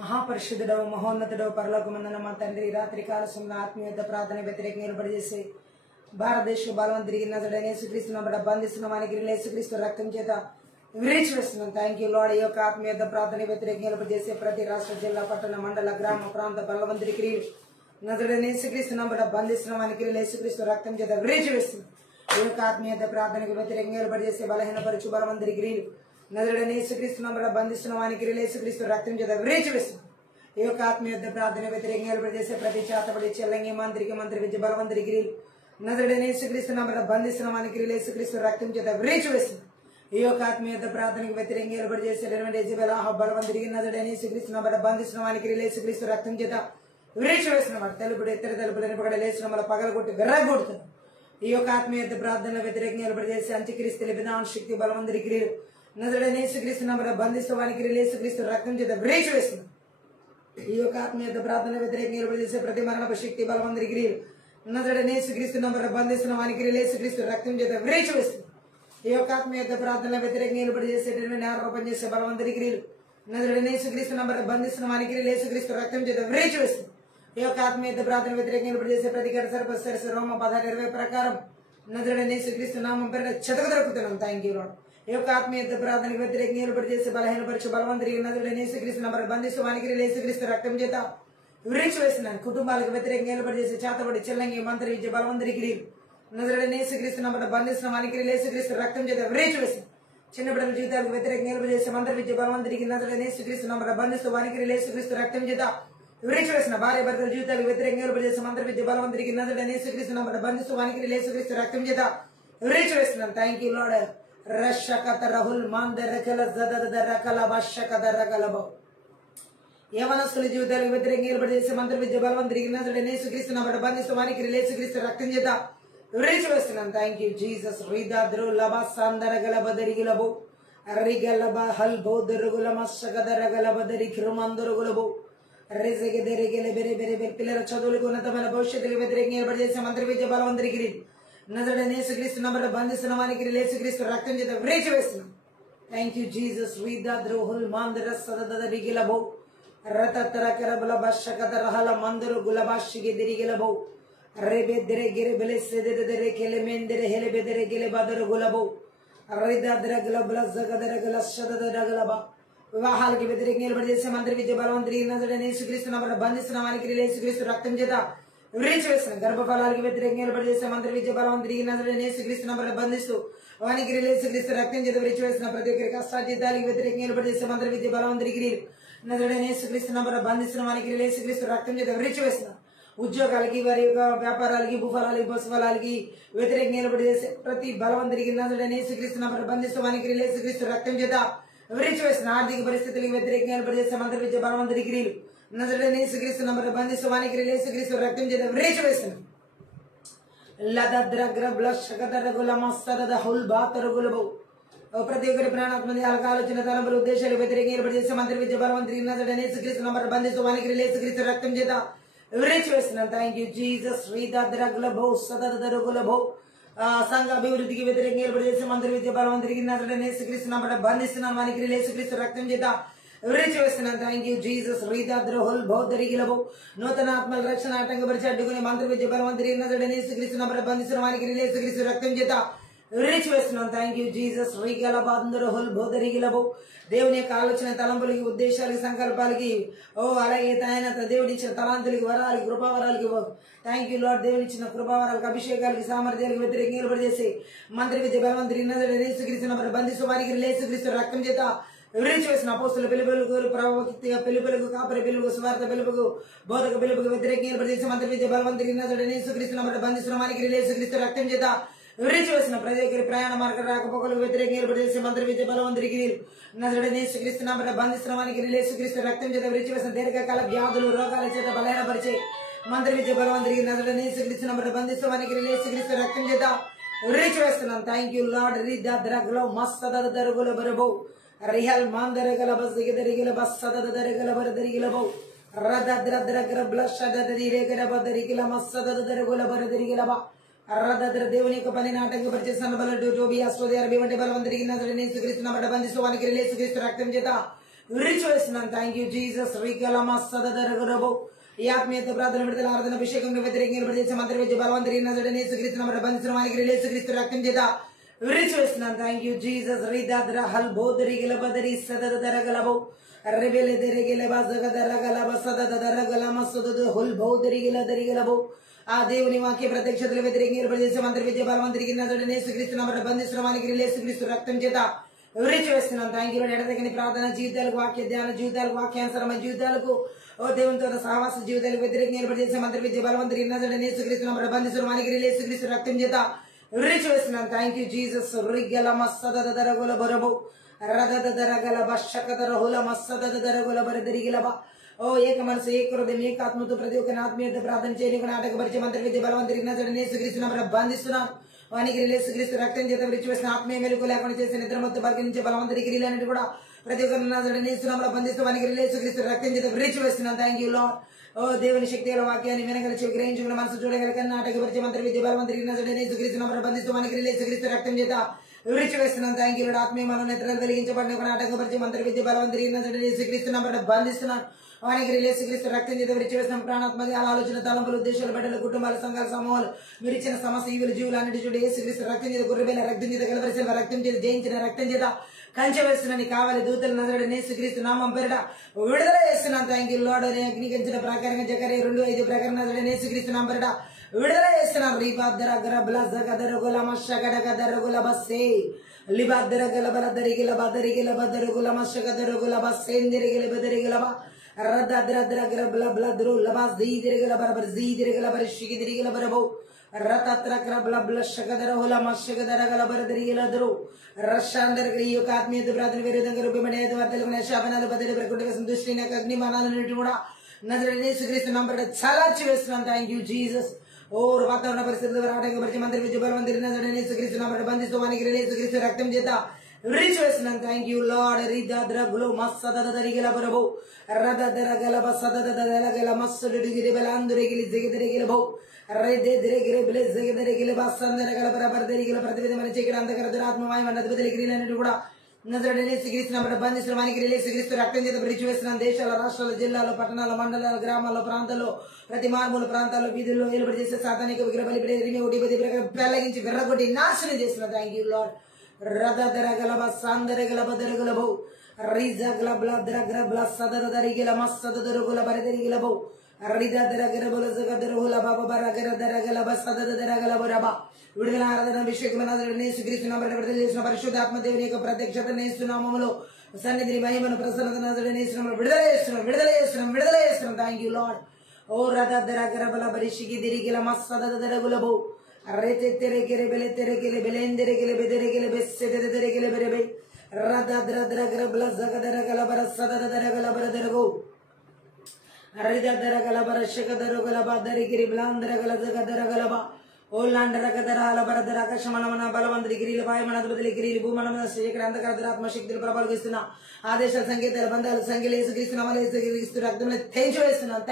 మహాపరిశుద్ధుడవు మహోన్నతుడవు పరలోకమందున మా తండ్రి రాత్రి కాల సమయంలో ఆత్మీయత ప్రార్థన వ్యతిరేకంగా నిలబడిచేసి భారతదేశ బలం తిరిగి నజడైన యేసుక్రీస్తున్న బడ బంధిస్తున్న వానికి యేసుక్రీస్తు రక్తం చేత విరిచి వేస్తున్నాం. Thank you lord. ఈ యొక్క ఆత్మీయత ప్రార్థన వ్యతిరేకంగా నిలబడిచేసే ప్రతి రాష్ట్ర జిల్లా పట్టణ మండల గ్రామ ప్రాంత బలవంతుడి క్రియలు నజడైన యేసుక్రీస్తున్న బడ బంధిస్తున్న వానికి యేసుక్రీస్తు రక్తం చేత విరిచి వేస్తున్నాం. ఈ యొక్క ఆత్మీయత ప్రార్థనకు వ్యతిరేకంగా నిలబడిచేసే బలహీనపరచు బలవంతుడి క్రియలు నజరుడైన యేసుక్రీస్తు నామమున బంధిస్తున్న వానికి యేసుక్రీస్తు రక్తం చేత విరిచి వేస్తున్నాం. ఈ యొక్క ఆత్మీయత ప్రార్థన వ్యతిరేకంగా నిలబడిచేసే ప్రతి చేతబడి చెల్లంగి మంత్రి విద్య బలవంతుడి క్రియలు నజరుడైన యేసుక్రీస్తు నామమున బంధిస్తున్న వానికి యేసుక్రీస్తు రక్తం చేత విరిచి వేస్తున్నాం. ఈ యొక్క ఆత్మీయత ప్రార్థనకు వ్యతిరేకంగా నిలబడిచేసే బలవంతుడి నజరుడైన యేసుక్రీస్తు నామమున బంధిస్తున్న వానికి యేసుక్రీస్తు రక్తం చేత విరిచి వేస్తున్నాం. తలుపుడు ఇతర తలుపులను పగడ లేచిన మన పగలగొట్టి విర్రగొడుతున్నాం. ఈ యొక్క ఆత్మీయత ప్రార్థన వ్యతిరేకంగా నిలబడిచేసే అంత్యక్రీస్తు విధాన శక్తి బలవంతుడి క్రియలు నజరుడైన యేసుక్రీస్తు నామమున బంధిస్తున్న వానికి యేసుక్రీస్తు రక్తం చేత విరిచి వేస్తున్నాం. ఈ యొక్క ఆత్మీయత ప్రార్థన వ్యతిరేకంగా నిలబడిచేసే ప్రతి మరణపు శక్తి బలవంతుడి క్రియలు నజరుడైన యేసుక్రీస్తు నామమున బంధిస్తున్న వానికి యేసుక్రీస్తు రక్తం చేత విరిచి వేస్తున్నాం. ఈ యొక్క ఆత్మీయత ప్రార్థన వ్యతిరేకంగా నిలబడిచేసేటువంటి ఆరోపణ చేసే బలవంతుడి క్రియలు నజరుడైన యేసుక్రీస్తు నామమున బంధిస్తున్న వానికి యేసుక్రీస్తు రక్తం చేత విరిచి వేస్తున్నాం. ఈ యొక్క ఆత్మీయత ప్రార్థన వ్యతిరేకంగా నిలబడిచేసే ప్రతి సర్ప రోమ 16:20 ప్రకారం నజరుడైన యేసుక్రీస్తు నామం పేరిట చెదగదొరుకుతున్నాం. Thank you lord. ఈ యొక్క ఆత్మీయత ప్రార్థనకు వ్యతిరేకంగా నిలబడిచేసే బలహీనపరచు బలవంతుడికి నజరుడైన యేసుక్రీస్తు నామమున బంధిస్తూ వానికి యేసుక్రీస్తు రక్తం చేత విరిచి వేస్తున్నాను. కుటుంబాలకు వ్యతిరేకంగా నిలబడిచేసే చేతబడి చెల్లంగి మంత్రి విద్య బలవంతుడికి నజరుడైన యేసుక్రీస్తు నామమున బంధిస్తున్న వానికి యేసుక్రీస్తు రక్తం చేత విరిచి వేస్తున్నాను. చిన్న బిడ్డల జీవితాలకు వ్యతిరేకంగా నిలబడిచేసే మంత్రి విద్య బలవంతుడికి నజరుడైన యేసుక్రీస్తు నామమున బంధిస్తూ వానికి యేసుక్రీస్తు రక్తం చేత విరిచి వేసిన భార్య భర్తల జీవితాలకు వ్యతిరేకంగా నిలబడిచేసే మంత్రి విద్య బలవంతుడికి నజరుడైన యేసుక్రీస్తు నామమున బంధిస్తూ వానికి యేసుక్రీస్తు రక్తం చేత విరిచి వేస్తున్నాను. Thank you Lord. రషకత రహుల్ మాందరకల జదద రకల బషకద రకలబ యవనస్తుల జీవితాలకు వ్యతిరేకంగా నిలబడిచేసే మంత్రి విద్య బలవంతుడికి నజరుడైన యేసుక్రీస్తు నామమున బంధిస్తూ వానికి యేసుక్రీస్తు రక్తం చేత విరిచి వేస్తున్నాను. Thank you Jesus. రీదాద్రు లబ సాందరగలబ దరిగిలబో రిగలబ హల్బో దరుగుల మషకదరగలబ దరికిరుమందరుగులబో పిల్లల చదువులకు ఉన్నతమైన భవిష్యత్తులకు వ్యతిరేకంగా నిలబడిచేసే మంత్రి విద్య బలవంతుడికి నజరుడైన యేసుక్రీస్తు నామమున బంధిస్తున్న వానికి యేసుక్రీస్తు రక్తం చేత విరిచి వేస్తున్నాం. Thank you Jesus. వీదాద్రోహుల్ మాందర సదద రిగిలబో రతతర కరబల బషకద రహల మందరు గులబాషిగి దిరిగిలబో రెబెదెరె గిరెబెలె సెదెదెరె కెలెమెందెరె హెలెబెదెరె గెలెబదరు గులబో రిదాద్ర గలబల జగదర గల సదద గలబ వివాహాలకు వ్యతిరేకంగా నిలబడిచేసే మంత్రి విద్య బలవంతుడికి నజరుడైన యేసుక్రీస్తు నామమున బంధిస్తున్న వానికి యేసుక్రీస్తు రక్తం చేత విరిచి వేస్తున్నాం. గర్భఫలాలకు వ్యతిరేకంగా నిలబడిచేసే మంత్రి విద్య బలవంతుడికి నజరుడైన యేసుక్రీస్తు నామమున బంధిస్తూ వానికి యేసుక్రీస్తు రక్తం చేత విరిచి వేసిన ప్రతి ఒక్కరి కష్టార్జితాలకు వ్యతిరేకంగా నిలబడిచేసే మంత్రి విద్య బలవంతుడికి నజరుడైన యేసుక్రీస్తు నామమున బంధిస్తున్న వానికి యేసుక్రీస్తు రక్తం చేత విరిచి వేస్తున్నాం. ఉద్యోగాలకి వారి యొక్క వ్యాపారాలకి భూఫలాలకి పశుఫలాలకి వ్యతిరేకంగా నిలబడిచేసే ప్రతి బలవంతుడికి నజరుడైన యేసుక్రీస్తు నామమున బంధిస్తూ వానికి యేసుక్రీస్తు రక్తం చేత విరిచి వేసిన ఆర్థిక పరిస్థితులకు వ్యతిరేకంగా నిలబడిచేసే మంత్రి విద్య బలవంతుడికి నజరుడైన యేసుక్రీస్తు నామమున బంధిస్తూ వానికి యేసుక్రీస్తు రక్తం చేత విరిచి వేసిన ప్రతి ఒక్కరి ప్రాణాత్మ ఆలోచన తలంపుల ఉద్దేశాలు వ్యతిరేకంగా నిలబడిచేసే మంత్రి విద్య బలవంతుడికి నజరుడైన యేసుక్రీస్తు నామమున బంధిస్తూ వానికి యేసుక్రీస్తు రక్తం చేత విరిచి వేస్తున్నాం. Thank you Jesus. శ్రీదాద్రగులభో సదరగులభో సంఘ అభివృద్ధికి వ్యతిరేకంగా నిలబడిచేసే మంత్రి విద్య బలవంతుడికి నజరుడైన యేసుక్రీస్తు నామమున బంధిస్తున్నాం వానికి యేసుక్రీస్తు రక్తం చేత విరిచి వేస్తున్నాను. Thank you Jesus. రీదాద్రోహుల్ బౌద్ధరిగిలబో నూతన ఆత్మల రక్షణ ఆటంకపరిచి అడ్డుకునే మంత్రి విద్య బలవంతుడికి నజరుడైన యేసుక్రీస్తు నామమున బంధిస్తున్న వానికి యేసుక్రీస్తు రక్తం చేత విరిచి వేస్తున్నాం. Thank you Jesus. రీగలబాందరోహుల్ బౌద్ధరిగిలబో దేవుని యొక్క ఆలోచన తలంపులకి ఉద్దేశాలకి సంకల్పాలకి అలాగే ఆయన దేవుడి ఇచ్చిన తలాంతులకి వరాలకి కృపావరాలకి థ్యాంక్ యూ లార్డ్. దేవుని ఇచ్చిన కృపావరాలకు అభిషేకాలకి సామర్థ్యాలకు వ్యతిరేకంగా నిలబడిచేసి మంత్రి విద్య బలవంతుడికి నజరుడైన యేసుక్రీస్తు నామమున బంధిస్తూ వారికి యేసుక్రీస్తు రక్తం చేత విరిచి వేసిన అపోస్తుల పిలుపులకు ప్రవక్త పిలుపులకు కాపరి పిలుపుకు స్వార్థ పిలుపుకు బోధక పిలుపుకు వ్యతిరేకంగా నిలబడిచేసే మంత్రి విద్య బలవంతుడికి నజరుడైన యేసుక్రీస్తు నామమున బంధిస్తున్న వానికి యేసుక్రీస్తు రక్తం చేత విరిచి వేసిన ప్రతి ఒక్కరి ప్రయాణ మార్గ రాకపోకలకు వ్యతిరేకంగా నిలబడిచేసే మంత్రి విద్య బలవంతుడికి నజరుడైన యేసుక్రీస్తు నామమున బంధిస్తున్న వానికి యేసుక్రీస్తు రక్తం చేత విరిచి వేసిన దీర్ఘకాల వ్యాధులు రోగాల చేత బలహీనపరిచే మంత్రి విద్య బలవంతుడికి నజరుడైన యేసుక్రీస్తు నామమున బంధిస్తూ వానికి యేసుక్రీస్తు రక్తం చేత విరిచి వేస్తున్నాం. Thank you Lord. రిదాద్రగ్లో మస్తద దరుగుల బరబో రిహల్ మాందరగల బసిగదరిగిల బస్సద దరగల బరదరిగిలబో రదద్రద్రగ్ర బ్లషద దరిరేగల బదరిగిల మస్తద దరుగుల బరదరిగిలబ రదద్ర దేవుని యొక్క పనిని ఆటంకపరిచే సన్నబల టోబియా సోదరి అరబి వంటి బలవంతుడికి నజరుడైన యేసుక్రీస్తు నామమున బంధిస్తూ వానికి యేసుక్రీస్తు రక్తం చేత విరిచివేస్తున్నాను. Thank you Jesus. రీకలమ సదదరగరబో ఈ ఆత్మీయత ప్రార్థన విడుదల ఆరాధన అభిషేకం వ్యతిరేకంగా చేసే మంత్రి విద్య బలవంతరి యేసుక్రీస్తు బంధించిన వారికి యేసుక్రీస్తు రక్తం చేత విరిచివేస్తున్నాను. Thank you Jesus. రీదాద్ర హల్ బోదరి గలబదరి సదదరగలబో రెబెలే దెరగలబ జగదరగలబ సదదరగలమ సదద హుల్ బోదరి గలదరిగలబో ఆ దేవుని వాక్య ప్రత్యక్షతలు వ్యతిరేకంగా చేసే మంత్రి విద్య బలవంతరికి యేసుక్రీస్తు బంధించిన వారికి యేసుక్రీస్తు రక్తం చేత విరిచివేస్తున్నాను. Thank you. ఎడతెగని ప్రార్థన జీవితాలకు, వాక్య ధ్యాన జీవితాలకు, వాక్యానుసరమైన జీవితాలకు, ఓ దేవునితో సహవాస జీవితాలకు వ్యతిరేకంగా ఏర్పడి మంత్రి విద్య బలవంతరి యేసుక్రీస్తు బంధించిన వారికి యేసుక్రీస్తు రక్తం చేత విరిచివేస్తున్నాను. Thank you Jesus. రిగ్గల మస్సదరగుల బొరబు రదరగల బషకదరహుల మస్సదరగుల బరదరిగిలబ ఓ ఏక మనసు ఏక హృదయం ఏక ఆత్మతో ప్రతి ఒక్క ఆత్మీయత ప్రార్థన చేయని నాటకపరిచే మంత్రి విద్య బలవంతరి యేసుక్రీస్తు బంధిస్తున్నాను. వానికి యేసుక్రీస్తు రక్తం చేత విరిచివేసిన ఆత్మీయ మెలుగు లేకుండా చేసిన నిద్రమత్తు బలిగించే బలవంతరి గిరిలన్నిటి కూడా ప్రతి ఒక్కరు బంధిస్తూ వానికి యేసుక్రీస్తు రక్తం చేత విరిచివేస్తున్నాను. Thank you Lord. ఓ దేవుని శక్తి గల వాక్యాన్ని వినగలిచి గ్రహించుకున్న మనసు చూడగల నాటకపరిచే మంత్రి విద్య బలవంతరి యేసుక్రీస్తు బంధిస్తూ వానికి యేసుక్రీస్తు రక్తం చేత విరిచివేస్తున్నాను. Thank you. ఆత్మీయ మనోనేత్రాలు వెలిగించబడిన ఒక నాటకపరిచే మంత్రి విద్య బలవంతరి యేసుక్రీస్తు బంధిస్తున్నాను. వానికి యేసుక్రీస్తు రక్తం చేత విరిచివేసిన ప్రాణాత్మక ఆలోచన తలంపులు ఉద్దేశాలు బిడ్డలు కుటుంబాల సంఘాల సమూహాలు మీరు ఇచ్చిన సమస్య ఈవులు జీవులు అన్నిటి చూడు యేసుక్రీస్తు రక్తం చేత గుర్రబేల రక్తం చేత కలవరిసిన రక్తం చేత జయించిన రక్తం చేత కంచె వేస్తున్న కావాలి దూతలు నజరుడు యేసుక్రీస్తు నామం పేరిట విడుదల చేస్తున్నాను. Thank you lord. అగ్నికించిన ప్రకారంగా జకర్యా 2:5 ప్రకారం నజరుడు యేసుక్రీస్తు నామం పేరిట విడుదల చేస్తున్నాను. రీబాద్దర గరబల జగదర గులమ షగడగదర గులబసే లిబాద్దర గలబల దరిగిల బదరిగిల బదర గులమ షగదర గులబసేందిరిగిల బదరిగిలబ రద్రద్రద్రగ్రబ్లబ్లద్రు లబాస్ దీదిరిగిల బరబర్ జీదిరిగిల బర షిగిదిరిగిల బరబో రతత్రక్రబ్లబ్ల షగదరహుల మషగదరగల బరదరిగిలదరు రషాందరగిరి యొక్క ఆత్మీయత ప్రార్థన విరుద్ధంగా రూపమనేది వార్తలు శాపనాలు బదిలీ ప్రకృతి సంతుష్టి అగ్నిమానాలన్నిటి కూడా నజరేయుడైన యేసుక్రీస్తు నామమున చలార్చి వేస్తున్నాను. Thank you Jesus. ఓ వాతావరణ పరిస్థితులు ఆటంకపరిచే మంత్రి విద్య బలవంతరి నజరేయుడైన యేసుక్రీస్తు నామమున బంధిస్తూ వానికి యేసుక్రీస్తు రక్తం చేత విరిచివేస్తున్నాను. Thank you Lord. రిదాద్రగులు మస్సదదరిగిల బరబో రదదరగలబ సదదదరగల మస్సుడిగిరి బలాందురిగిలి జిగిదరిగిల బో రేదెదిరిగిరి బిలి జిగిదరిగిలి బస్సందరగల బరబరదరిగిల ప్రతివిధమైన చీకటి అంధకార దురాత్మమయ అద్భుతలిగిరిలన్నిటి కూడా నజరేయుడైన యేసుక్రీస్తు నామమున బంధిస్తున్న వానికి యేసుక్రీస్తు రక్తం చేత విరిచివేస్తున్నాను. దేశాల, రాష్ట్రాల, జిల్లాలో, పట్టణాల, మండలాల, గ్రామాల్లో, ప్రాంతాల్లో, ప్రతి మారుమూల ప్రాంతాల్లో, వీధుల్లో ఏలుబడి చేసే సాతానిక విగ్రహ బలి ఒకటి పెళ్లగించి విర్రగొట్టి నాశనం చేస్తున్నాను. Thank you Lord. రదరగలబ సాందరగలబ దరగలబో రిజగ్లబ్లద్రగ్రబ్ల సదదరిగిల మస్సదరగుల బరదరిగిలబో రిదరగరబుల జగదరహుల బాబరగరదరగలబ సదదరగలబరబ విడుదల ఆరాధన అభిషేకం యేసుక్రీస్తు నామమున విడుదల చేసిన పరిశుద్ధాత్మ దేవుని యొక్క ప్రత్యక్షత యేసు నామములో సన్నిధిని మహిమను ప్రసన్నత యేసు నామమున విడుదల చేస్తున్నాం. Thank you Lord. ఓ రదరగరబల బరిషిగి దిరిగిల మస్సదరగులబో రెతెరెగిరి బెలె తెరెగిలి బెలెందెరెగిలి బెదెరెగిలి బెస్సెదెరెగిలి బెరెబె రదద్రద్రగ్రబ్ల జగదరగలబర సదదరగలబరదరగో అరిదరగలబర శగదరగలబ దరిగిరి బ్లాందరగల జగదరగలబ ఓలాండరగదరాల బరదర ఆకాశమనమన బలవంతరి గిరిల వాయుమన అద్భుతలి గిరిలు భూమనమన శేఖర అంధకార దురాత్మ శక్తులు ప్రభావాలు ఇస్తున్న ఆదేశాల సంకేతాల బంధాలు సంఖ్యలు యేసుక్రీస్తు నామములో యేసుక్రీస్తు రక్తంలో తెంచి వేస్తున్నాను.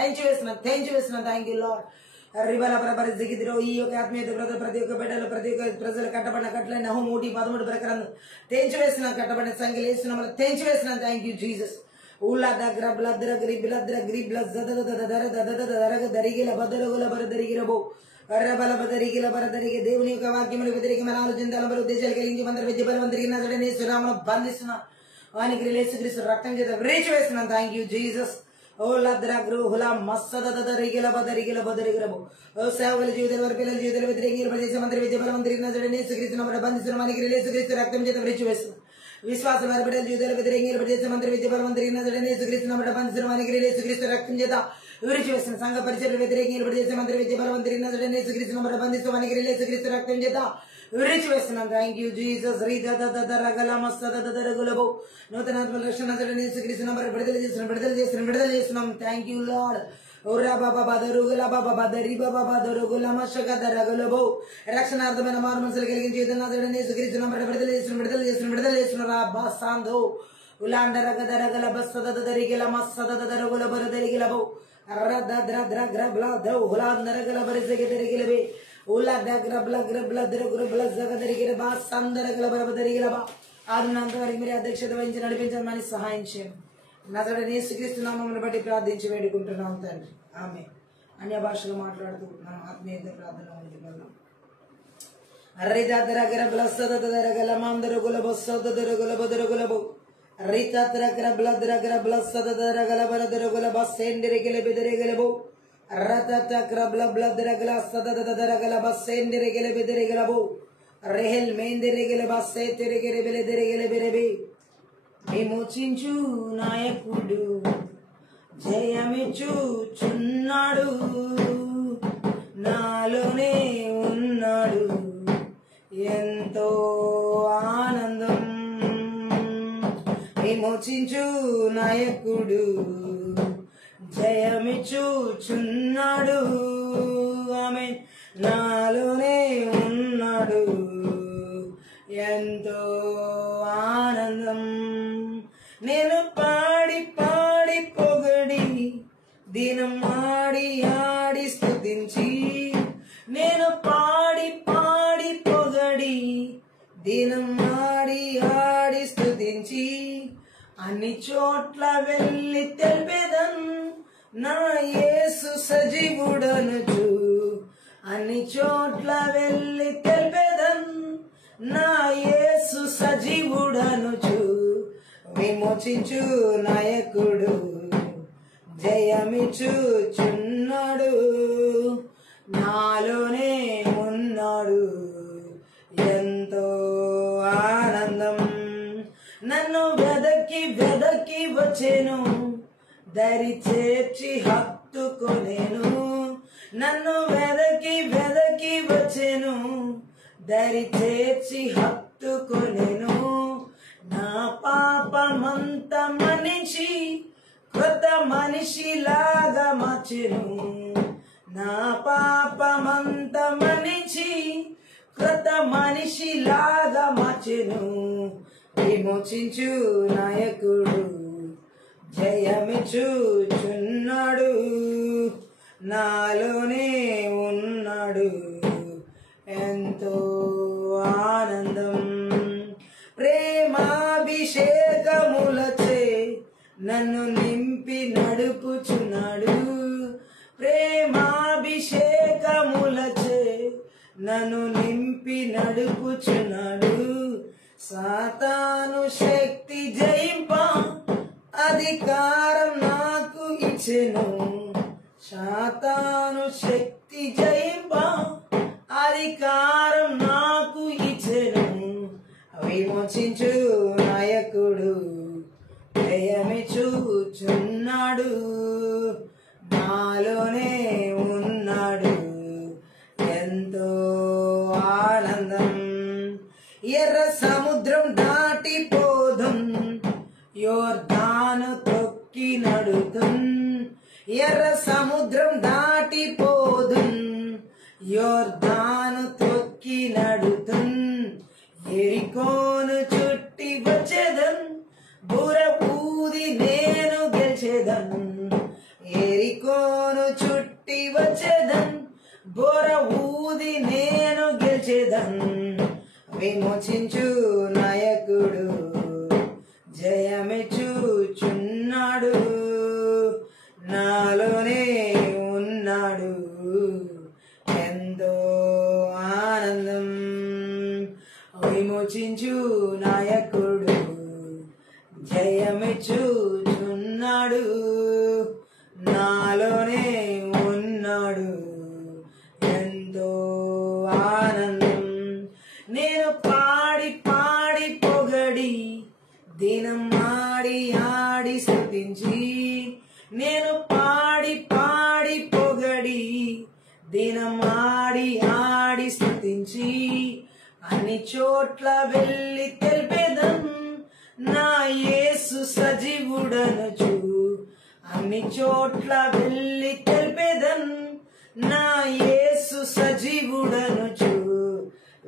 Thank you Lord. రిబల బరబర జిగిదిరో ఈ యొక్క ఆత్మీయత బ్రదర్ ప్రతి ఒక్క బిడ్డలు ప్రతి ఒక్క ప్రజలు కట్టబడిన కట్లైన నహుము 1:13 ప్రకారం తెంచి వేస్తున్నాను. కట్టబడిన సంఖ్యలు వేస్తున్నాం తెంచి వేస్తున్నాను. Thank you Jesus. ఊలా దగ్గర బ్లద్ర గ్రిబ్లద్ర గ్రిబ్ల దరిగిల బదరుగుల బరదరిగిరబో రబల బదరిగిల బరదరిగి దేవుని యొక్క వాక్యములు వ్యతిరేకమైన ఆలోచన తలంపులు ఉద్దేశాలు కలిగించి మంత్రి విద్య బలవంతరికి నజరేయుడైన యేసు నామమున బంధిస్తున్నాను. వానికి యేసుక్రీస్తు రక్తం చేత విరిచివేస్తున్నాను. Thank you Jesus. ఓ లద్రగ్రుహుల మస్సదదరిగిల బదరిగిల బదరిగిరబో ఓ సేవకుల జీవితాలు వారి పిల్లల జీవితాలు వ్యతిరేకంగా చేసే మంత్రి విద్య బలవంతరికి నజరేయుడైన యేసుక్రీస్తు నామమున బంధిస్తున్నాను. వానికి యేసుక్రీస్తు రక్తం చేత విరిచివేస్తున్నాను. విశ్వాసం వారి బిడ్డల జీవితాలు వ్యతిరేకంగా చేసే మంత్రి విద్య బలవంతరికి నజరేయుడైన యేసుక్రీస్తు నామమున బంధిస్తున్నాను. వానికి యేసుక్రీస్తు రక్తం చేత విరిచివేస్తున్న సంఘ పరిచర్యలు వ్యతిరేకంగా చేసే మంత్రి విద్య బలవంతరికి నజరేయుడైన యేసుక్రీస్తు నామమున బంధిస్తూ వానికి యేసుక్రీస్తు రక్తం చేత విరిచివేస్తున్నాను. Thank you Jesus. రీదరగల మస్సదరగులబో నూతనాత్మ రక్షణ నజరేయుడైన యేసుక్రీస్తు నామమున విడుదల చేస్తున్నాం. Thank you lord. రక్షణార్థమైన మారు మనసులు కలిగిన జీవితం నజరేయుడైన యేసుక్రీస్తు నామమున విడుదల చేస్తున్నారు. ఉలాండరగదరగల బస్సదరిగిల మస్సదరగుల బరదరిగిలబో రద్రద్రగ్రబ్ల హులాందరగల బరిసెగదరిగిలబే ఉలా దగ్గరబ్ల గ్రబ్ల దరగురబ్ల జగదరిగిల బాసందరగల బరబదరిగిలబా ఆదినంత వరకు మీరు అధ్యక్షత వహించి నడిపించమని సహాయం చేయండి. నజరేయుడైన యేసుక్రీస్తు నామమును బట్టి ప్రార్థించి వేడుకుంటున్నాం తండ్రి. ఆమె అన్య భాషలో మాట్లాడుతూ మనం ఆత్మీయ ప్రార్థన ఉంటున్నాం. Ritatrakra blasadadara mandrugula bosodadara bodrugula Ritatrakra bladrakra blasadadara baladrugula basendrigele bidrigele Ratatakra bladrakla sadadara basendrigele bidrigele Rehel mendirigele basetirigele biledrigele birebi విమోచించు నాయకుడు జయమిచ్చు చున్నాడు నాలోనే ఉన్నాడు ఎంతో ఆనందం విమోచించు నాయకుడు జయమిచ్చు చున్నాడు ఆమేన్ నాలోనే ఉన్నాడు ఎంతో ఆనందం నేను పాడి పాడి పొగడి దినం ఆడి ఆడి స్తుతించి నేను పాడి పాడి పొగడి దినం ఆడి ఆడి స్తుతించి అన్ని చోట్ల వెళ్ళి తెలిపేదం నా యేసు సజీవుడనుచు అన్ని చోట్ల వెళ్ళి తెలిపేదం నా యేసు సజీవుడనుచు విమోచించు నాయకుడు జయమిచ్చుచున్నాడు నాలోనే ఉన్నాడు ఎంతో ఆనందం నన్ను వెదకి వెదకి వచ్చేను దరి చేర్చి హత్తుకొనేను నన్ను వెదకి వెదకి వచ్చేను దరి చేర్చి హత్తుకొనేను నా పాపమంత మనిషి కొత్త మనిషిలాగా మార్చెను నా పాపమంత మనిషి కొత్త మనిషిలాగా మార్చెను విమోచించు నాయకుడు జయమిచ్చుచున్నాడు నాలోనే ఉన్నాడు ఎంతో ఆనందం ప్రేమాభిషేకములచే నన్ను నింపి నడుపుచున్నాడు ప్రేమాభిషేకములచే నన్ను నింపి నడుపుచున్నాడు సాతాను శక్తి జయింప అధికారం నాకు ఇచ్చెను సాతాను శక్తి జయింప అధికారం నాకు ఇచ్చెను విమోచించు నాయకుడు జయమిచ్చుచున్నాడు నాలోనే ఉన్నాడు ఎంతో ఆనందం ఎర్ర సముద్రం దాటిపోదుం యోర్దాను తొక్కి నడుతుం ఎర్ర సముద్రం దాటిపోదుం యోర్దాను తొక్కి నడుతుం ఎరికోను చుట్టి వచ్చేదన్ బుర ఊది నేను గెలిచేదన్ ఎరికోను చుట్టి వచ్చేదన్ బుర ఊది నేను గెలిచేదన్ విమోచించు నాయకుడు జయమిచ్చుచున్నాడు నాలోనే ఉన్నాడు ఎంతో ఆనందం విమోచించు నాయకుడు జయమిచ్చుచున్నాడు నాలోనే ఉన్నాడు ఎంతో ఆనందం నేను పాడి పాడి పొగడి దినం ఆడి ఆడి స్తుతించి నేను పాడి పాడి పొగడి దినం ఆడి ఆడి స్తుతించి అన్ని చోట్ల వెళ్ళి తెలిపేదం నా యేసు సజీవుడనుచు అన్ని చోట్ల వెళ్ళి తెలిపేదం నా యేసు సజీవుడనుచు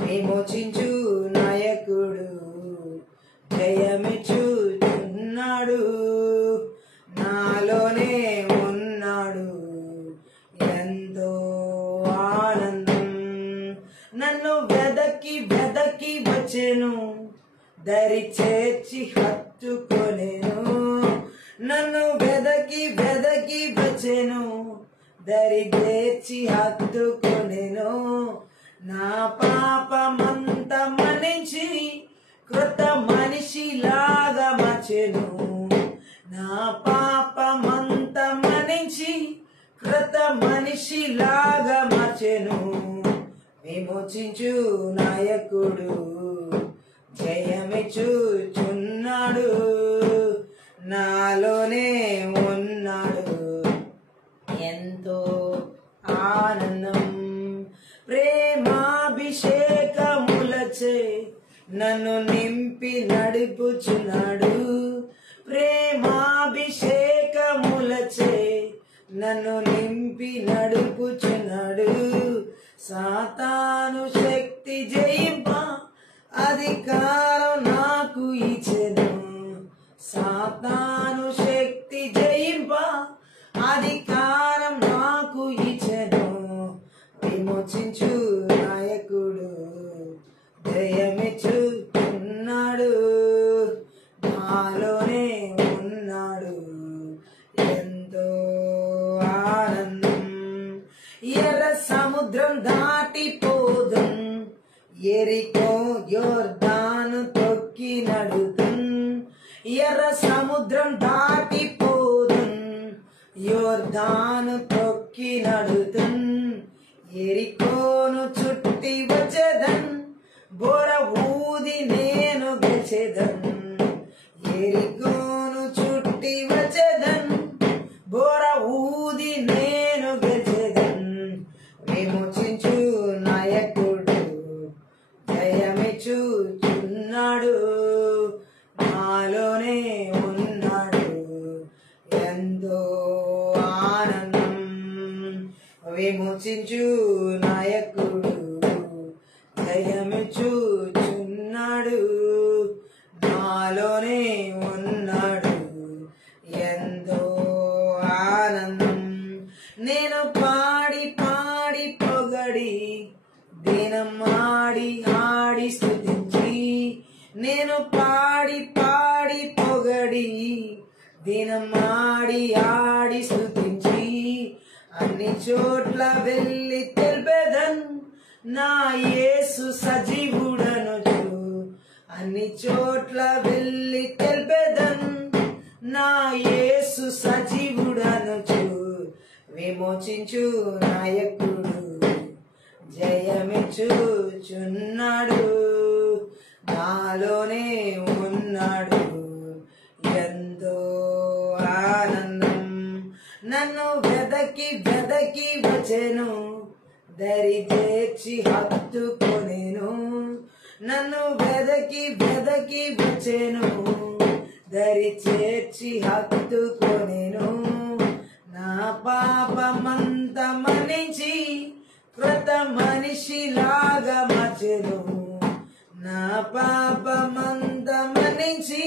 విమోచించు నాయకుడు జయమిచ్చుచున్నాడు నాలోనే ఉన్నాడు ఎంతో ఆనందం నన్ను వెదకి వెదకి వచ్చెను దరి చేర్చి హత్తుకొనేను నన్ను వెదకి వెదకి వచ్చెను, దరి చేర్చి హత్తుకొనెను. నా పాపమంత మన్నించి కృత మనిషిలాగా మార్చెను. నా పాపమంత మన్నించి కృత మనిషిలాగా మార్చెను. విమోచించు నాయకుడు జయమిచ్చుచున్నాడు, నాలోనే ఉన్నాడు ఎంతో ఆనందం. ప్రేమాభిషేకములచే నన్ను నింపి నడుపుచున్నాడు. ప్రేమాభిషేకములచే నన్ను నింపి నడుపుచున్నాడు. సాతాను శక్తి జయింప అధికారం నాకు ఇచ్చెను. సాతాను శక్తి జయింప అధికారం నాకు ఇచ్చెను. విమోచించు నాయకుడు జయమిచ్చుచున్నాడు, నాలోనే ఉన్నాడు ఎంతో ఆనందం. ఎర్ర సముద్రం దాటిపోదుం, ఎరికో యోర్దాను తొక్కి నడుతుం. ఎర్ర సముద్రం దాటిపోదుం, యోర్దాను తొక్కి నడుతుం. ఎరికోను చుట్టి వచ్చేదన్, బోర ఊది నేను గెలిచేదన్. ఎరికోను చుట్టి వచ్చేదన్, బోర ఊది నేను గెలిచేదన్. విమోచించు నాయకుడు జయమిచ్చుచున్నాడు, నాలోనే ఉన్నాడు ఎంతో ఆనందం. విమోచించు నాయకుడు జయమిచ్చుచున్నాడు, నాలోనే ఉన్నాడు ఎంతో ఆనందం. నేను పాడి పాడి పొగడి దినమాడి ఆడి స్తుతించి, నేను పాడి పాడి పొగడి దినమాడి ఆడి స్తుతించి, అన్ని చోట్ల వెళ్ళి తెలిపేదన్ నా యేసు సజీవుడనుచు. అన్ని చోట్ల వెళ్ళి తెలిపేదన్ నా యేసు సజీవుడనుచు. విమోచించు నాయకుడు జయమిచ్చుచున్నాడు, నాలోనే ఉన్నాడు ఎంతో ఆనందం. నన్ను వెదకి వెదకి వచ్చెను, దరి చేర్చి హత్తుకొనెను. నన్ను వెదకి వెదకి వచ్చెను, దరి చేర్చి హత్తుకొనెను. నా పాపమంత మన్నించి కృత మనిషిలాగా మార్చెను. నా పాపమంత మన్నించి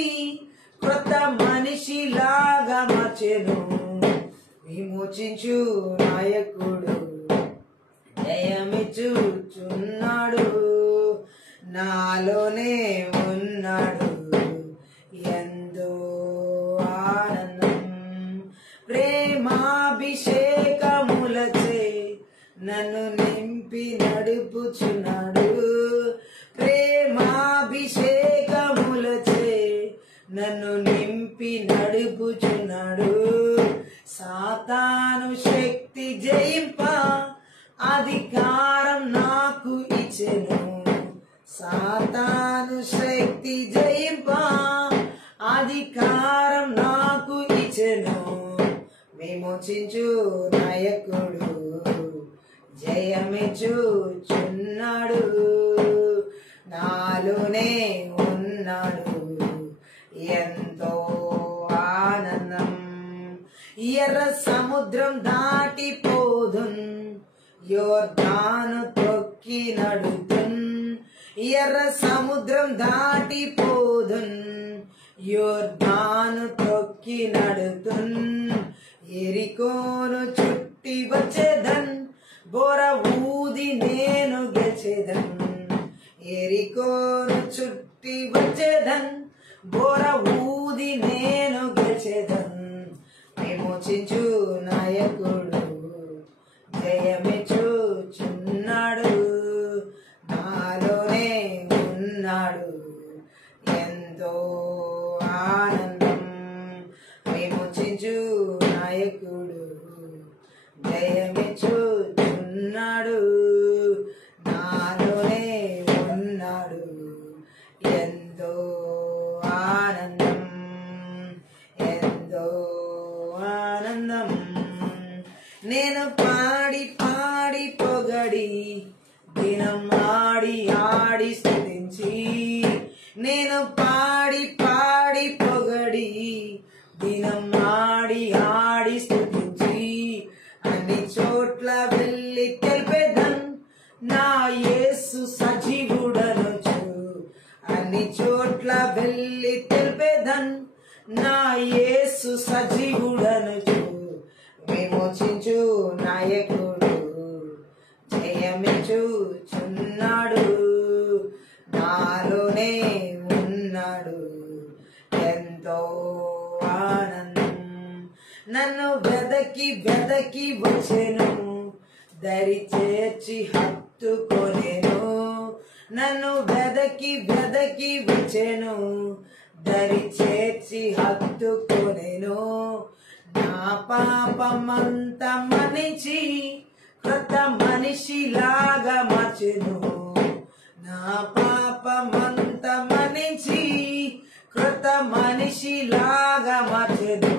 కృత మనిషిలాగా మార్చెను. విమోచించు నాయకుడు జయమిచ్చుచున్నాడు, నాలోనే ఉన్నాడు ఎంతో ఆనందం. ప్రేమాభిషేకములచే నన్ను నింపి నడుపుచున్నాడు. ప్రేమాభిషేకములచే నన్ను నింపి నడుపుచున్నాడు. సాతాను శక్తి జయింప అధికారం నాకు ఇచ్చెను. సాతాను శక్తి జయింప అధికారం నాకు ఇచ్చెను. విమోచించు నాయకుడు జయమిచ్చుచున్నాడు, నాలోనే ఉన్నాడు ఎంతో ఆనందం. ఎర్ర సముద్రం దాటిపోదున్, యోర్దాను తొక్కి నడుతున్. ఎర్ర సముద్రం దాటిపోదున్, యోర్దాను తొక్కి నడుతున్. ఎరికోను చుట్టి వచ్చేదన్, బోర ఊది నేను గెలిచేదన్. ఎరికోను చుట్టి వచ్చేదన్, బోర ఊది నేను గెలిచేదన్. ఎంతో ఆనందం. విమోచించు నాయకుడు జయమిచ్చుచున్నాడు, నాలోనే ఉన్నాడు. ఎంతో ఆనందం, ఎంతో ఆనందం. నేను పాడి పాడి పొగడి దినం ఆడి ఆడి స్తుతించి, నేను పాడి పాడి పొగడి దినం ఆడి ఆడి స్తుతించి, అన్ని చోట్ల వెళ్ళి తెలిపేదన్ నా యేసు సజీవుడనుచు. అన్ని చోట్ల వెళ్ళి తెలిపేదన్ నా యేసు సజీవుడనుచు. విమోచించు నాయకుడు జయమిచ్చుచున్నాడు, నాలోనే ఉన్నాడు. ఎంతో ఆనందం. నన్ను వెదకి వెదకి వచ్చెను, దరి చేర్చి హత్తుకొనెను. నన్ను వెదకి వెదకి వచ్చెను, దరి చేర్చి హత్తుకొనెను. నా పాపమంతా మన్నించి కొత్త మనిషిలాగా మార్చెను. నా పాపమంతా మన్నించి కొత్త మనిషిలాగా మార్చెను.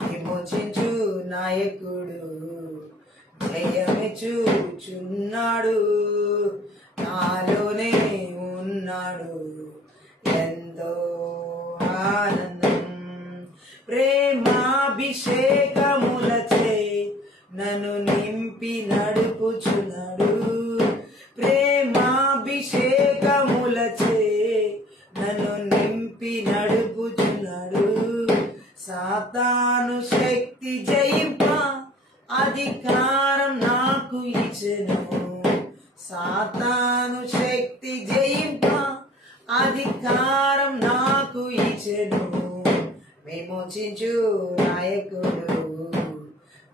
విమోచించు నాయకుడు జయమిచ్చుచున్నాడు, నాలోనే ఉన్నాడు. ఎంతో ఆనందం. ప్రేమాభిషేకములచే నన్ను నింపి నడుపుచున్నాడు. ప్రేమాభిషేకములచే నన్ను నింపి నడుపుచున్నాడు. సాతాను శక్తి జయింప అధికారం నాకు ఇచ్చెను. సాతాను శక్తి జయింప అధికారం నాకు ఇచ్చెను. విమోచించు నాయకుడు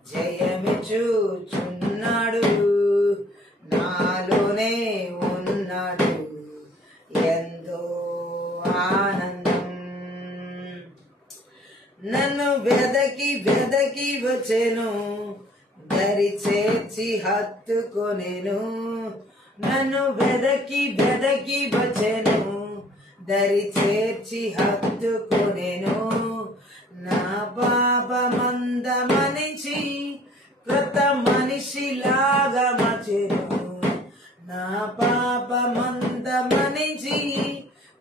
జయమిచ్చుచున్నాడు, నాలోనే ఉన్నాడు. ఎంతో ఆనందం. నన్ను వెదకి వెదకి వచ్చెను, దరి చేర్చి హత్తుకొనెను. నన్ను వెదకి వెదకి వచ్చెను, దరి చేర్చి హత్తుకొనెను. నా పాపమంత మన్నించి కొత్త మనిషిలాగా మార్చెను. నా పాపమంత మన్నించి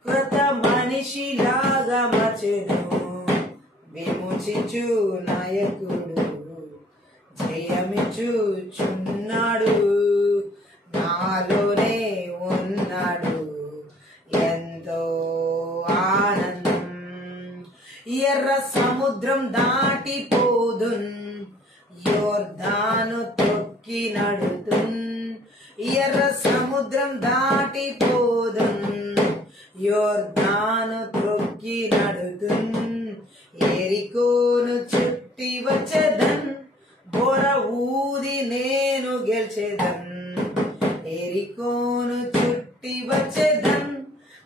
కొత్త మనిషిలాగా మార్చెను. విమోచించు నాయకుడు జయమిచ్చుచున్నాడు, నాలోనే ఉన్నాడు. ఎంతో ఆనందం. ఎర్ర సముద్రం దాటిపోదున్, యోర్దాను తొక్కి నడుతున్. ఎర్ర సముద్రం దాటిపోదున్, యోర్దాను తొక్కి నడుతున్. ఎరికోను చుట్టి వచ్చేదన్, బోర ఊది నేను గెలిచేదన్. ఎరికోను చుట్టి వచ్చేదన్,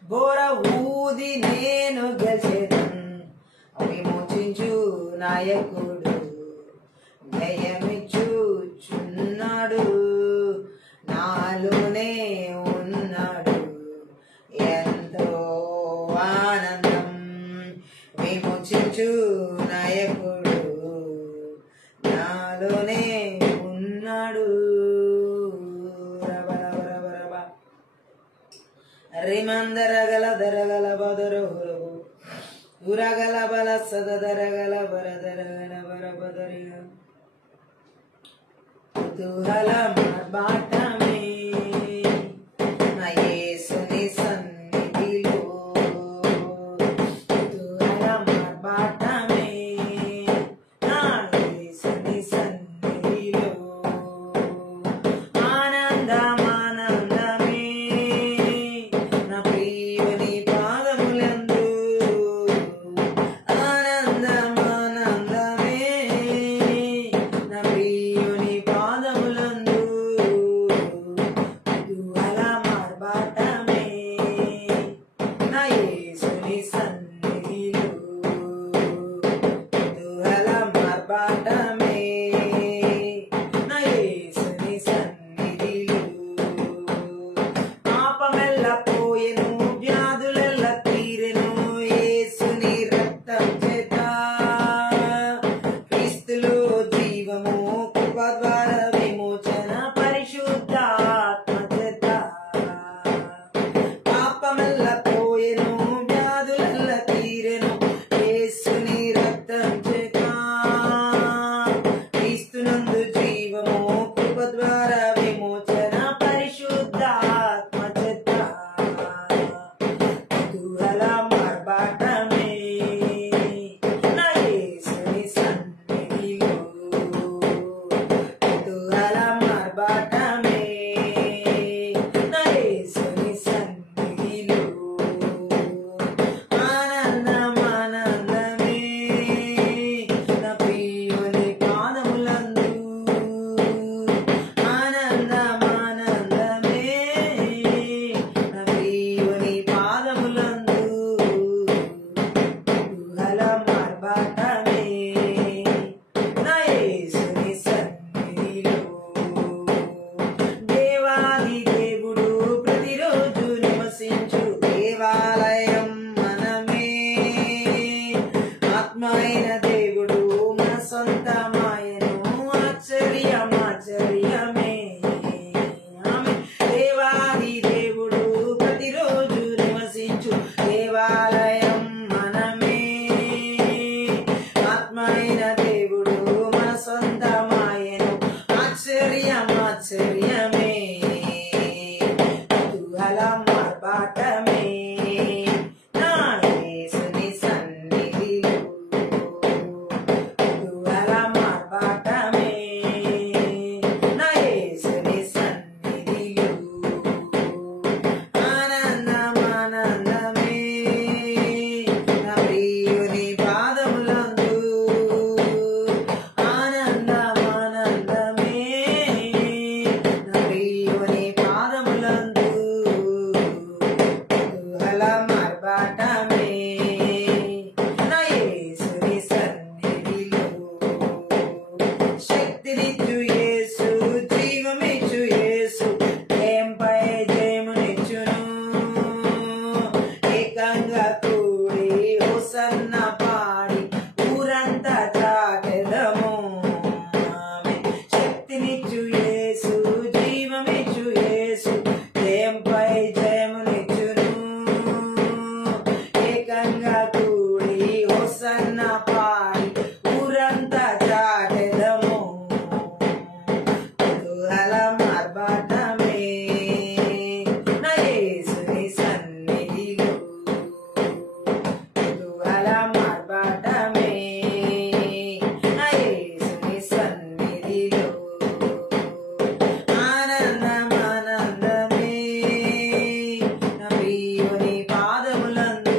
బోర ఊది నేను గెలిచేదన్. విమోచించు నాయకుడు జయమిచ్చుచున్నాడు, నాలోనే ఉన్నాడు. ఎంతో ఆనందం. విమోచించు నాయకుడు నాలోనే ఉన్నాడు. రిమందరగల దరగల బదరు ఉరగల బల సదరగల బరదరగల బరబదరిగ కుతూహల మార్బాటమే నా యేసుని సన్నిధిలో. కుతూహల మార్బాటమే నా యేసుని సన్నిధిలో. ఆనందం ఆనందమే నా ప్రియుని పాదములందు. ఆనందం ఆనందమే నా ప్రియుని పాదములందు. హోసన్న పాడి ఊరంతా చాటెదము శక్తినిచ్చు యేసు జీవమిచ్చు యేసు జయంపై జయమునిచ్చును ఏకంగా కూడి హోసన్న పాడి ఊరంతా చాటెదము కుతూహలం ఆర్భాటమే నా యేసుని సన్నిధిలో కుతూహలం ఆర్భాటమే నా యేసుని సన్నిధిలో ఆనందం ఆనందమే నా ప్రియుని పాదములందు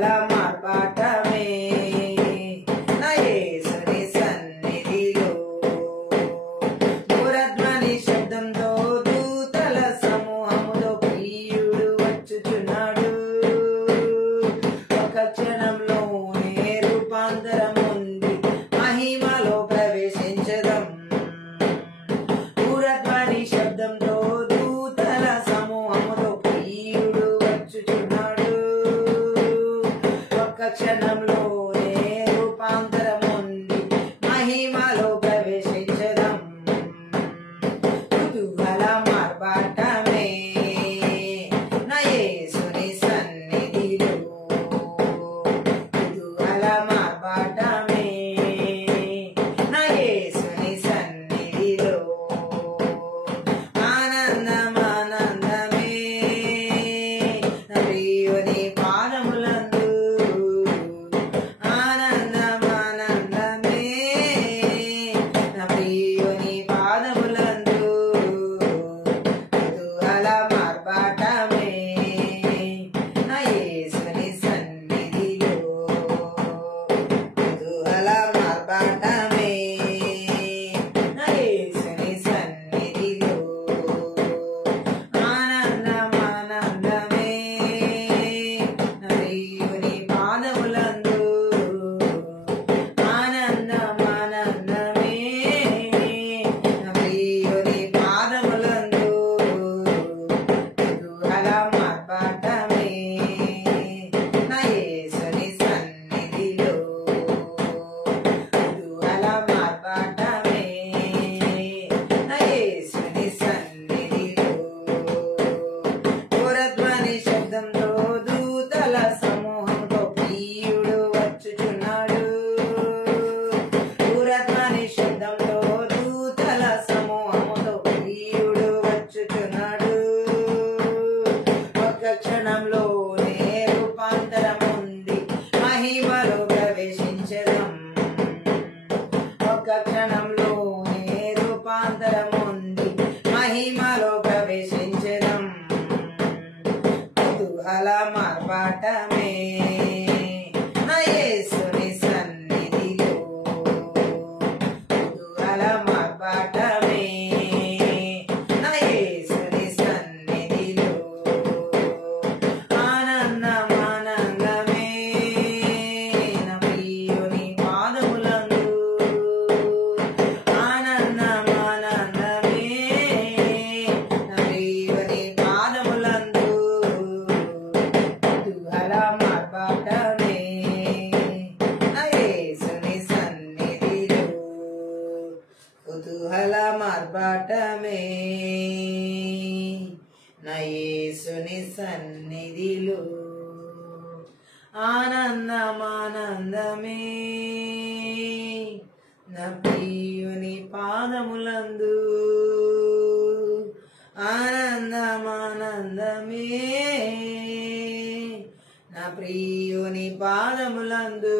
కుతూహల మార్పాటమే నా యేసుని సన్నిధిలో బూరధ్వని శబ్దంతో దూతల సమూహములో ప్రియుడు వచ్చుచున్నాడు ఒక క్షణంలోనే రూపాంతరం ఉంది మహిమలో ప్రవేశించదం బూరధ్వని శబ్దంతో దూతల సమూహములో ప్రియుడు వచ్చుచున్నాడు ఒక క్షణంలోనే రూపాంతరం ఉంది మహిమలో ప్రవేశించదం కుతూహల మార్పాటమే నా యేసుని సన్నిధిలో కుతూహల మార్పాటమే నా యేసుని సన్నిధిలో ఆనందమానందమే నా ప్రియుని పాదములందు ఆనందమానందమే నా ప్రియుని పాదములందు కుతూహల మార్పాటమే నా యేసుని సన్నిధిలో కుతూహల మార్పాటమే నా యేసుని సన్నిధిలో ఆనందమానందమే నా ప్రియుని పాదములందు ఆనందమానందమే నా ప్రియుని పాదములందు కుతూహల మార్పాటమే నా యేసుని సన్నిధిలో కుతూహల మార్పాటమే నా యేసుని సన్నిధిలో బూరధ్వని శబ్దంతో దూతల సమూహంతో ప్రియుడు వచ్చుచున్నాడు బూరధ్వని శబ్దంతో దూతల సమూహముతో ప్రియుడు వచ్చుచున్నాడు ఒక క్షణంలోనే రూపాంతరం ఉంది మహిమలో ప్రవేశించదం ఒక క్షణంలోనే రూపాంతరం ఉంది మహిమలో ప్రవేశించదం కుతూహల మార్పాటమే నా యేసుని సన్నిధిలో కుతూహల మార్పాటమే నా యేసుని సన్నిధిలో ఆనందమానందమే నా ప్రియుని పాదములందు ఆనందమానందమే నా ప్రియుని పాదములందు కుతూహల మార్పాటమే నా యేసుని సన్నిధిలో కుతూహల మార్పాటమే నా యేసుని సన్నిధిలో ఆనందమానందమే నా ప్రియుని పాదములందు ఆనందమానందమే నా ప్రియుని పాదములందు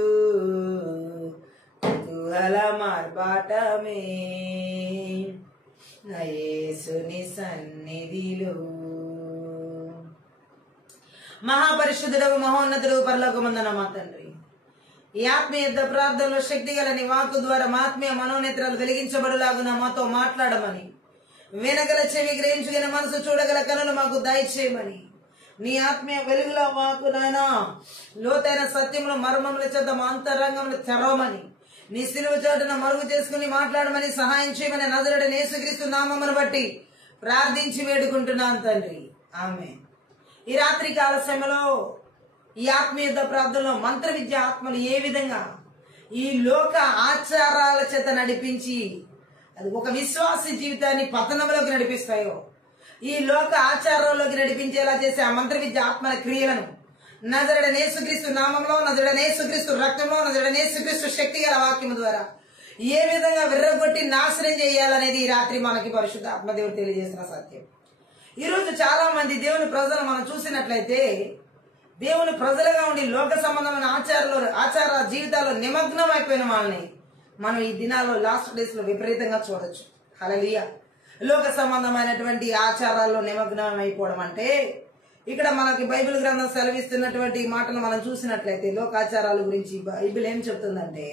కుతూహల మార్పాటమే నా యేసుని సన్నిధిలో మహాపరిశుద్ధుడవు మహోన్నతుడు పరలోకమందున మా తండ్రి ఈ ఆత్మీయ ప్రార్థనలో శక్తి గల నీ వాక్కు ద్వారా మా ఆత్మీయ మనోనేత్రాలు వెలిగించబడులాగున మాతో మాట్లాడమని వినగల చెవి గ్రహించగల మనసు చూడగల కనులు మాకు దయచేయమని నీ ఆత్మీయ వెలుగులో మాకు నాయనా లోతైన సత్యములు మర్మముల చేత మా అంతరంగములు తెరవమని నీ సిలువ చాటున మరుగు చేసుకుని మాట్లాడమని సహాయం చేయమని నజరుడైన యేసుక్రీస్తు నామమును బట్టి ప్రార్థించి వేడుకుంటున్నాను తండ్రి ఆమేన్. ఈ రాత్రి కాల సమయంలో ఈ ఆత్మీయ ప్రార్థనలో మంత్ర విద్య ఆత్మలు ఏ విధంగా ఈ లోక ఆచారాల చేత నడిపించి అది ఒక విశ్వాసీ జీవితాన్ని పతనంలోకి నడిపిస్తాయో ఈ లోక ఆచారంలోకి నడిపించేలా చేసే ఆ మంత్ర విద్య ఆత్మల క్రియలను నజరుడైన యేసుక్రీస్తు నామంలో నజరుడైన యేసుక్రీస్తు రక్తంలో నజరుడైన యేసుక్రీస్తు శక్తి గల వాక్యం ద్వారా ఏ విధంగా విర్రగొట్టి నాశనం చేయాలనేది ఈ రాత్రి మనకి పరిశుద్ధ ఆత్మదేవుడు తెలియజేస్తున్న సత్యం. ఈ రోజు చాలా మంది దేవుని ప్రజలు మనం చూసినట్లయితే దేవుని ప్రజలుగా ఉండి లోక సంబంధమైన ఆచార జీవితాల్లో నిమగ్నం అయిపోయిన వాళ్ళని మనం ఈ దినాల్లో లాస్ట్ డేస్ లో విపరీతంగా చూడొచ్చు. హల్లెలూయా. లోక సంబంధమైనటువంటి ఆచారాల్లో నిమగ్నం అయిపోవడం అంటే ఇక్కడ మనకి బైబిల్ గ్రంథం సెలవిస్తున్నటువంటి మాటలు మనం చూసినట్లయితే లోకాచారాల గురించి బైబిల్ ఏం చెప్తుందంటే,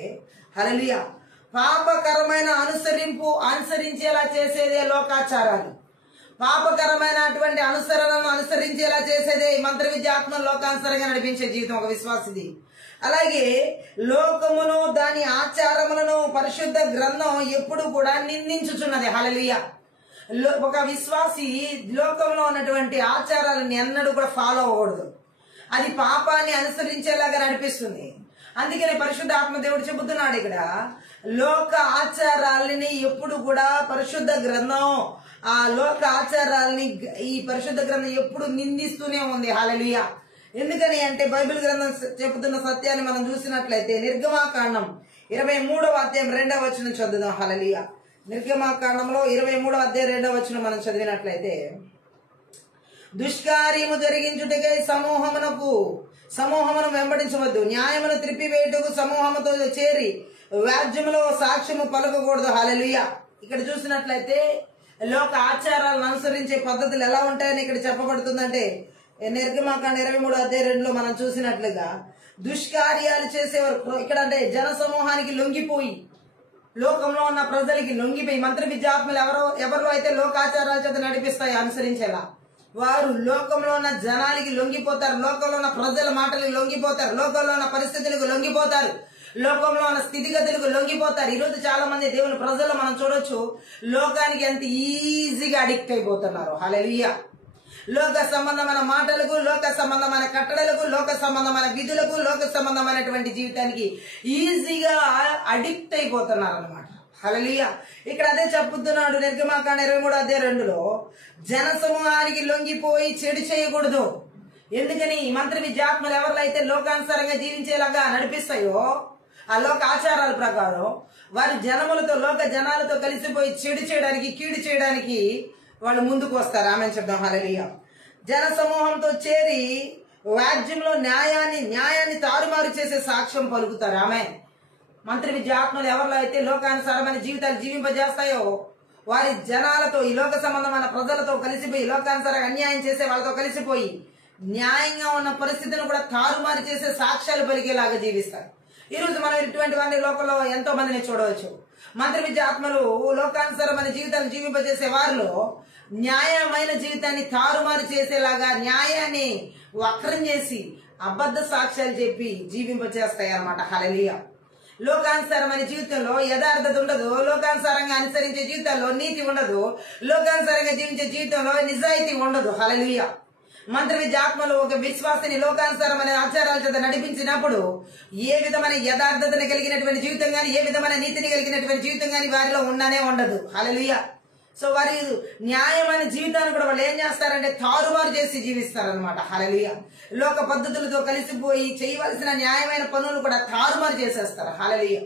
హల్లెలూయా, పాపకరమైన అనుసరించేలా చేసేదే లోకాచారాలు. పాపకరమైనటువంటి అనుసరణను అనుసరించేలా చేసేదే మంత్ర విద్యాత్మ లోకానుసరంగా నడిపించే జీవితం ఒక విశ్వాసిది. అలాగే లోకమును దాని ఆచారములను పరిశుద్ధ గ్రంథం ఎప్పుడు కూడా నిందించుచున్నది. హల్లెలూయా. ఒక విశ్వాసి లోకంలో ఉన్నటువంటి ఆచారాలను ఎన్నడూ కూడా ఫాలో అవ్వకూడదు. అది పాపాన్ని అనుసరించేలాగా నడిపిస్తుంది. అందుకని పరిశుద్ధ ఆత్మదేవుడు చెబుతున్నాడు ఇక్కడ, లోక ఆచారాలని ఎప్పుడు కూడా పరిశుద్ధ గ్రంథం ఆ లోక ఆచారాలని ఈ పరిశుద్ధ గ్రంథం ఎప్పుడు నిందిస్తూనే ఉంది. హల్లెలూయా. ఎందుకని అంటే బైబిల్ గ్రంథం చెబుతున్న సత్యాన్ని మనం చూసినట్లయితే నిర్గమాకాండం 23వ అధ్యాయం 2వ వచనం చదువుదాం. హల్లెలూయా. నిర్గమాకాండంలో 23వ అధ్యాయం 2వ వచనం మనం చదివినట్లయితే, దుష్కార్యము జరిగించుటకై సమూహమును వెంబడించవద్దు, న్యాయమును త్రిప్పివేయుటకు సమూహముతో చేరి వ్యాజ్యములో సాక్ష్యము పలకకూడదు. హల్లెలూయా. ఇక్కడ చూసినట్లయితే లోక ఆచారాలను అనుసరించే పద్ధతులు ఎలా ఉంటాయని ఇక్కడ చెప్పబడుతుందంటే, నిర్గమాకాండ 23వ అధ్యాయం 2లో మనం చూసినట్లుగా దుష్కార్యాలు చేసేవారు ఇక్కడ అంటే జన సమూహానికి లొంగిపోయి, లోకంలో ఉన్న ప్రజలకి లొంగిపోయి, మంత్ర విద్యాత్మలు ఎవరు అయితే లోకాచారాల చేత నడిపిస్తాయో అనుసరించేలా వారు లోకంలో ఉన్న జనానికి లొంగిపోతారు, లోకంలో ఉన్న ప్రజల మాటలకు లొంగిపోతారు, లోకంలో ఉన్న పరిస్థితులకు లొంగిపోతారు, లోకంలో ఉన్న స్థితిగతులకు లొంగిపోతారు. ఈరోజు చాలా మంది దేవుని ప్రజలు మనం చూడొచ్చు, లోకానికి ఎంత ఈజీగా అడిక్ట్ అయిపోతున్నారు. హల్లెలూయా. లోక సంబంధమైన మాటలకు, లోక సంబంధమైన కట్టడలకు, లోక సంబంధమైన విధులకు, లోక సంబంధమైనటువంటి జీవితానికి ఈజీగా అడిక్ట్ అయిపోతున్నారు అనమాట. హల్లెలూయా. ఇక్కడ అదే చెప్పుతున్నాడు నిర్గమాకాండ 23వ అధ్యాయం 2లో, జన సమూహానికి లొంగిపోయి చెడు చేయకూడదు. ఎందుకని మంత్ర విద్యాత్మలు ఎవరైతే లోకానుసారంగా జీవించేలాగా నడిపిస్తాయో ఆ లోక ఆచారాల ప్రకారం వారి జనములతో లోక జనాలతో కలిసిపోయి చెడు చేయడానికి, కీడు చేయడానికి వాళ్ళు ముందుకు వస్తారు. ఆమె చెప్దాం. హల్లెలూయా. జన సమూహంతో చేరి వ్యాజ్యంలో న్యాయాన్ని తారుమారు చేసే సాక్ష్యం పలుకుతారు. ఆమె మంత్రి విద్యాత్మలు ఎవరిలో అయితే లోకానుసారమైన జీవితాలు జీవింపజేస్తాయో వారి జనాలతో, ఈ లోక సంబంధమైన ప్రజలతో కలిసిపోయి, లోకానుసారంగా అన్యాయం చేసే వాళ్ళతో కలిసిపోయి న్యాయంగా ఉన్న పరిస్థితిని కూడా తారుమారు చేసే సాక్ష్యాలు పలికేలాగా జీవిస్తారు. ఈ రోజు మనం ఇటువంటి వారిని లోకంలో ఎంతో మందిని చూడవచ్చు. మంత్రి విద్యాత్మలు లోకానుసారమైన జీవితాన్ని జీవింపజేసే వారిలో న్యాయమైన జీవితాన్ని తారుమారు చేసేలాగా, న్యాయాన్ని వక్రం చేసి అబద్ధ సాక్ష్యాలు చెప్పి జీవింపజేస్తాయి అన్నమాట. హల్లెలూయా. లోకానుసారమైన జీవితంలో యథార్థత ఉండదు, లోకానుసారంగా అనుసరించే జీవితంలో నీతి ఉండదు, లోకానుసారంగా జీవించే జీవితంలో నిజాయితీ ఉండదు. హల్లెలూయా. మంత్ర విద్యాత్మలు ఒక విశ్వాసిని లోకానుసారమైన ఆచారాల చేత నడిపించినప్పుడు ఏ విధమైన యథార్థతను కలిగినటువంటి జీవితం గాని, ఏ విధమైన నీతిని కలిగినటువంటి జీవితం గాని వారిలో ఉండనే ఉండదు. హల్లెలూయా. సో వారి న్యాయమైన జీవితాన్ని కూడా వాళ్ళు ఏం చేస్తారంటే తారుమారు చేసి జీవిస్తారనమాట. హల్లెలూయా. లోక పద్ధతులతో కలిసిపోయి చేయవలసిన న్యాయమైన పనులు కూడా తారుమారు చేసేస్తారు. హల్లెలూయా.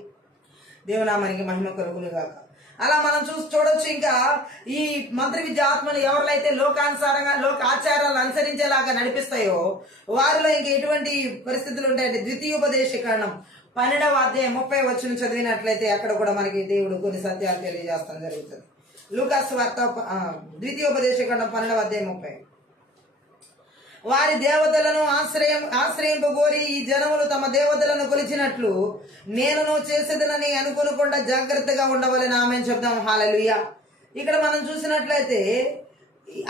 దేవునామానికి మహిమ కలుగును గాక. అలా మనం చూడొచ్చు. ఇంకా ఈ మంత్ర విద్యాత్మలు ఎవరైతే లోకానుసారంగా లోక ఆచారాలు అనుసరించేలాగా నడిపిస్తాయో వారిలో ఇంకా ఎటువంటి పరిస్థితులు ఉంటాయంటే, ద్వితీయోపదేశకాండం 12వ అధ్యాయం 30వ వచనం చదివినట్లయితే అక్కడ కూడా మనకి దేవుడు కొన్ని సత్యాలు తెలియజేస్తాం జరుగుతుంది. లూకాసు వార్త ద్వితీయోపదేశకాండం 12వ అధ్యాయం 30. వారి దేవతలను ఆశ్రయింపగోరి ఈ జనములు తమ దేవతలను కొలిచినట్లు నేనును చేసేదనని అనుకోకుండా జాగ్రత్తగా ఉండవలని ఆమె చెప్దాం. హల్లెలూయా. ఇక్కడ మనం చూసినట్లయితే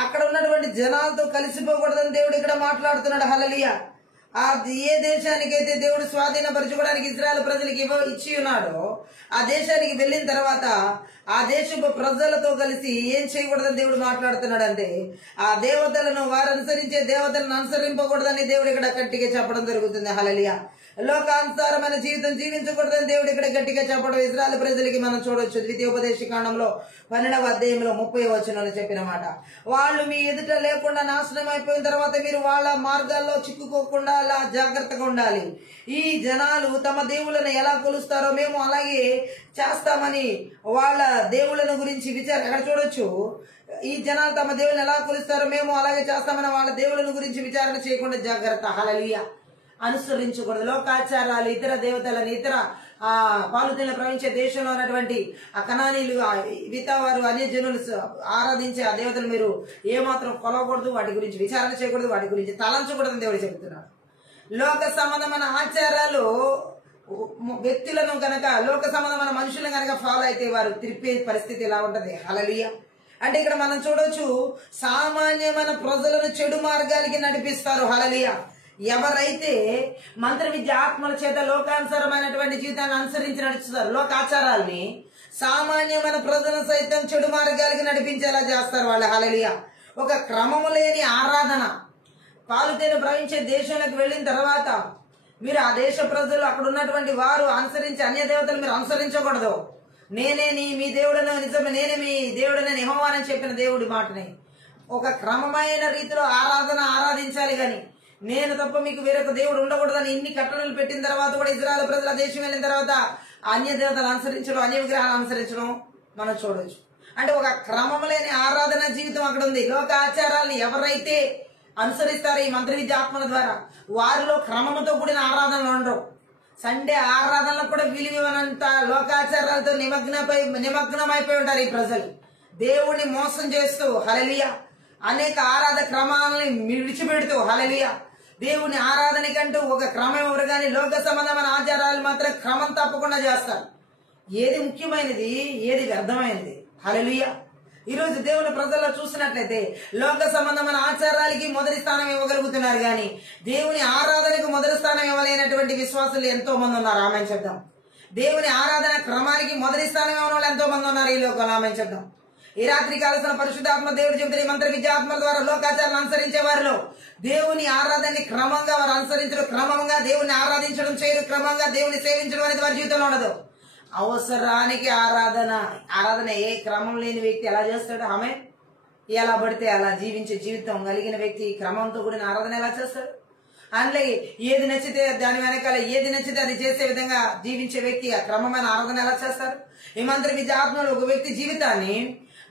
అక్కడ ఉన్నటువంటి జనాలతో కలిసిపోకూడదని దేవుడు ఇక్కడ మాట్లాడుతున్నాడు. హల్లెలూయా. ఏ దేశానికైతే దేవుడు స్వాధీనపరచుకోవడానికి ఇశ్రాయేలు ప్రజలకు ఇచ్చి ఉన్నాడో ఆ దేశానికి వెళ్ళిన తర్వాత ఆ దేశపు ప్రజలతో కలిసి ఏం చేయకూడదని దేవుడు మాట్లాడుతున్నాడంటే, ఆ దేవతలను వారు అనుసరించే దేవతలను అనుసరింపకూడదని దేవుడు ఇక్కడ గట్టిగా చెప్పడం జరుగుతుంది. హల్లెలూయా. లోకానుసారమైన జీవితం జీవించకూడదని దేవుడు ఇక్కడ గట్టిగా చెప్పడం ఇశ్రాయేలు ప్రజలకి మనం చూడొచ్చు. ద్వితీయోపదేశకాండంలో 12వ అధ్యాయంలో 30వ వచనంలో చెప్పిన మాట, వాళ్ళు మీ ఎదుట లేకుండా నాశనం అయిపోయిన తర్వాత మీరు వాళ్ళ మార్గాల్లో చిక్కుకోకుండా అలా జాగ్రత్తగా ఉండాలి. ఈ జనాలు తమ దేవుళ్ళను ఎలా కొలుస్తారో మేము అలాగే చేస్తామని వాళ్ళ దేవుళ్ళను గురించి అక్కడ చూడొచ్చు. ఈ జనాలు తమ దేవుళ్ళని ఎలా కొలుస్తారో మేము అలాగే చేస్తామని వాళ్ళ దేవుళ్ళను గురించి విచారణ చేయకుండా జాగ్రత్త. హల్లెలూయా. అనుసరించకూడదు. లోకాచారాలు, ఇతర దేవతలను, ఇతర పాలుతీన ప్రవహించే దేశంలో ఉన్నటువంటి ఆ కనానీలు, మిగతా వారు, అన్య జనులు ఆరాధించే ఆ దేవతలు మీరు ఏమాత్రం కొలవకూడదు, వాటి గురించి విచారణ చేయకూడదు, వాటి గురించి తలంచకూడదని దేవుడు చెబుతున్నాడు. లోక సంబంధమైన ఆచారాలు వ్యక్తులను గనక, లోక సంబంధమైన మనుషులను గనక ఫాలో అయితే వారు తిరిపే పరిస్థితి ఎలా ఉంటది. హల్లెలూయా. అంటే ఇక్కడ మనం చూడొచ్చు, సామాన్యమైన ప్రజలను చెడు మార్గానికి నడిపిస్తారు. హల్లెలూయా. ఎవరైతే మంత్ర విద్య ఆత్మల చేత లోకానుసారమైనటువంటి జీవితాన్ని అనుసరించి నడుస్తారు, లోకాచారాల్ని, సామాన్యమైన ప్రజలను సైతం చెడు మార్గాలకి నడిపించేలా చేస్తారు వాళ్ళు. హల్లెలూయా. ఒక క్రమము లేని ఆరాధన. పాలుతేను ప్రవహించే దేశంలోకి వెళ్ళిన తర్వాత మీరు ఆ దేశ ప్రజలు, అక్కడ ఉన్నటువంటి వారు అనుసరించి అన్య దేవతలు మీరు అనుసరించకూడదు. నేనే మీ దేవుడను, నిజమే నేనే మీ దేవుడని యెహోవా అని చెప్పిన దేవుడి మాటని ఒక క్రమమైన రీతిలో ఆరాధించాలి గాని నేను తప్ప మీకు వేరొక దేవుడు ఉండకూడదని ఇన్ని కట్టడలు పెట్టిన తర్వాత కూడా ఇజ్రాయెల్ ప్రజల దేశం వెళ్ళిన తర్వాత అన్య దేవతలు అనుసరించడం, అన్య విగ్రహాలు అనుసరించడం మనం చూడొచ్చు. అంటే ఒక క్రమం లేని ఆరాధన జీవితం అక్కడ ఉంది. లోక ఆచారాలను ఎవరైతే అనుసరిస్తారో ఈ మంత్ర విద్య ఆత్మల ద్వారా, వారిలో క్రమముతో కూడిన ఆరాధనలు ఉండవు. సండే ఆరాధనలకు కూడా విలువనంత లోకాచారాలతో నిమగ్నమైపోయి ఉంటారు ఈ ప్రజలు. దేవుణ్ణి మోసం చేస్తూ, హల్లెలూయా, అనేక ఆరాధన క్రమాలని విడిచిపెడుతూ, హల్లెలూయా, దేవుని ఆరాధనకంటూ ఒక క్రమం ఎవరు కానీ లోక సంబంధమైన ఆచారాలు మాత్రం క్రమం తప్పకుండా చేస్తారు. ఏది ముఖ్యమైనది, ఏది వ్యర్థమైనది. హల్లెలూయా. ఈరోజు దేవుని ప్రజల్లో చూసినట్లయితే లోక సంబంధమైన ఆచారాలకి మొదటి స్థానం ఇవ్వగలుగుతున్నారు కానీ దేవుని ఆరాధనకు మొదటి స్థానం ఇవ్వలేనటువంటి విశ్వాసులు ఎంతో మంది ఉన్నారు. ఆమె చెప్దాం. దేవుని ఆరాధన క్రమానికి మొదటి స్థానం ఇవ్వని వాళ్ళు ఎంతో మంది ఉన్నారు ఈ లోకంలో. ఆమె చెప్దాం. ఈ రాత్రి కాలసిన పరిశుద్ధాత్మ దేవుడు చెబుతున్న మంత్ర విద్యాత్మల ద్వారా లోకాచారాలు అనుసరించే వారిలో దేవుని ఆరాధనని క్రమంగా వారు అనుసరించడం, క్రమంగా దేవుని ఆరాధించడం చేయరు, క్రమంగా దేవుని సేవించడం అనేది వారి జీవితంలో ఉండదు. అవసరానికి ఆరాధన ఏ క్రమం లేని వ్యక్తి ఎలా చేస్తాడు? ఆమె ఎలా పడితే అలా జీవించే జీవితం కలిగిన వ్యక్తి క్రమంతో కూడిన ఆరాధన ఎలా చేస్తాడు? అందులో ఏది నచ్చితే దాని వెనకాల ఏది నచ్చితే అది చేసే విధంగా జీవించే వ్యక్తి ఆ క్రమమైన ఆరాధన ఎలా చేస్తారు? ఈ మంత్ర విద్య ఆత్మలు ఒక వ్యక్తి జీవితాన్ని,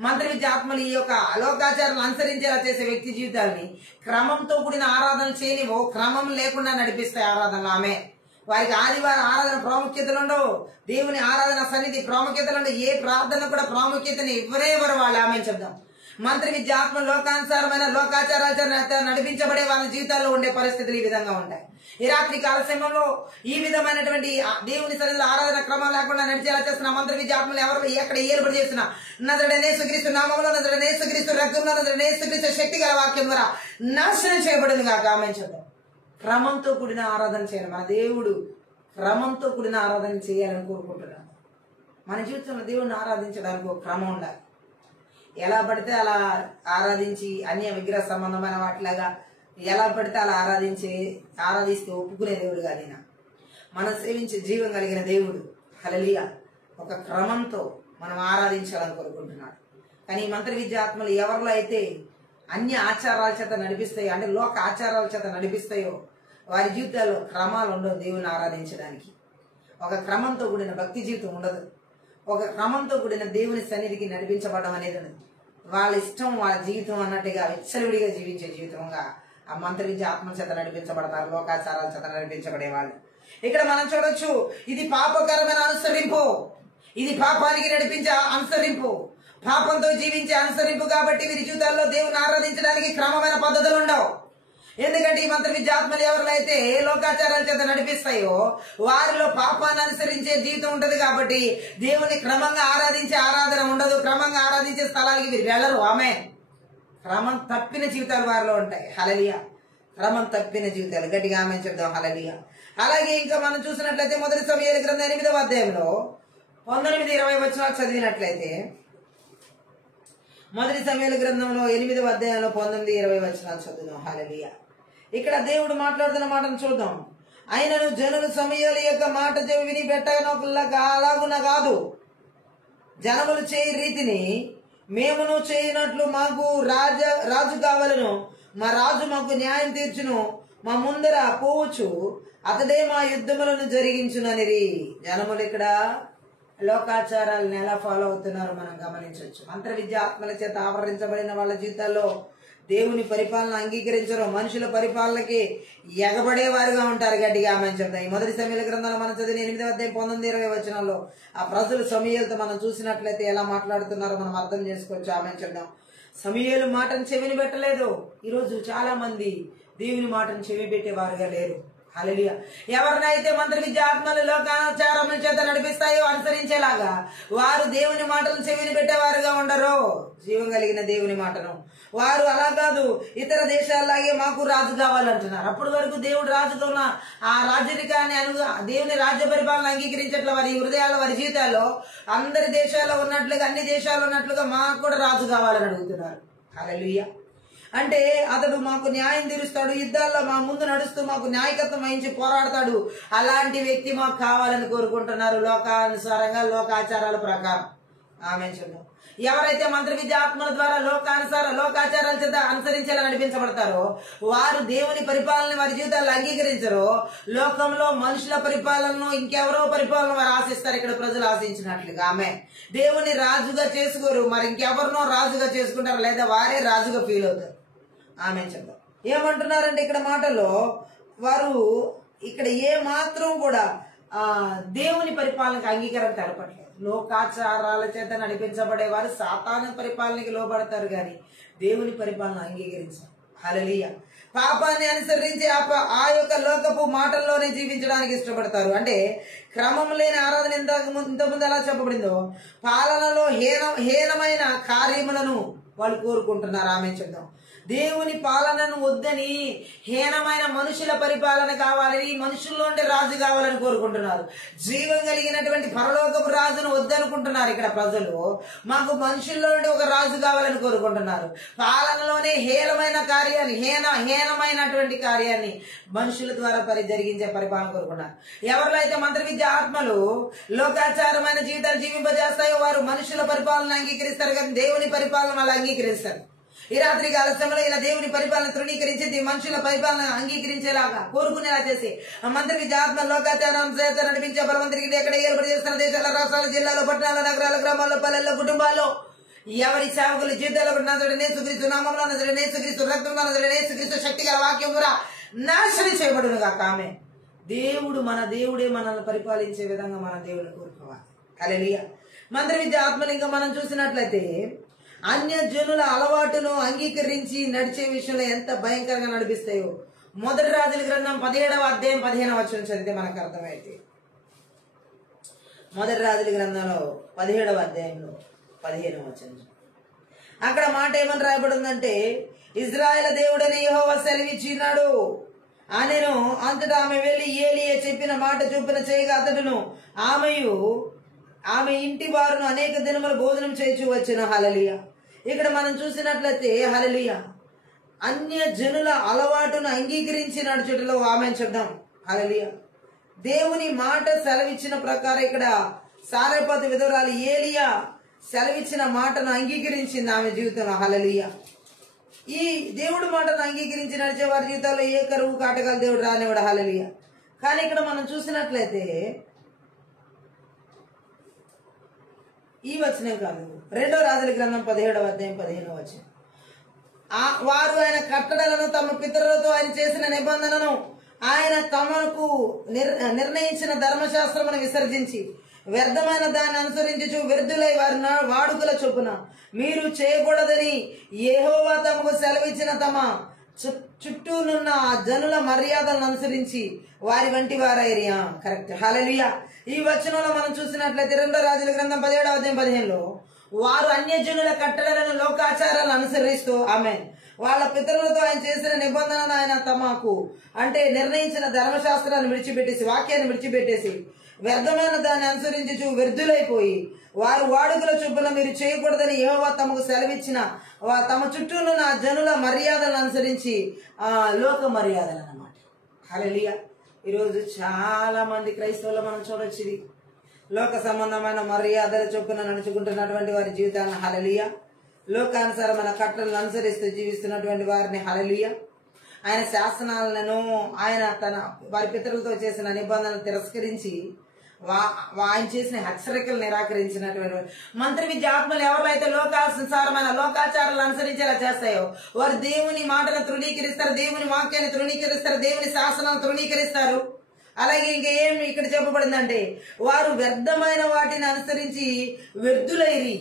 మంత్ర విద్య ఆత్మలు ఈ యొక్క లోకాచారాలను అనుసరించేలా చేసే వ్యక్తి జీవితాన్ని క్రమంతో కూడిన ఆరాధన చేయనివో, క్రమం లేకుండా నడిపిస్తాయి ఆరాధనలు. ఆమె వారికి ఆదివారం ఆరాధన ప్రాముఖ్యతలు ఉండవు. దేవుని ఆరాధన సన్నిధి ప్రాముఖ్యతలు ఉండవు. ఏ ప్రార్థన కూడా ప్రాముఖ్యతని ఎవరెవరు వాళ్ళు. ఆమె చెప్దాం. మంత్ర విద్య ఆత్మ లోకానుసారమైన లోకాచారాలు నడిపించబడే వాళ్ళ జీవితాల్లో ఉండే పరిస్థితులు ఈ విధంగా ఉంటాయి. ఈ రాత్రి కాల సమయంలో ఈ విధమైనటువంటి దేవుని సన్నిధిలో ఆరాధన క్రమం లేకుండా నడిచేలా చేస్తున్న మంత్ర విద్య ఆత్మలు ఎవరు ఎక్కడ ఏర్పడి చేస్తున్నా నజరుడైన యేసుక్రీస్తు నామములో, నజరుడైన యేసుక్రీస్తు రక్తంలో, నజరుడైన యేసుక్రీస్తు శక్తి గల వాక్యం ద్వారా నాశనం చేయబడింది కాక. ఆమె చెప్దాం. క్రమంతో కూడిన ఆరాధన చేయాలి. మన దేవుడు క్రమంతో కూడిన ఆరాధన చేయాలని కోరుకుంటున్నాడు. మన జీవితంలో దేవుడిని ఆరాధించడానికి ఒక క్రమం ఉండాలి. ఎలా పడితే అలా ఆరాధించి అన్య విగ్రహ సంబంధమైన వాటిలాగా ఎలా పడితే అలా ఆరాధిస్తే ఒప్పుకునే దేవుడు కాదు. మనం సేవించే జీవం కలిగిన దేవుడు. హల్లెలూయా. ఒక క్రమంతో మనం ఆరాధించాలని కోరుకుంటున్నాడు. కానీ ఈ మంత్ర విద్య ఆత్మలు ఎవరిలో అయితే అన్య ఆచారాల చేత నడిపిస్తాయో, అంటే లోక ఆచారాల చేత నడిపిస్తాయో, వారి జీవితాల్లో క్రమాలు ఉండవు దేవుని ఆరాధించడానికి. ఒక క్రమంతో కూడిన భక్తి జీవితం ఉండదు. ఒక క్రమంతో కూడిన దేవుని సన్నిధికి నడిపించబడడం అనేది ఉండదు. వాళ్ళ ఇష్టం, వాళ్ళ జీవితం అన్నట్టుగా విచ్చలవిడిగా జీవించే జీవితంగా ఆ మంత్ర విద్య ఆత్మ చేత నడిపించబడతారు, లోకాచారాల చేత నడిపించబడే వాళ్ళు. ఇక్కడ మనం చూడొచ్చు, ఇది పాపకరమైన అనుసరింపు, ఇది పాపానికి నడిపించే అనుసరింపు, పాపంతో జీవించే అనుసరింపు. కాబట్టి వీరి జీవితాల్లో దేవుని ఆరాధించడానికి క్రమమైన పద్ధతులు ఉండవు. ఎందుకంటే ఈ మంత్ర విద్య ఆత్మలు ఎవరినైతే లోకాచారాల చేత నడిపిస్తాయో వారిలో పాపాన్ని అనుసరించే జీవితం ఉంటది. కాబట్టి దేవుని క్రమంగా ఆరాధించే ఆరాధన ఉండదు. క్రమంగా ఆరాధించే స్థలాలకి వీరు వెళ్ళరు. ఆమె క్రమం తప్పిన జీవితాలు వారిలో ఉంటాయి. హల్లెలూయా. క్రమం తప్పిన జీవితాలు. గట్టిగా ఆమె చెప్దాం. హల్లెలూయా. అలాగే ఇంకా మనం చూసినట్లయితే మొదటి సమూయేలు గ్రంథం 8వ అధ్యాయంలో 19-20 వచనాలు చదివినట్లయితే, మొదటి సమూయేలు గ్రంథంలో 8వ అధ్యాయంలో 19-20 వచనాలు చదువుదాం. హల్లెలూయా. ఇక్కడ దేవుడు మాట్లాడుతున్న మాటను చూద్దాం. ఆయనను జనులు సమూయేలు యొక్క మాట చెవి విని పెట్టనొకలాగా అలాగున కాదు, జనములు చేయి రీతిని మేమును చేయనట్లు మాకు రాజు కావలను, మా రాజు మాకు న్యాయం తీర్చును, మా ముందర పోవచ్చు, అతడే మా యుద్ధములను జరిగించుననిరి. జనములు ఇక్కడ లోకాచారాలను ఎలా ఫాలో అవుతున్నారో మనం గమనించవచ్చు. మంత్ర విద్య ఆత్మల చేత ఆవరించబడిన వాళ్ళ జీవితాల్లో దేవుని పరిపాలన అంగీకరించరు, మనుషుల పరిపాలనకి ఎగబడేవారుగా ఉంటారు. గట్టిగా ఆమె చెప్తాం. ఈ మొదటి సమూయేలు గ్రంథంలో మనం చదివిన 8వ అధ్యాయం 19-20 వచనాల్లో ఆ ప్రజలు సమూయేలుతో మనం చూసినట్లయితే ఎలా మాట్లాడుతున్నారో మనం అర్థం చేసుకోవచ్చు. ఆమె చెప్దాం. సమూయేలు మాటను చెవిని పెట్టలేదు. ఈరోజు చాలా మంది దేవుని మాటను చెవి పెట్టేవారుగా లేరు. హల్లెలూయా. ఎవరినైతే మంత్ర విద్యాత్మలు లోకాచారముల చేత నడిపిస్తాయో అనుసరించేలాగా వారు దేవుని మాటను చెవిని పెట్టేవారుగా ఉండరు. జీవం కలిగిన దేవుని మాటను వారు అలా కాదు, ఇతర దేశాల్లాగే మాకు రాజు కావాలంటున్నారు. అప్పటి వరకు దేవుడు రాజుతో ఉన్న ఆ రాజరికాన్ని దేవుని రాజ్య పరిపాలన అంగీకరించట్ల వారి హృదయాల్లో, వారి జీవితాల్లో అందరి దేశాల్లో ఉన్నట్లుగా, అన్ని దేశాల్లో ఉన్నట్లుగా మాకు కూడా రాజు కావాలని అడుగుతున్నారు. హల్లెలూయా. అంటే అతడు మాకు న్యాయం తీరుస్తాడు, యుద్ధాల్లో మా ముందు నడుస్తూ మాకు న్యాయకత్వం వహించి పోరాడతాడు. అలాంటి వ్యక్తి మాకు కావాలని కోరుకుంటున్నారు, లోకానుసారంగా, లోకాచారాల ప్రకారం. ఆమె చూద్దాం. ఎవరైతే మంత్ర విద్య ఆత్మల ద్వారా లోకాచారాల చేత అనుసరించేలా నడిపించబడతారో వారు దేవుని పరిపాలన వారి జీవితాల్లో అంగీకరించరు. లోకంలో మనుషుల పరిపాలనను, ఇంకెవరో పరిపాలన వారు ఆశిస్తారు. ఇక్కడ ప్రజలు ఆశించినట్లుగా ఆమె దేవుని రాజుగా చేసుకోరు, మరి ఇంకెవరినో రాజుగా చేసుకుంటారు, లేదా వారే రాజుగా ఫీల్ అవుతారు. ఆమె చెప్తాం. ఏమంటున్నారంటే ఇక్కడ మాటలో వారు ఇక్కడ ఏ మాత్రం కూడా దేవుని పరిపాలనకు అంగీకారం తెలపట్లేదు. లోకాచారాల చేత నడిపించబడేవారు సాతాను పరిపాలనకి లోబడతారు, కానీ దేవుని పరిపాలన అంగీకరించారు. హల్లెలూయా. పాపాన్ని అనుసరించి ఆ యొక్క లోకపు మాటల్లోనే జీవించడానికి ఇష్టపడతారు. అంటే క్రమం లేని ఆరాధన ఇంతకుముందు ఎలా చెప్పబడిందో పాలనలో హీనమైన కార్యములను వాళ్ళు కోరుకుంటున్నారు. ఆమె చెప్దాం. దేవుని పాలనను వద్దని హీనమైన మనుషుల పరిపాలన కావాలని, మనుషుల్లో ఉండే రాజు కావాలని కోరుకుంటున్నారు. జీవం కలిగినటువంటి పరలోకపు రాజును వద్దనుకుంటున్నారు. ఇక్కడ ప్రజలు మాకు మనుషుల్లో ఉండే ఒక రాజు కావాలని కోరుకుంటున్నారు. పాలనలోనే హీనమైనటువంటి కార్యాన్ని మనుషుల ద్వారా జరిగించే పరిపాలన కోరుకున్నారు. ఎవరిలో అయితే మంత్ర విద్య ఆత్మలు లోకాచారమైన జీవితాలు జీవింపజేస్తాయో వారు మనుషుల పరిపాలన అంగీకరిస్తారు, కానీ దేవుని పరిపాలన వాళ్ళు అంగీకరిస్తారు. ఈ రాత్రి కాల సమయంలో ఇలా దేవుని పరిపాలన తృణీకరించి మనుషుల పరిపాలన అంగీకరించేలాగా కోరుకునేలా చేసి మంత్రి విద్య ఆత్మ లోకాచారం చేత నడిపించే బలవంతుడికి ఎక్కడ ఏర్పడి చేస్తున్న దేశాల, రాష్ట్రాల, జిల్లాలో, పట్టణాల, నగరాల, గ్రామాల్లో, పల్లెల్లో, కుటుంబాల్లో ఎవరి సేవకులు జీవితాల్లో నేసుక్రీస్తు నామంలో, నేసుక్రీస్తు రక్తంలో, నేసుక్రీస్తు శక్తి గల వాక్యం కూడా నాశనం చేయబడును గాక. ఆమె దేవుడు మన దేవుడే మనల్ని పరిపాలించే విధంగా మన దేవుడిని కోరుకోవాలి. హల్లెలూయా. మంత్రి విద్య ఆత్మలు ఇంకా మనం చూసినట్లయితే అన్య జనుల అలవాటును అంగీకరించి నడిచే విషయంలో ఎంత భయంకరంగా నడిపిస్తాయో మొదటి రాజుల గ్రంథం 17వ అధ్యాయం 15వ వచనం చదివితే మనకు అర్థమైతే. మొదటి రాజుల గ్రంథంలో 17వ అధ్యాయంలో 15వ వచనం అక్కడ మాట ఏమని రాయబడిందంటే, ఇజ్రాయేల్ దేవుడని యెహోవా సెలవిచ్చినాడు ఆమెను. అంతటా ఆమె వెళ్లి ఏలీయా చెప్పిన మాట చొప్పున చేయగా అతడును ఆమె ఇంటి వారును అనేక దినములు భోజనం చేయించు వచ్చిన. హల్లెలూయా. ఇక్కడ మనం చూసినట్లయితే హల్లెలూయా అన్య జనుల అలవాటును అంగీకరించి నడుచుటలో ఆమె చెప్దాం. హల్లెలూయా. దేవుని మాట సెలవిచ్చిన ప్రకారం ఇక్కడ సారెపతు విధవరాలు ఏలియా సెలవిచ్చిన మాటను అంగీకరించింది ఆమె జీవితంలో. హల్లెలూయా. ఈ దేవుడి మాటను అంగీకరించి నడిచే వారి జీవితాల్లో ఏ కరువు కాటకాలు దేవుడు రానివాడు. హల్లెలూయా. కానీ ఇక్కడ మనం చూసినట్లయితే ఈ వచనం కాదు, 2వ రాజుల గ్రంథం 17వ అధ్యాయం 15వ వచనం. వారు ఆయన కట్టడలను తమ పితరులతో ఆయన చేసిన నిబంధనను ఆయన తమకు నిర్ణయించిన ధర్మశాస్త్రమును విసర్జించి వ్యర్థమైన దాన్ని అనుసరించి వ్యర్థులై వారి వాడుకల చొప్పున మీరు చేయకూడదని యెహోవా తమకు సెలవిచ్చిన తమ చుట్టూనున్న జనుల మర్యాదలను అనుసరించి వారి వంటి వారైరియా. కరెక్ట్. హల్లెలూయా. ఈ వచనంలో మనం చూసినట్లయితే 2వ రాజుల గ్రంథం 17వ అధ్యాయం 15లో వారు అన్యజనుల కట్టడలను లోకాచారాలను అనుసరిస్తూ ఆమెన్ వాళ్ళ పితరులతో ఆయన చేసిన నిబంధనను ఆయన తమకు అంటే నిర్ణయించిన ధర్మశాస్త్రాన్ని విడిచిపెట్టేసి, వాక్యాన్ని విడిచిపెట్టేసి వ్యర్థమైన దాన్ని అనుసరించి వ్యర్థులైపోయి వారు వాడుకల చొప్పున మీరు చేయకూడదని యెహోవా తమకు సెలవిచ్చిన తమ చుట్టూనున్న జనుల మర్యాదలను అనుసరించి లోక మర్యాదలు అన్నమాట. హల్లెలూయా. ఈరోజు చాలా మంది క్రైస్తవులు మనం చూడొచ్చు ఇది లోక సంబంధమైన మర్యాదల చొప్పున నడుచుకుంటున్నటువంటి వారి జీవితాలను. హల్లెలూయా. లోకానుసారమైన కట్టలను అనుసరిస్తూ జీవిస్తున్నటువంటి వారిని. హల్లెలూయా. ఆయన శాసనాలను ఆయన వారి పితరులతో చేసిన నిబంధనలు తిరస్కరించి ఆయన చేసిన హెచ్చరికలు నిరాకరించినటువంటి మంత్రి విద్య ఆత్మలు ఎవరైతే లోకానుసారమైన లోకాచారాలు అనుసరించేలా చేస్తాయో వారు దేవుని మాటను తృణీకరిస్తారు, దేవుని వాక్యాన్ని తృణీకరిస్తారు, దేవుని శాసనాలను తృణీకరిస్తారు. అలాగే ఇంకా ఏమి ఇక్కడ చెప్పబడిందంటే వారు వ్యర్థమైన వాటిని అనుసరించి వ్యర్థులైరి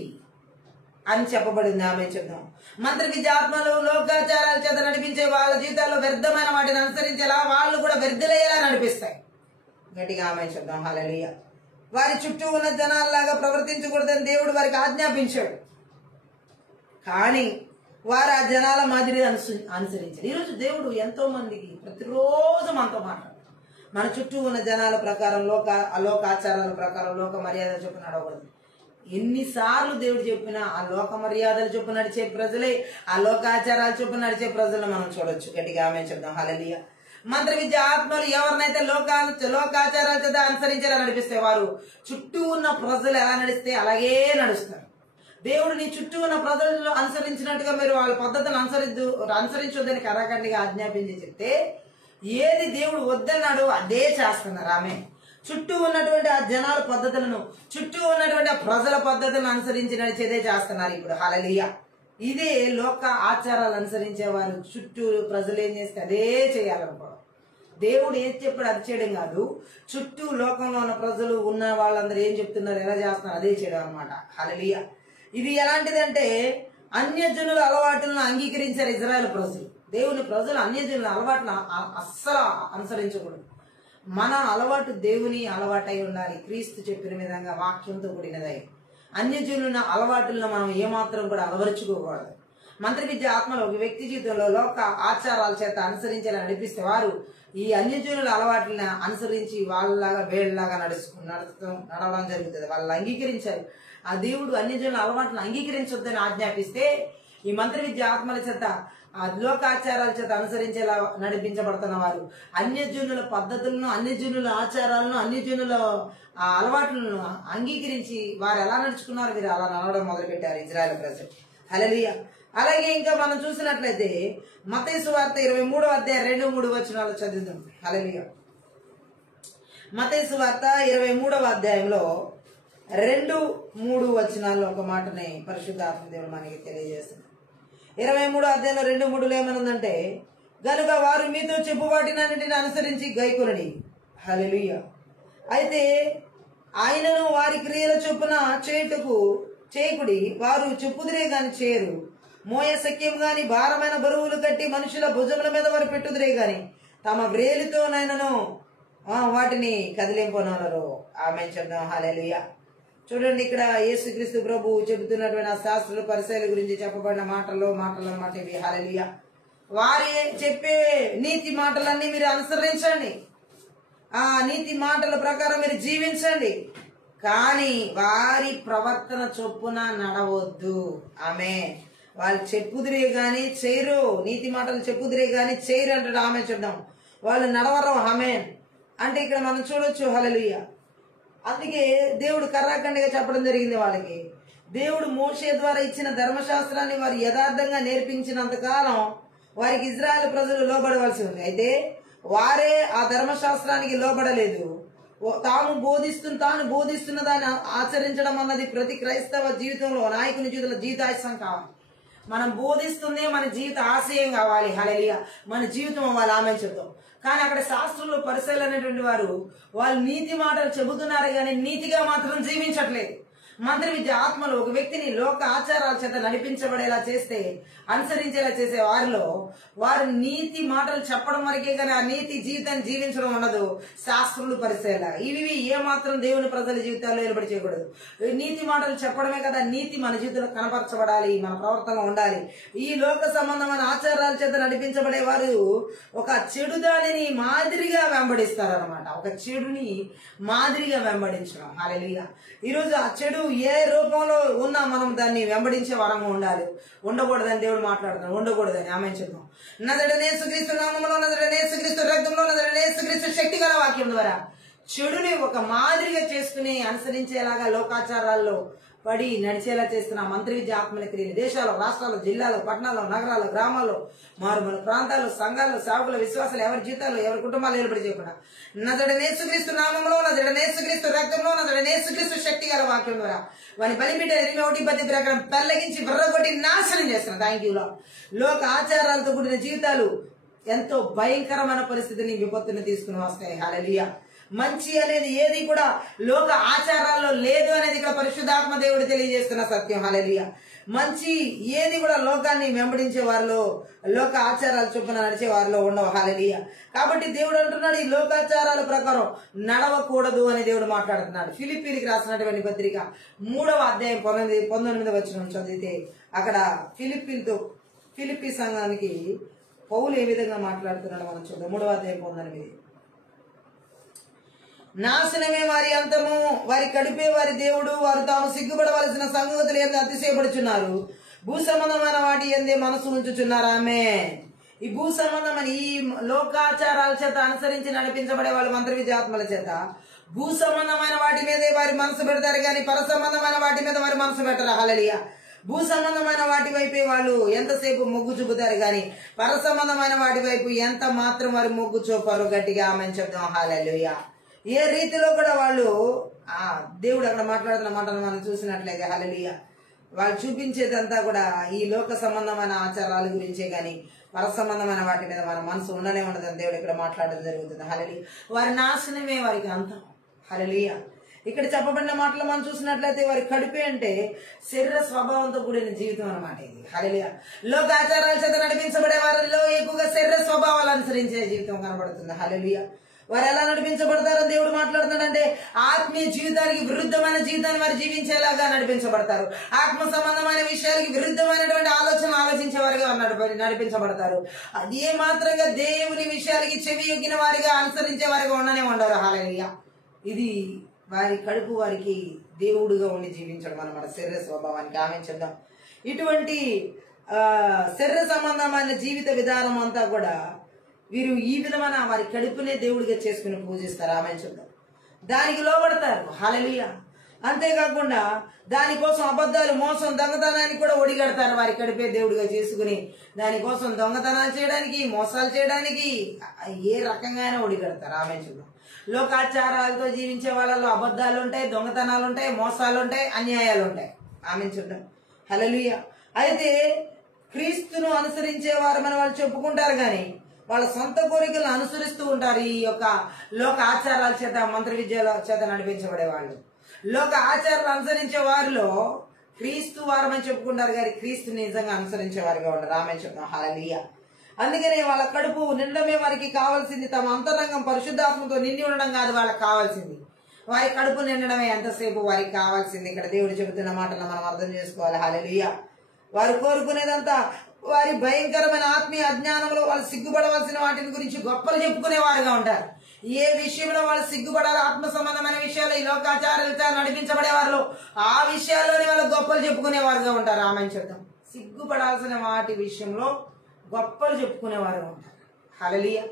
అని చెప్పబడింది. ఆమె చెప్దాం. మంత్రి విద్య ఆత్మలు లోకాచారాల చేత నడిపించే వాళ్ళ జీవితాల్లో వ్యర్థమైన వాటిని అనుసరించేలా వాళ్ళు కూడా వ్యర్థులయ్యేలా నడిపిస్తాయి. గట్టిగా ఆమె చెప్దాం. హల్లెలూయా. వారి చుట్టూ ఉన్న జనాల్లాగా ప్రవర్తించకూడదని దేవుడు వారికి ఆజ్ఞాపించాడు, కానీ వారు ఆ జనాల మాదిరి అనుసరించారు. ఈరోజు దేవుడు ఎంతో మందికి ప్రతిరోజు మనతో మాట్లాడు. మన చుట్టూ ఉన్న జనాల ప్రకారం లోకాచారాల ప్రకారం లోక మర్యాదలు చొప్పున నడవకూడదు. ఎన్నిసార్లు దేవుడు చెప్పినా ఆ లోక మర్యాదలు చొప్పున నడిచే ప్రజలే, ఆ లోకాచారాల చొప్పున నడిచే ప్రజలను మనం చూడొచ్చు. గట్టిగా ఆమె చెప్దాం. హల్లెలూయా. మంత్ర విద్య ఆత్మలు ఎవరినైతే లోకాచారాల చేత అనుసరించేలా నడిపిస్తే వారు చుట్టూ ఉన్న ప్రజలు ఎలా నడిస్తే అలాగే నడుస్తారు. దేవుడు నీ చుట్టూ ఉన్న ప్రజలను అనుసరించినట్టుగా మీరు వాళ్ళ పద్ధతులను అనుసరించొద్దని కరాఖండిగా ఆజ్ఞాపించి చెప్తే ఏది దేవుడు వద్దన్నాడు అదే చేస్తున్నారు. ఆమె చుట్టూ ఉన్నటువంటి ఆ జనాల పద్ధతులను, చుట్టూ ఉన్నటువంటి ఆ ప్రజల పద్ధతులను అనుసరించి నడిచేదే చేస్తున్నారు ఇప్పుడు. హల్లెలూయా. ఇదే లోక ఆచారాలు అనుసరించే వారు చుట్టూ ప్రజలు ఏం చేస్తే అదే చేయాలనుకోవడం. దేవుడు ఏది చెప్పాడు అది చేయడం కాదు, చుట్టూ లోకంలో ఉన్న ప్రజలు ఉన్న వాళ్ళందరూ ఏం చెప్తున్నారు ఎలా చేస్తున్నారు అదే చేయడం అనమాట. హల్లెలూయా. ఇది ఎలాంటిదంటే అన్యజనుల అలవాటులను అంగీకరించారు ఇజ్రాయెల్ ప్రజలు. దేవుని ప్రజలు అన్యజనుల అలవాటును అస్సలు అనుసరించకూడదు. మన అలవాటు దేవుని అలవాటై ఉండాలి, క్రీస్తు చెప్పిన విధంగా వాక్యంతో కూడినదై. అన్యజనుల అలవాటులను మనం ఏమాత్రం కూడా అలవరుచుకోకూడదు. మంత్రి విద్య ఆత్మలో ఒక వ్యక్తి జీవితంలో లోక ఆచారాల చేత అనుసరించేలా నడిపిస్తే వారు ఈ అన్యజనుల అలవాట్లను అనుసరించి వాళ్ళలాగా వేళ్ళలాగా నడవడం జరుగుతుంది. వాళ్ళు అంగీకరించారు. ఆ దేవుడు అన్యజనుల అలవాట్లను అంగీకరించొద్దని ఆజ్ఞాపిస్తే ఈ మంత్రి విద్య ఆత్మల చేత ఆ లోకాచారాల చేత అనుసరించేలా నడిపించబడుతున్న వారు అన్యజనుల పద్ధతులను, అన్యజనుల ఆచారాలను, అన్యజనుల అలవాట్లను అంగీకరించి వారు ఎలా నడుచుకున్నారు మీరు అలా నడవడం మొదలుపెట్టారు ఇజ్రాయెల్ ప్రజలు. హల్లెలూయా. అలాగే ఇంకా మనం చూసినట్లయితే మత్తయి సువార్త 23వ అధ్యాయం 2-3 వచనాలు చదువుదాం. హల్లెలూయా. మత్తయి సువార్త 23వ అధ్యాయంలో 2-3 వచనాల్లో ఒక మాటని పరిశుద్ధాత్మ దేవుడు మనకి తెలియజేస్తుంది. 23వ అధ్యాయంలో 2-3 ఏమనుందంటే గనుక వారు మీతో చెప్పు వాటినన్నిటిని అనుసరించి గైకొనడి. హల్లెలూయా. అయితే ఆయనను వారి క్రియల చొప్పున చేయకుడి, వారు చెప్పుదురే గాని చేయరు. మోయ శక్యం గాని భారమైన బరువులు కట్టి మనుషుల భుజముల మీద వారు పెట్టుదురే గాని తమ వ్రేలితోనైనను వాటిని కదిలింపనరు. ఆమేన్ చెప్దాం. హల్లెలూయా. చూడండి, ఇక్కడ యేసుక్రీస్తు ప్రభు చెబుతున్నటువంటి ఆ శాస్త్రుల పరిచయాల గురించి చెప్పబడిన మాటలు అన్నమాట ఇవి. హల్లెలూయా. వారి చెప్పే నీతి మాటలన్నీ మీరు అనుసరించండి, ఆ నీతి మాటల ప్రకారం మీరు జీవించండి, కానీ వారి ప్రవర్తన చొప్పున నడవద్దు. ఆమె వాళ్ళు చెప్పుదురే గాని చేయరు, నీతి మాటలు చెప్పుదురే గాని చేయరు అంటాడు. ఆమె చూద్దాం. వాళ్ళు నడవరు. ఆమె అంటే ఇక్కడ మనం చూడొచ్చు. హల్లెలూయా. అందుకే దేవుడు కర్రాఖండిగా చెప్పడం జరిగింది వాళ్ళకి. దేవుడు మోషే ద్వారా ఇచ్చిన ధర్మశాస్త్రాన్ని వారు యథార్థంగా నేర్పించినంత కాలం వారికి ఇజ్రాయెల్ ప్రజలు లోబడవలసి ఉంది. అయితే వారే ఆ ధర్మశాస్త్రానికి లోబడలేదు. తాను బోధిస్తున్న దాన్ని ఆచరించడం అన్నది ప్రతి క్రైస్తవ జీవితంలో, నాయకుని జీవితంలో జీవితాశయం కావాలి. మనం బోధిస్తుందే మన జీవిత ఆశయం కావాలి. హల్లెలూయా. మన జీవితం అవ్వాలి. ఆమె చెప్తాం. కానీ అక్కడ శాస్త్రులు పరిశీలన అనేటువంటి వారు వాళ్ళు నీతి మాటలు చెబుతున్నారు కానీ నీతిగా మాత్రం జీవించట్లేదు. మంత్రి విద్య ఆత్మలో ఒక వ్యక్తిని లోక ఆచారాల చేత నడిపించబడేలా చేస్తే, అనుసరించేలా చేసే వారిలో వారు నీతి మాటలు చెప్పడం వరకే కానీ ఆ నీతి జీవితాన్ని జీవించడం ఉండదు. శాస్త్రులు పరిశీలన ఇవి ఏమాత్రం దేవుని ప్రజల జీవితాల్లో ఏర్పడి చేయకూడదు. నీతి మాటలు చెప్పడమే కదా, నీతి మన జీవితంలో కనపరచబడాలి, మన ప్రవర్తన ఉండాలి. ఈ లోక సంబంధమైన ఆచారాల చేత నడిపించబడే వారు ఒక చెడు దానిని మాదిరిగా వెంబడిస్తారనమాట. ఒక చెడుని మాదిరిగా వెంబడించడం. హల్లెలూయా. ఈరోజు ఆ చెడు ఏ రూపంలో ఉన్నా మనం దాన్ని వెంబడించే వారంగా ఉండాలి. ఉండకూడదని దేవుడు మాట్లాడుతున్నాడు. ఉండకూడదని ఆమె చెప్తాం. నజరేయుడైన యేసుక్రీస్తు నామములో, నజరేయుడైన యేసుక్రీస్తు రక్తంలో, నజరేయుడైన యేసుక్రీస్తు శక్తి గల వాక్యం ద్వారా చెడుని ఒక మాదిరిగా చేసుకుని అనుసరించేలాగా లోకాచారాల్లో పడి నడిచేలా చేస్తున్న మంత్రి విద్య ఆత్మల క్రియలు దేశాల్లో, రాష్ట్రాల్లో, జిల్లాలో, పట్టణాల్లో, నగరాల్లో, గ్రామాల్లో, మారుమూల ప్రాంతాల్లో, సంఘాల్లో, సేవకుల విశ్వాసాలు ఎవరి జీవితాల్లో, ఎవరి కుటుంబాలు ఏర్పడి చేయకుండా నజరేయుడైన యేసుక్రీస్తు నామములో, నజరేయుడైన యేసుక్రీస్తు రక్తంలో యేసుక్రీస్తు శక్తి గల వాక్యం ద్వారా వాని బలిపీఠ 21 ప్రకారం పెళ్లగించి బుర్రగొట్టి నాశనం చేస్తున్నారు. Thank you lord. లోక ఆచారాలతో కూడిన జీవితాలు ఎంతో భయంకరమైన పరిస్థితిని విపత్తుని తీసుకుని వస్తాయి. హల్లెలూయా. మంచి అనేది ఏది కూడా లోక ఆచారాల్లో లేదు అనేది ఇక్కడ పరిశుద్ధాత్మ దేవుడు తెలియజేస్తున్న సత్యం. హల్లెలూయా. మంచి ఏది కూడా లోకాన్ని వెంబడించే వారిలో, లోక ఆచారాలు చొప్పున నడిచే వారిలో ఉండవు. హల్లెలూయా. కాబట్టి దేవుడు అంటున్నాడు, ఈ లోకాచారాల ప్రకారం నడవకూడదు అని దేవుడు మాట్లాడుతున్నాడు. ఫిలిప్పీలకు రాసినటువంటి పత్రిక 3వ అధ్యాయం 19 వచనం చదివితే అక్కడ ఫిలిప్పీ సంఘానికి పౌలు ఏ విధంగా మాట్లాడుతున్నాడు మనం చూద్దాం. 3వ అధ్యాయం 19. నాశనమే వారి అంతము, వారి కడిపే వారి దేవుడు, వారు తాము సిగ్గుపడవలసిన సంగతులు ఎందు అతిశయపడుచున్నారు, భూ సంబంధమైన వాటి ఎందే మనసు ఉంచుచున్నారు. ఆమె ఈ భూ సంబంధమైన ఈ లోకాచారాల చేత అనుసరించి నడిపించబడే వాళ్ళు మంత్ర విద్యాత్మల చేత భూ సంబంధమైన వాటి మీదే వారి మనసు పెడతారు, కానీ పర సంబంధమైన వాటి మీద వారి మనసు పెట్టరు. హల్లెలూయా. భూ సంబంధమైన వాటి వైపే వాళ్ళు ఎంతసేపు మొగ్గు చూపుతారు, కానీ పర సంబంధమైన వాటి వైపు ఎంత మాత్రం వారి మొగ్గు చూపారు. గట్టిగా ఆమె చెప్తాం. హల్లెలూయా. ఏ రీతిలో కూడా వాళ్ళు దేవుడు అక్కడ మాట్లాడుతున్న మాటను మనం చూసినట్లయితే హల్లెలూయా, వాళ్ళు చూపించేదంతా కూడా ఈ లోక సంబంధమైన ఆచారాల గురించే, గాని పర సంబంధమైన వాటి మీద మన మనసు ఉండనే ఉండదని దేవుడు ఇక్కడ మాట్లాడడం జరుగుతుంది. హల్లెలూయా. వారి నాశనమే వారికి అంతం. హల్లెలూయా. ఇక్కడ చెప్పబడిన మాటలు మనం చూసినట్లయితే వారి కడుపే అంటే శరీర స్వభావంతో కూడిన జీవితం అన్నమాట ఇది. హల్లెలూయా. లోక ఆచారాల చేత నడిపించబడే వారిలో ఎక్కువగా శరీర స్వభావాలు అనుసరించే జీవితం కనబడుతుంది. హల్లెలూయా. వారు ఎలా నడిపించబడతారని దేవుడు మాట్లాడుతున్నాడంటే ఆత్మీయ జీవితానికి విరుద్ధమైన జీవితాన్ని వారు జీవించేలాగా నడిపించబడతారు. ఆత్మ సంబంధమైన విషయాలకి విరుద్ధమైనటువంటి ఆలోచనలు ఆలోచించే వారిగా నడిపించబడతారు. అది ఏ మాత్రంగా దేవుని విషయాలకి చెవి ఎక్కిన వారిగా అనుసరించే వారిగా ఉండనే ఉండరు. హల్లెలూయా. ఇది వారి కడుపు వారికి దేవుడుగా ఉండి జీవించడం అన్నమాట, శరీర స్వభావానికి. ఆమె చెప్దాం. ఇటువంటి శరీర సంబంధమైన జీవిత విధానం అంతా కూడా వీరు ఈ విధమైన వారి కడుపునే దేవుడిగా చేసుకుని పూజిస్తారు. ఆమె చెప్తారు. దానికి లోబడతారు. హల్లెలూయా. అంతేకాకుండా దానికోసం అబద్ధాలు, మోసం, దొంగతనానికి కూడా ఒడిగడతారు. వారి కడిపే దేవుడిగా చేసుకుని దానికోసం దొంగతనాలు చేయడానికి, మోసాలు చేయడానికి ఏ రకంగా ఒడిగడతారు. ఆమె చెప్తాం. లోకాచారాలతో జీవించే వాళ్ళలో అబద్ధాలు ఉంటాయి, దొంగతనాలు ఉంటాయి, మోసాలు ఉంటాయి, అన్యాయాలు ఉంటాయి. ఆమె చెప్తాం. హల్లెలూయా. అయితే క్రీస్తును అనుసరించే వారు మన వాళ్ళు చెప్పుకుంటారు, కానీ వాళ్ళ సొంత కోరికలను అనుసరిస్తూ ఉంటారు. ఈ యొక్క లోక ఆచారాల చేత, మంత్ర విద్యల చేత నడిపించబడే వాళ్ళు. లోక ఆచారాలు అనుసరించే వారిలో క్రీస్తు వారమని చెప్పుకుంటారు, కానీ క్రీస్తు నిజంగా అనుసరించే వారిగా ఉండరు. ఆమె చెప్తాం. హల్లెలూయా. అందుకనే వాళ్ళ కడుపు నిండమే వారికి కావాల్సింది. తమ అంతరంగం పరిశుద్ధాత్మతో నిండి ఉండడం కాదు వాళ్ళకి కావాల్సింది, వారి కడుపు నిండడమే ఎంతసేపు వారికి కావాల్సింది. ఇక్కడ దేవుడు చెబుతున్న మాటలను మనం అర్థం చేసుకోవాలి. హల్లెలూయా. వారు కోరుకునేదంతా వారి భయంకరమైన ఆత్మీయ అజ్ఞానంలో వాళ్ళు సిగ్గుపడవలసిన వాటిని గురించి గొప్పలు చెప్పుకునే వారుగా ఉంటారు. ఏ విషయంలో వాళ్ళు సిగ్గుపడాలి, ఆత్మ సంబంధమైన విషయాలు, ఈ లోకాచారాలతో నడిపించబడే వారిలో ఆ విషయాల్లోనే వాళ్ళు గొప్పలు చెప్పుకునే వారుగా ఉంటారు. ఆమె చెప్తాం. సిగ్గుపడాల్సిన వాటి విషయంలో గొప్పలు చెప్పుకునే వారుగా ఉంటారు. హల్లెలూయా.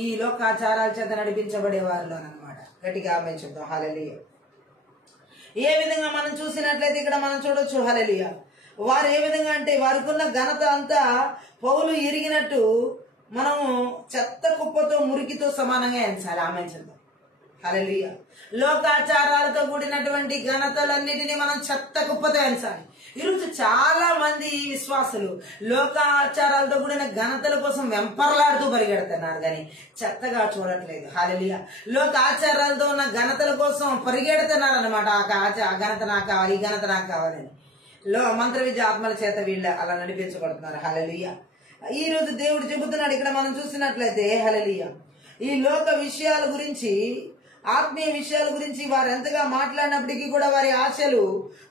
ఈ లోకాచారాల చేత నడిపించబడే వారిలోనమాట. గట్టిగా ఆమె చెప్తాం. హల్లెలూయా. ఏ విధంగా మనం చూసినట్లయితే ఇక్కడ మనం చూడొచ్చు. హల్లెలూయా. వారు ఏ విధంగా అంటే వారికున్న ఘనత అంతా పౌలు ఎరిగినట్టు మనము చెత్త కుప్పతో మురికితో సమానంగా ఎంచాలి. ఆమె చెప్తాం. హల్లెలూయా. లోకాచారాలతో కూడినటువంటి ఘనతలన్నిటినీ మనం చెత్త కుప్పతో ఎంచాలి. ఈరోజు చాలా మంది విశ్వాసులు లోకాచారాలతో కూడిన ఘనతల కోసం వెంపర్లాడుతూ పరిగెడుతున్నారు, కానీ చెత్తగా చూడట్లేదు. హల్లెలూయా. లోకాచారాలతో ఉన్న ఘనతల కోసం పరిగెడుతున్నారు అనమాట. ఆ ఘనత నాకు కావాలి, ఈ ఘనత నాకు కావాలని మంత్ర విద్య ఆత్మల చేత వీళ్ళు అలా నడిపించబడుతున్నారు. హల్లెలూయా. ఈ రోజు దేవుడు చెబుతున్నాడు ఇక్కడ మనం చూసినట్లయితే హల్లెలూయా, ఈ లోక విషయాల గురించి, ఆత్మీయ విషయాల గురించి వారు ఎంతగా మాట్లాడినప్పటికీ కూడా వారి ఆశలు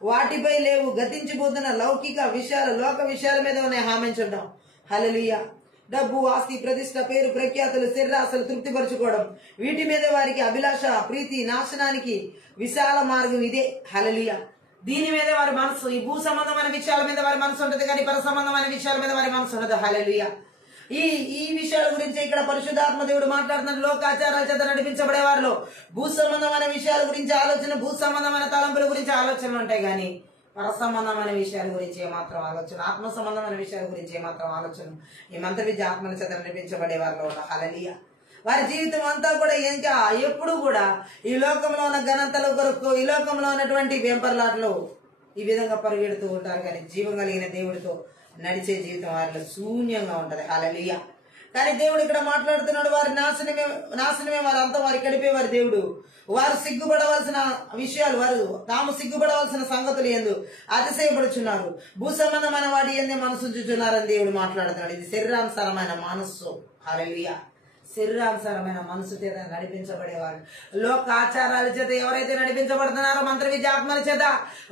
వాటిపై లేవు. గతించిపోతున్న లౌకిక విషయాలు, లోక విషయాల మీద ఉన్నాయి. హామించడం. హల్లెలూయా. డబ్బు, ఆస్తి, ప్రతిష్ట, పేరు, ప్రఖ్యాతులు, శరీరాశలు తృప్తిపరచుకోవడం, వీటి మీద వారికి అభిలాష, ప్రీతి, నాశనానికి విశాల మార్గం ఇదే. హల్లెలూయా. దీని మీద వారి మనసు, ఈ భూ సంబంధమైన విషయాల మీద వారి మనసు ఉంటుంది, కానీ పర సంబంధమైన విషయాల మీద వారి మనసు ఉండదు. హల్లెలూయా. ఈ విషయాల గురించి ఇక్కడ పరిశుద్ధాత్మ దేవుడు మాట్లాడుతున్న లోకాచారాల చేత నడిపించబడే వారిలో భూ సంబంధమైన విషయాల గురించి ఆలోచన, భూ సంబంధమైన తలంపుల గురించి ఆలోచనలు ఉంటాయి, కానీ పర సంబంధమైన విషయాల గురించి ఏమాత్రం ఆలోచన, ఆత్మ సంబంధమైన విషయాల గురించి ఏమాత్రం ఆలోచన ఈ మంత్ర విద్య ఆత్మల చేత నడిపించబడే వారిలో ఉన్న. హల్లెలూయా. వారి జీవితం అంతా కూడా ఇంకా ఎప్పుడు కూడా ఈ లోకంలో ఉన్న ఘనతల కొరకు, ఈ లోకంలో ఉన్నటువంటి వెంపర్లాట్లు ఈ విధంగా పరిగెడుతూ ఉంటారు. కానీ జీవం కలిగిన దేవుడితో నడిచే జీవితం వారిలో శూన్యంగా ఉంటది. హల్లెలూయా. కానీ దేవుడు ఇక్కడ మాట్లాడుతున్నాడు, వారి నాశనమే వారంతా వారి గడిపేవారు. దేవుడు వారు సిగ్గుపడవలసిన విషయాలు, వారు తాము సిగ్గుపడవలసిన సంగతులు ఎందు అతిశయపడుచున్నారు, భూ సంబంధమైన వాటి ఎందే మనసు ఉంచుచున్నారని దేవుడు మాట్లాడుతున్నాడు. ఇది శరీరానుసారమైన మనస్సు. హల్లెలూయా. శరీరానుసారమైన మనసు చేత నడిపించబడేవారు. లోక ఆచారాల చేత ఎవరైతే నడిపించబడుతున్నారో, మంత్ర విద్యాత్మల చేత,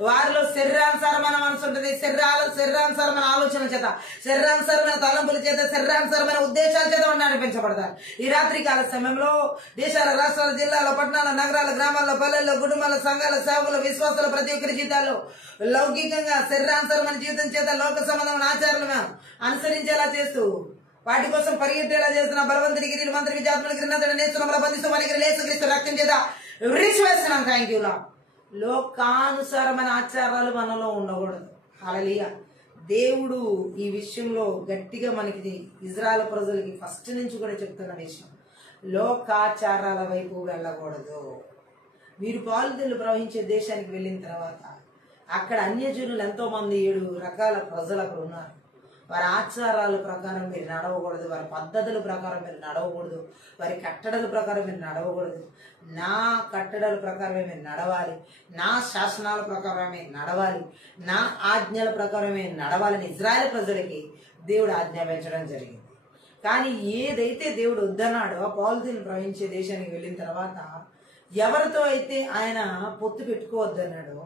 వారిలో శరీరానుసారమైన మనసు ఉంటుంది. శరీరానుసారమైన ఆలోచనల చేత, శరీరానుసారమైన తలంపుల చేత, శరీరానుసారమైన ఉద్దేశాల చేత నడిపించబడతారు. ఈ రాత్రి కాల సమయంలో దేశాల, రాష్ట్రాల, జిల్లాల, పట్టణాల, నగరాల, గ్రామాల్లో, పల్లెల్లో, కుటుంబాల, సంఘాల, సేవకుల, విశ్వాసాల ప్రతి ఒక్కరి జీవితాల్లో లౌకికంగా శరీరానుసారమైన జీవితం చేత లోక సంబంధమైన ఆచారాలను అనుసరించేలా చేస్తూ వాటి కోసం పరిగెత్తేలా చేస్తున్న బలవంతుని గిరి మంత్రి విద్యాత్మల గిరి నేర్చుకున్న బంధిస్తూ మనకి లేసుక్రీస్తు రక్తం చేత విడిచివేస్తున్నాం. Thank you law. లోకానుసారమైన ఆచారాలు మనలో ఉండకూడదు. హల్లెలూయా. దేవుడు ఈ విషయంలో గట్టిగా మనకి ఇజ్రాయెల్ ప్రజలకి ఫస్ట్ నుంచి కూడా చెప్తున్న విషయం, లోకాచారాల వైపు వెళ్ళకూడదు. మీరు పాలుతెల్లు ప్రవహించే దేశానికి వెళ్ళిన తర్వాత అక్కడ అన్యజనులు ఎంతో మంది 7 రకాల ప్రజలు అక్కడ ఉన్నారు. వారి ఆచారాల ప్రకారం మీరు నడవకూడదు, వారి పద్ధతుల ప్రకారం మీరు నడవకూడదు, వారి కట్టడల ప్రకారం మీరు నడవకూడదు. నా కట్టడల ప్రకారమే మీరు నడవాలి, నా శాసనాల ప్రకారమే మీరు నడవాలి, నా ఆజ్ఞల ప్రకారమే నడవాలని ఇజ్రాయెల్ ప్రజలకి దేవుడు ఆజ్ఞాపించడం జరిగింది. కానీ ఏదైతే దేవుడు వద్దన్నాడో, పాలుతీలు ప్రవహించే దేశానికి వెళ్ళిన తర్వాత ఎవరితో అయితే ఆయన పొత్తు పెట్టుకోవద్దన్నాడో,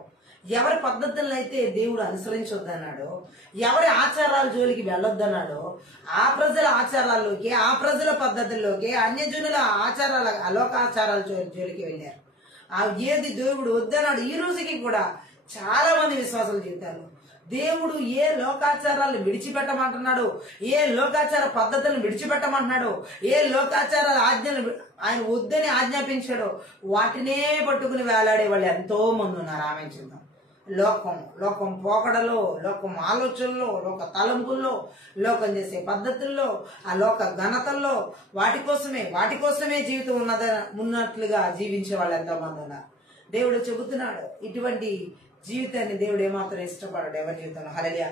ఎవరి పద్ధతులను అయితే దేవుడు అనుసరించొద్దన్నాడో, ఎవరి ఆచారాల జోలికి వెళ్ళొద్దన్నాడో, ఆ ప్రజల ఆచారాల్లోకి, ఆ ప్రజల పద్ధతుల్లోకి, అన్యజనుల ఆచారాల, అలోకాచారాల జోలికి వెళ్ళారు. ఏది దేవుడు వద్దన్నాడు. ఈ రోజుకి కూడా చాలా మంది విశ్వాసాల జీవితాల్లో దేవుడు ఏ లోకాచారాలను విడిచిపెట్టమంటున్నాడు, ఏ లోకాచార పద్ధతులను విడిచిపెట్టమంటున్నాడు, ఏ లోకాచారాల ఆజ్ఞలు ఆయన వద్దని ఆజ్ఞాపించాడో వాటినే పట్టుకుని వేలాడే వాళ్ళు ఎంతో మంది ఉన్నారు. ఆమె చూద్దాం. లోకం పోకడలో, లోకం ఆలోచనలో, లోక తలంపుల్లో, లోకం చేసే పద్ధతుల్లో, ఆ లోక ఘనతల్లో వాటి కోసమే జీవితం ఉన్నట్లుగా జీవించే వాళ్ళు ఎంతో మంది ఉన్నారు. దేవుడు చెబుతున్నాడు, ఇటువంటి జీవితాన్ని దేవుడు ఏమాత్రం ఇష్టపడాడు ఎవరి జీవితంలో. హల్లెలూయా.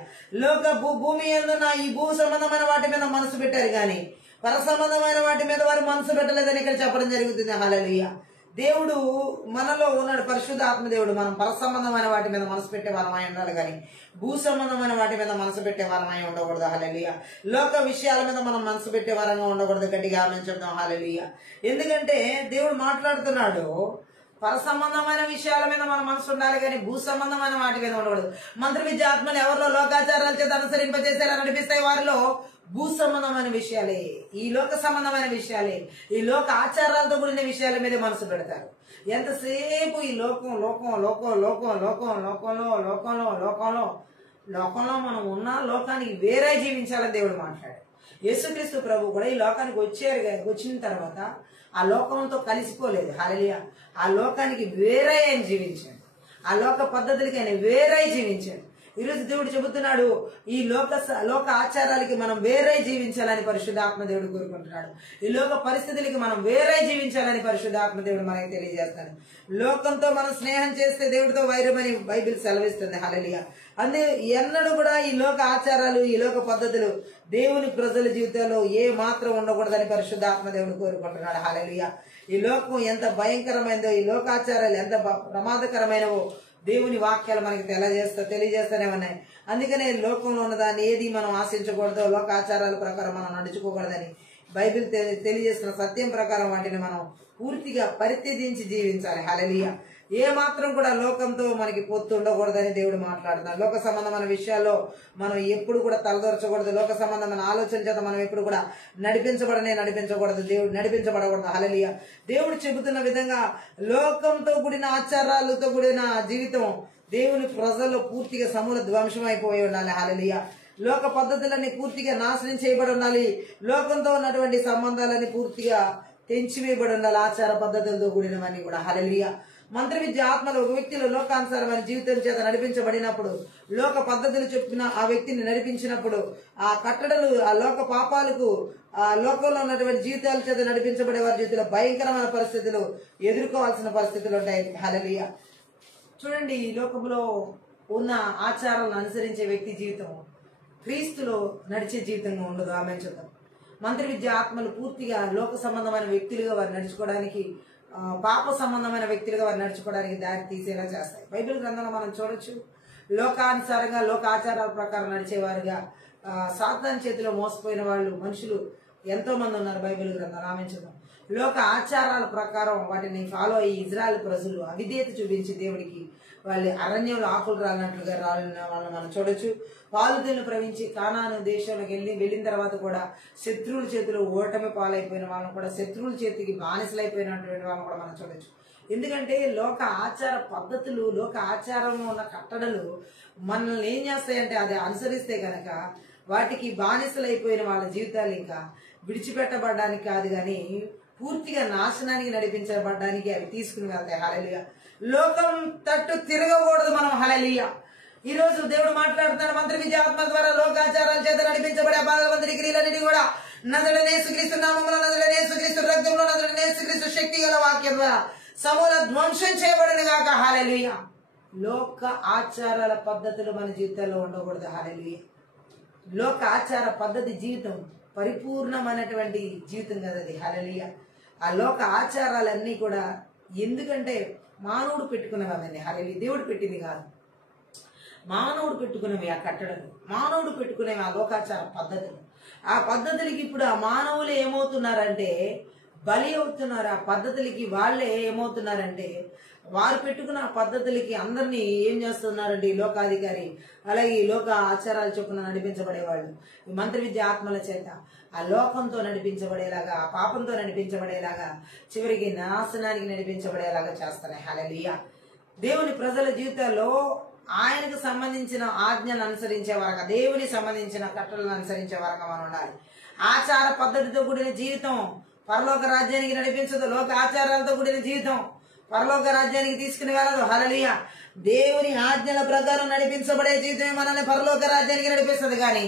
భూమి యందున్న ఈ భూ సంబంధమైన వాటి మీద మనసు పెట్టారు కానీ పర సంబంధమైన వాటి మీద వారు మనసు పెట్టలేదని ఇక్కడ చెప్పడం జరుగుతుంది. హల్లెలూయా. దేవుడు మనలో ఉన్నాడు, పరిశుద్ధ ఆత్మదేవుడు. మనం పర సంబంధమైన వాటి మీద మనసు పెట్టే వారమై ఉండాలి కానీ భూ సంబంధమైన వాటి మీద మనసు పెట్టే వారమై ఉండకూడదు. హల్లెలూయా. లోక విషయాల మీద మనం మనసు పెట్టే వారంగా ఉండకూడదు. గట్టిగా ఆమె చెప్తాం. హల్లెలూయా. ఎందుకంటే దేవుడు మాట్లాడుతున్నాడు, పర సంబంధమైన విషయాల మీద మన మనసు ఉండాలి కానీ భూ సంబంధమైన వాటి మీద ఉండకూడదు. మంత్ర విద్య ఆత్మలు ఎవరిలో లోకాచారాల చేత అనుసరింపజేసేలా నడిపిస్తాయి, వారిలో భూ సంబంధమైన విషయాలే, ఈ లోక సంబంధమైన విషయాలే, ఈ లోక ఆచారాలతో కూడిన విషయాల మీద మనసు పెడతారు. ఎంతసేపు ఈ లోకంలో మనం ఉన్న లోకానికి వేరే జీవించాలని దేవుడు మాట్లాడాడు. యేసుక్రీస్తు ప్రభు కూడా ఈ లోకానికి వచ్చిన తర్వాత ఆ లోకంతో కలిసిపోలేదు. హల్లెలూయా. ఆ లోకానికి వేరే ఆయన జీవించాడు, ఆ లోక పద్ధతులకి ఆయన వేరే జీవించాడు. ఈరోజు దేవుడు చెబుతున్నాడు, ఈ లోక ఆచారాలకి మనం వేరే జీవించాలని పరిశుద్ధాత్మ దేవుడు కోరుకుంటున్నాడు. ఈ లోక పరిస్థితులకి మనం వేరే జీవించాలని పరిశుద్ధాత్మ దేవుడు మనకి తెలియజేస్తాడు. లోకంతో మనం స్నేహం చేస్తే దేవుడితో వైరమని బైబిల్ సెలవిస్తుంది. హల్లెలూయా. ఎన్నడూ కూడా ఈ లోక ఆచారాలు, ఈ లోక పద్ధతులు దేవుని ప్రజల జీవితంలో ఏ మాత్రం ఉండకూడదని పరిశుద్ధాత్మ దేవుడు కోరుకుంటున్నాడు. హల్లెలూయా. ఈ లోకం ఎంత భయంకరమైనదో, ఈ లోకాచారాలు ఎంత ప్రమాదకరమైనవో దేవుని వాక్యాలు మనకి తెలియజేస్తూనే ఉన్నాయి. అందుకనే లోకంలో ఉన్నదాన్ని ఏది మనం ఆశించకూడదు, లోకాచారాల ప్రకారం మనం నడుచుకోకూడదని బైబిల్ తెలియజేస్తున్న సత్యం ప్రకారం వాటిని మనం పూర్తిగా పరిత్యజించి జీవించాలి. హల్లెలూయా. ఏ మాత్రం కూడా లోకంతో మనకి పొత్తు ఉండకూడదని దేవుడు మాట్లాడుతున్నాడు. లోక సంబంధమైన విషయాల్లో మనం ఎప్పుడు కూడా తలదొరచకూడదు. లోక సంబంధమైన ఆలోచన చేత మనం ఎప్పుడు కూడా నడిపించకూడదు. దేవుడు నడిపించబడకూడదు. హల్లెలూయా. దేవుడు చెబుతున్న విధంగా లోకంతో కూడిన ఆచారాలతో కూడిన జీవితం దేవుని ప్రజల్లో పూర్తిగా సమూల ధ్వంసం అయిపోయి ఉండాలి. హల్లెలూయా. లోక పద్ధతులన్నీ పూర్తిగా నాశనం చేయబడి ఉండాలి. లోకంతో ఉన్నటువంటి సంబంధాలన్నీ పూర్తిగా తెంచివేయబడి ఉండాలి. ఆచార పద్ధతులతో కూడినవన్నీ కూడా. హల్లెలూయా. మంత్ర విద్య ఆత్మలు ఒక వ్యక్తిలో లోకానుసారమైన జీవితం చేత నడిపించబడినప్పుడు, లోక పద్ధతులు చెప్పిన ఆ వ్యక్తిని నడిపించినప్పుడు, ఆ కట్టడలు ఆ లోక పాపాలకు ఆ లోకంలో ఉన్నటువంటి జీవితాల చేత నడిపించబడే వారి జీవితంలో భయంకరమైన పరిస్థితులు ఎదుర్కోవాల్సిన పరిస్థితులు ఉంటాయి. హల్లెలూయా. చూడండి, ఈ లోకంలో ఉన్న ఆచారాలను అనుసరించే వ్యక్తి జీవితం క్రీస్తులో నడిచే జీవితంగా ఉండదు. ఆమె చూద్దాం. మంత్ర విద్య ఆత్మలు పూర్తిగా లోక సంబంధమైన వ్యక్తులుగా వారు నడుచుకోవడానికి, పాప సంబంధమైన వ్యక్తులుగా వారు నడుచుకోవడానికి దారి తీసేలా చేస్తాయి. బైబిల్ గ్రంథంలో మనం చూడొచ్చు, లోకానుసారంగా లోక ఆచారాల ప్రకారం నడిచేవారుగా సాతాను చేతిలో మోసపోయిన వాళ్ళు మనుషులు ఎంతో మంది ఉన్నారు బైబిల్ గ్రంథంలో. ఆమె చూద్దాం. లోక ఆచారాల ప్రకారం వాటిని ఫాలో అయ్యి ఇజ్రాయెల్ ప్రజలు అవిధేయత చూపించి దేవుడికి వాళ్ళు అరణ్యంలో ఆకులు రాలినట్లుగా రాలిన వాళ్ళని మనం చూడొచ్చు. పాలుతీలను ప్రవహించి కానాను దేశంలోకి వెళ్ళిన తర్వాత కూడా శత్రువుల చేతిలో ఓటమి పాలైపోయిన వాళ్ళని కూడా, శత్రువుల చేతికి బానిసలైపోయినటువంటి వాళ్ళని కూడా మనం చూడొచ్చు. ఎందుకంటే లోక ఆచార పద్ధతులు, లోక ఆచారంలో ఉన్న కట్టడలు మనల్ని ఏం చేస్తాయంటే అది అనుసరిస్తే కనుక వాటికి బానిసలైపోయిన వాళ్ళ జీవితాలు ఇంకా విడిచిపెట్టబడడానికి కాదు కానీ పూర్తిగా నాశనానికి నడిపించబడడానికి అవి తీసుకుని వెళ్తాయి. హల్లెలూయా. లోకం తట్టు తిరగకూడదు మనం. హల్లెలూయా. ఈ రోజు దేవుడు మాట్లాడుతున్నాడు, మంత్ర విద్య ఆత్మ ద్వారా లోకాచారాల చేత నడిపించబడే భగవంతుడి క్రియలన్నిటి కూడా నజరేయుడైన యేసుక్రీస్తు నామములో, నజరేయుడైన యేసుక్రీస్తు రక్తంలో, నజరేయుడైన యేసుక్రీస్తు శక్తి గల వాక్యం ద్వారా సమూల ధ్వంసం చేయబడిన గాక. హల్లెలూయా. లోక ఆచారాల పద్ధతులు మన జీవితాల్లో ఉండకూడదు. హల్లెలూయా. లోక ఆచార పద్ధతి జీవితం పరిపూర్ణమైనటువంటి జీవితం కదా అది. హల్లెలూయా. ఆ లోక ఆచారాలన్నీ కూడా ఎందుకంటే మానవుడు పెట్టుకున్నవి అవన్నీ. హల్లెలూయా. దేవుడు పెట్టింది కాదు, మానవుడు పెట్టుకునేవి ఆ కట్టడలు, మానవుడు పెట్టుకునేవి ఆ లోకాచార పద్ధతులు. ఆ పద్ధతులకి ఇప్పుడు ఆ మానవులు ఏమవుతున్నారంటే బలి అవుతున్నారు. ఆ పద్ధతులకి వాళ్ళే ఏమవుతున్నారంటే వారు పెట్టుకున్న పద్ధతులకి అందరినీ ఏం చేస్తున్నారంటే ఈ లోకాధికారి, అలాగే ఈ లోక ఆచారాలు చొప్పున నడిపించబడేవాళ్ళు ఈ మంత్ర విద్య ఆత్మల చేత ఆ లోకంతో నడిపించబడేలాగా, ఆ పాపంతో నడిపించబడేలాగా, చివరికి నాశనానికి నడిపించబడేలాగా చేస్తున్నాయి. హల్లెలూయా. దేవుని ప్రజల జీవితాల్లో ఆయనకు సంబంధించిన ఆజ్ఞను అనుసరించే వారంగా, దేవుని సంబంధించిన కట్టలను అనుసరించే వారంగా మనం ఉండాలి. ఆచార పద్ధతితో కూడిన జీవితం పరలోక రాజ్యానికి నడిపించదు. లోక ఆచారాలతో కూడిన జీవితం పరలోక రాజ్యానికి తీసుకుని వెళ్ళదు. హల్లెలూయా. దేవుని ఆజ్ఞల ప్రకారం నడిపించబడే జీవితమే మనల్ని పరలోక రాజ్యానికి నడిపిస్తుంది. కానీ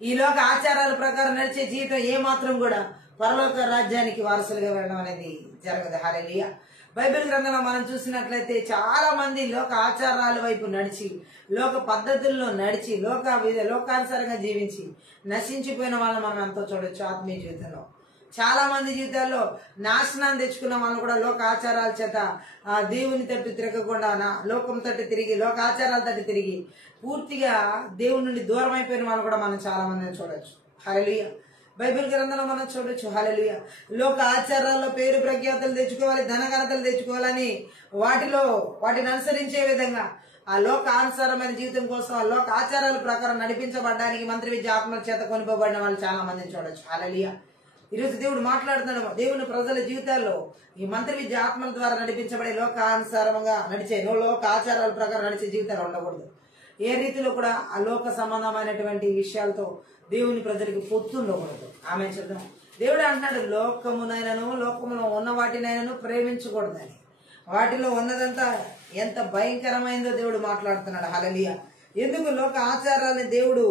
ఈ లోక ఆచారాల ప్రకారం నడిచే జీవితం ఏ మాత్రం కూడా పరలోక రాజ్యానికి వారసులుగా వెళ్ళడం అనేది జరగదు. హల్లెలూయా. బైబిల్ గ్రంథంలో మనం చూసినట్లయితే చాలా మంది లోక ఆచారాల వైపు నడిచి, లోక పద్ధతుల్లో నడిచి, లోకానుసారంగా జీవించి నశించిపోయిన వాళ్ళని మనం ఎంతో చూడొచ్చు. ఆత్మీయ జీవితంలో చాలా మంది జీవితాల్లో నాశనాన్ని తెచ్చుకున్న వాళ్ళు కూడా లోక ఆచారాల చేత దేవుని తట్టు తిరగకుండా లోకం తట్టు తిరిగి, లోక ఆచారాల తట్టు తిరిగి పూర్తిగా దేవుని నుండి దూరం అయిపోయిన వాళ్ళు కూడా మనం చాలా మందిని చూడొచ్చు. హల్లెలూయా. బైబిల్ గ్రంథంలో మనం చూడొచ్చు. హల్లెలూయా. లోక ఆచారాల్లో పేరు ప్రఖ్యాతులు తెచ్చుకోవాలి, ధనఘనతలు తెచ్చుకోవాలని వాటిని అనుసరించే విధంగా ఆ లోక అనుసారమైన జీవితం కోసం ఆ లోక ఆచారాల ప్రకారం నడిపించబడడానికి మంత్ర విద్య ఆత్మల చేత కొనుకోబడిన వాళ్ళు చాలా మందిని చూడొచ్చు. హల్లెలూయా. ఈరోజు దేవుడు మాట్లాడుతున్నాడు, దేవుని ప్రజల జీవితాల్లో ఈ మంత్ర విద్య ఆత్మల ద్వారా నడిపించబడే లోకానుసారంగా నడిచే లోక ఆచారాల ప్రకారం నడిచే జీవితాలు ఉండకూడదు. ఏ రీతిలో కూడా ఆ లోక సంబంధమైనటువంటి విషయాలతో దేవుని ప్రజలకు పొత్తు ఉండకూడదు. ఆమె చూద్దాం. దేవుడు అంటున్నాడు, లోకమునైనను లోకములో ఉన్న వాటినైనను ప్రేమించకూడదని. వాటిలో ఉన్నదంతా ఎంత భయంకరమైందో దేవుడు మాట్లాడుతున్నాడు. హల్లెలూయా. ఎందుకు లోక ఆచారాలని దేవుడు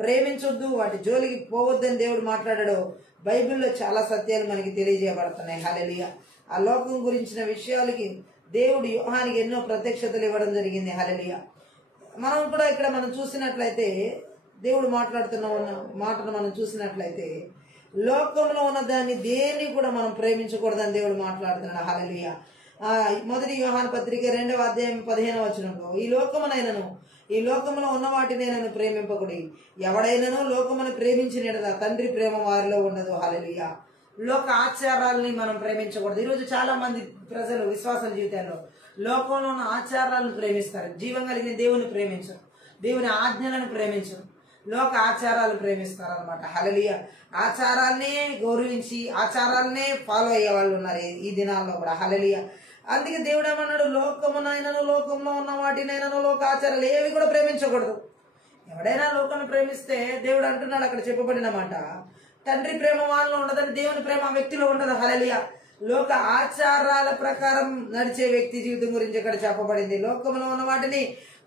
ప్రేమించొద్దు, వాటి జోలికి పోవద్దని దేవుడు మాట్లాడాడో బైబిల్లో చాలా సత్యాలు మనకి తెలియజేయబడుతున్నాయి. హల్లెలూయా. ఆ లోకం గురించిన విషయాలకి దేవుడు యోహానికి ఎన్నో ప్రత్యక్షతలు ఇవ్వడం జరిగింది. హల్లెలూయా. మనం కూడా ఇక్కడ మనం చూసినట్లయితే దేవుడు మాట్లాడుతున్న మాటను మనం చూసినట్లయితే లోకంలో ఉన్న దాన్ని దేన్ని కూడా మనం ప్రేమించకూడదని దేవుడు మాట్లాడుతున్నాడు. హల్లెలూయా. మొదటి యోహాను పత్రిక 2వ అధ్యాయం 15వ వచనంలో ఈ లోకములో ఉన్న వాటినైనను ప్రేమింపకుడి, ఎవడైనాను లోకమును ప్రేమించిన తండ్రి ప్రేమ వారిలో ఉండదు. హల్లెలూయా. లోక ఆచారాలని మనం ప్రేమించకూడదు. ఈరోజు చాలా మంది ప్రజలు విశ్వాసాల జీవితాల్లో లోకంలో ఉన్న ఆచారాలను ప్రేమిస్తారు, జీవం కలిగిన దేవుని ప్రేమించరు, దేవుని ఆజ్ఞలను ప్రేమించరు, లోక ఆచారాలు ప్రేమిస్తారు అనమాట. హల్లెలూయా. ఆచారాలనే గౌరవించి ఆచారాలనే ఫాలో అయ్యే వాళ్ళు ఉన్నారు ఈ దినాల్లో కూడా. హల్లెలూయా. అందుకే దేవుడు ఏమన్నాడు, లోకమునైనను లోకంలో ఉన్న వాటినైనను లోక ఆచారాలు ఏవి కూడా ప్రేమించకూడదు. ఎవడైనా లోకాన్ని ప్రేమిస్తే దేవుడు అంటున్నాడు అక్కడ చెప్పబడిన మాట, తండ్రి ప్రేమ వాళ్ళలో ఉండదని దేవుని ప్రేమ ఆ వ్యక్తిలో ఉండదు. హల్లెలూయా. లోక ఆచారాల ప్రకారం నడిచే వ్యక్తి జీవితం గురించి ఇక్కడ చెప్పబడింది. లోకంలో ఉన్న వాటిని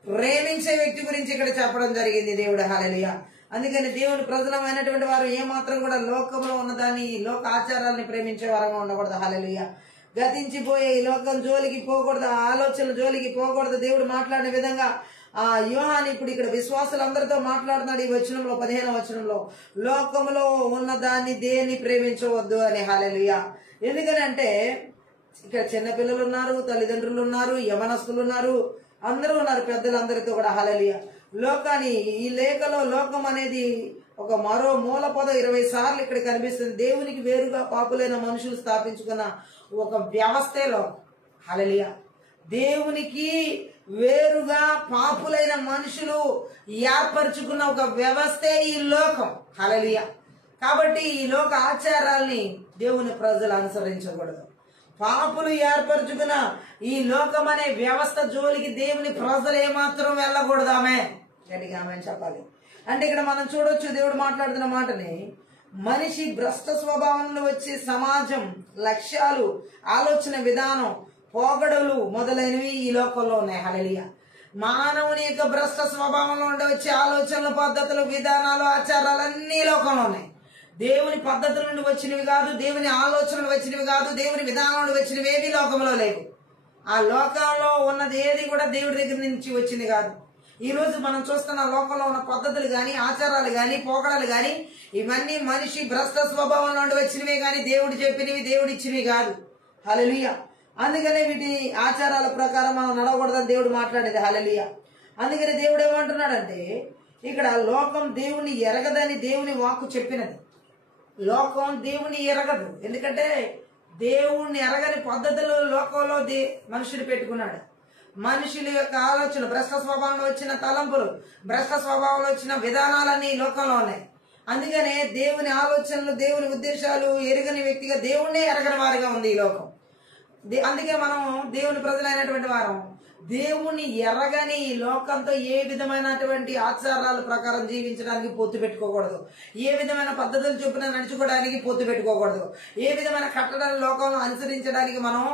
ప్రేమించే వ్యక్తి గురించి ఇక్కడ చెప్పడం జరిగింది దేవుడు. హల్లెలూయా. అందుకని దేవుని ప్రజలమైనటువంటి వారు ఏమాత్రం కూడా లోకంలో ఉన్నదాన్ని, లోక ఆచారాలని ప్రేమించే వారంగా ఉండకూడదు. హల్లెలూయా. గతించిపోయే ఈ లోకం జోలికి పోకూడదు, ఆలోచనల జోలికి పోకూడదు. దేవుడు మాట్లాడిన విధంగా యోహాను ఇప్పుడు ఇక్కడ విశ్వాసులందరితో మాట్లాడుతున్నాడు. ఈ వచనంలో 15వ వచనంలో లోకంలో ఉన్నదాన్ని దేన్ని ప్రేమించవద్దు అని. హల్లెలూయా. ఎందుకనంటే ఇక్కడ చిన్నపిల్లలు ఉన్నారు, తల్లిదండ్రులు ఉన్నారు, యవనస్తులు ఉన్నారు, అందరూ ఉన్నారు, పెద్దలందరితో కూడా. హల్లెలూయా. లోకాన్ని ఈ లేఖలో లోకం అనేది ఒక మరో మూల పదం 20 సార్లు ఇక్కడ కనిపిస్తుంది. దేవునికి వేరుగా పాపులైన మనుషులు స్థాపించుకున్న ఒక వ్యవస్థే లోకం. హల్లెలూయా. దేవునికి వేరుగా పాపులైన మనుషులు ఏర్పరచుకున్న ఒక వ్యవస్థే ఈ లోకం. హల్లెలూయా. కాబట్టి ఈ లోక ఆచారాల్ని దేవుని ప్రజలు అనుసరించకూడదు. పాపులు ఏర్పరచుకున్న ఈ లోకం అనే వ్యవస్థ జోలికి దేవుని ప్రజలు ఏమాత్రం వెళ్ళకూడదు. ఆమె గట్టిగా ఆమె చెప్పాలి. అంటే ఇక్కడ మనం చూడొచ్చు దేవుడు మాట్లాడుతున్న మాటని, మనిషి భ్రష్ట స్వభావంలో వచ్చే సమాజం, లక్ష్యాలు, ఆలోచన విధానం, పోగడలు మొదలైనవి ఈ లోకంలో ఉన్నాయి. హల్లెలూయా. మానవుని యొక్క భ్రష్ట స్వభావంలో ఉండే వచ్చే ఆలోచనలు, పద్ధతులు, విధానాలు, ఆచారాలు అన్ని లోకంలో ఉన్నాయి. దేవుని పద్ధతుల నుండి వచ్చినవి కాదు, దేవుని ఆలోచనలు వచ్చినవి కాదు, దేవుని విధానం నుండి వచ్చినవి ఏవి లోకంలో లేవు. ఆ లోకంలో ఉన్నది ఏది కూడా దేవుడి దగ్గర నుంచి వచ్చింది కాదు. ఈ రోజు మనం చూస్తున్న లోకంలో ఉన్న పద్ధతులు గాని, ఆచారాలు గాని, పోకడలు గాని, ఇవన్నీ మనిషి భ్రష్ట స్వభావం నుండి వచ్చినవే గాని దేవుడు చెప్పినవి, దేవుడు ఇచ్చినవి కాదు. హల్లెలూయా. అందుకనే వీటి ఆచారాల ప్రకారం మనం నడవకూడదని దేవుడు మాట్లాడేది. హల్లెలూయా. అందుకని దేవుడు ఏమంటున్నాడంటే ఇక్కడ లోకం దేవుని ఎరగదని దేవుని వాక్కు చెప్పినది. లోకం దేవుని ఎరగదు. ఎందుకంటే దేవుణ్ణి ఎరగని పద్ధతులు లోకంలో మనుషులు పెట్టుకున్నాడు. మనుషుల యొక్క ఆలోచన, భ్రష్ట స్వభావంలో వచ్చిన తలంపులు, భ్రష్ట స్వభావంలో వచ్చిన విధానాలన్నీ లోకంలో ఉన్నాయి. అందుకనే దేవుని ఆలోచనలు, దేవుని ఉద్దేశాలు ఎరగని వ్యక్తిగా దేవుణ్ణే ఎరగని వారిగా ఉంది ఈ లోకం. అందుకే మనం దేవుని ప్రజలైనటువంటి వారం దేవుని ఎరగని ఈ లోకంతో ఏ విధమైనటువంటి ఆచారాల ప్రకారం జీవించడానికి పొత్తు పెట్టుకోకూడదు. ఏ విధమైన పద్ధతులు చొప్పున నడుచుకోవడానికి పొత్తు పెట్టుకోకూడదు. ఏ విధమైన కట్టడాల లోకంలో అనుసరించడానికి మనం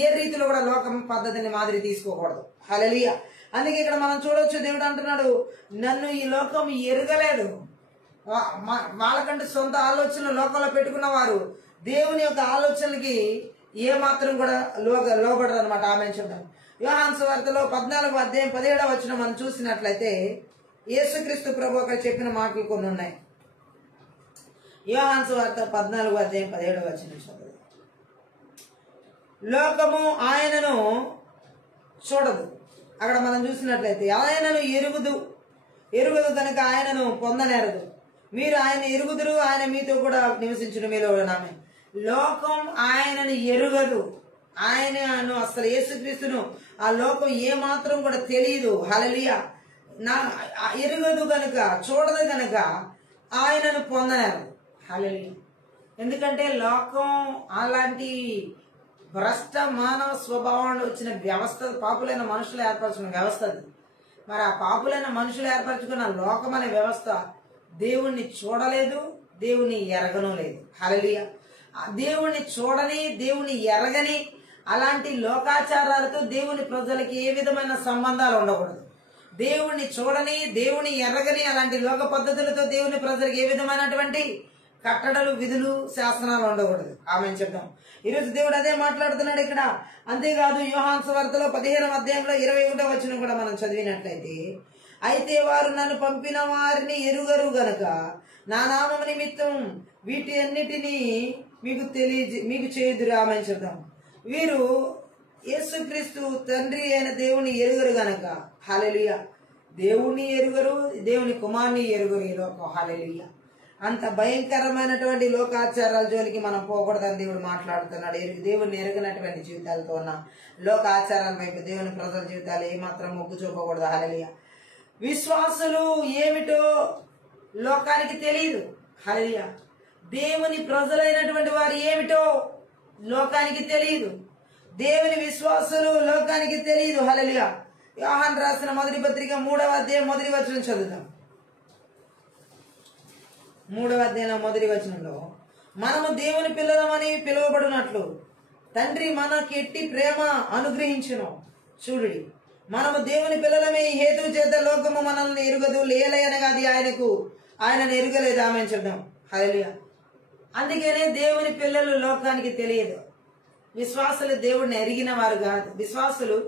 ఏ రీతిలో కూడా లోకం పద్ధతిని మాదిరి తీసుకోకూడదు. హల్లెలూయా. అందుకే ఇక్కడ మనం చూడొచ్చు దేవుడు అంటున్నాడు, నన్ను ఈ లోకం ఎరగలేదు. వాళ్ళకంటే సొంత ఆలోచనలు లోకంలో పెట్టుకున్న వారు దేవుని యొక్క ఆలోచనలకి ఏ మాత్రం కూడా లోబడరు అనమాట. ఆమె చూద్దాం. యోహాను సువార్తలో 14వ అధ్యాయం 17వ వచనం మనం చూసినట్లయితే యేసుక్రీస్తు ప్రభు అక్కడ చెప్పిన మాటలు కొన్ని ఉన్నాయి. యోహాను సువార్త 14వ అధ్యాయం 17వ వచనం చదువు. లోకము ఆయనను చూడదు. అక్కడ మనం చూసినట్లయితే ఆయనను ఎరుగుదు కనుక ఆయనను పొందనేరదు. మీరు ఆయన ఎరుగుదురు, ఆయన మీతో కూడా నివసించును మీలో నామే. లోకం ఆయనను ఎరుగదు. ఆయనను అసలు యేసుక్రీస్తును ఆ లోకం ఏ మాత్రం కూడా తెలియదు. హల్లెలూయా. ఎరుగదు కనుక, చూడదు కనుక ఆయనను పొందనేరదు. హల్లెలూయా. ఎందుకంటే లోకం అలాంటి భ్రష్ట మానవ స్వభావంలో వచ్చిన వ్యవస్థ, పాపులైన మనుషులు ఏర్పరచుకున్న వ్యవస్థ అది. మరి ఆ పాపులైన మనుషులు ఏర్పరచుకున్న లోకం అనే వ్యవస్థ దేవుణ్ణి చూడలేదు, దేవుని ఎరగను లేదు. హల్లెలూయా. దేవుణ్ణి చూడని, దేవుని ఎరగని అలాంటి లోకాచారాలతో దేవుని ప్రజలకి ఏ విధమైన సంబంధాలు ఉండకూడదు. దేవుణ్ణి చూడని, దేవుని ఎరగని అలాంటి లోక పద్ధతులతో దేవుని ప్రజలకు ఏ విధమైనటువంటి కట్టడలు, విధులు, శాసనాలు ఉండకూడదు. ఆమెను చెప్దాం. ఈరోజు దేవుడు అదే మాట్లాడుతున్నాడు ఇక్కడ. అంతేకాదు యోహాను సువార్తలో 15వ అధ్యాయంలో 21వ వచనం కూడా మనం చదివినట్లయితే, అయితే వారు నన్ను పంపిన వారిని ఎరుగరు గనక నా నామము నిమిత్తం వీటి అన్నిటినీ మీకు చేయుదురు. ఆమెను చెప్దాం. వీరు యేసుక్రీస్తు తండ్రి అయిన దేవుని ఎరుగరు గనక. హల్లెలూయా. దేవుని ఎరుగరు, దేవుని కుమారుని ఎరుగరు ఈ లోకం. హల్లెలూయా. అంత భయంకరమైనటువంటి లోకాచారాల జోలికి మనం పోకూడదని దేవుడు మాట్లాడుతున్నాడు. దేవుని ఎరగనటువంటి జీవితాలతో ఉన్న లోకాచారాల వైపు దేవుని ప్రజల జీవితాలు ఏమాత్రం మొగ్గు చూపకూడదు. హల్లెలూయా. విశ్వాసులు ఏమిటో లోకానికి తెలియదు. హల్లెలూయా. దేవుని ప్రజలైనటువంటి వారు ఏమిటో లోకానికి తెలియదు. దేవుని విశ్వాసులు లోకానికి తెలియదు. హల్లెలూయా. యోహాను రాసిన మొదటి పత్రిక 3వ అధ్యాయం 1వ వచనం చదువుదాం. 3వ అధ్యాయం 1వ వచనంలో మనము దేవుని పిల్లలమని పిలువబడినట్లు తండ్రి మనకి ఎట్టి ప్రేమ అనుగ్రహించును. చూడుడి, మనము దేవుని పిల్లలమే, ఈ హేతువు చేత లోకము మనల్ని ఎరుగదు, లేలయనగా అది ఆయనను ఎరుగలేదు. ఆమె చూద్దాం. హల్లెలూయా. అందుకనే దేవుని పిల్లలు లోకానికి తెలియదు. విశ్వాసులు దేవుడిని ఎరిగిన వారు కాదు. విశ్వాసులు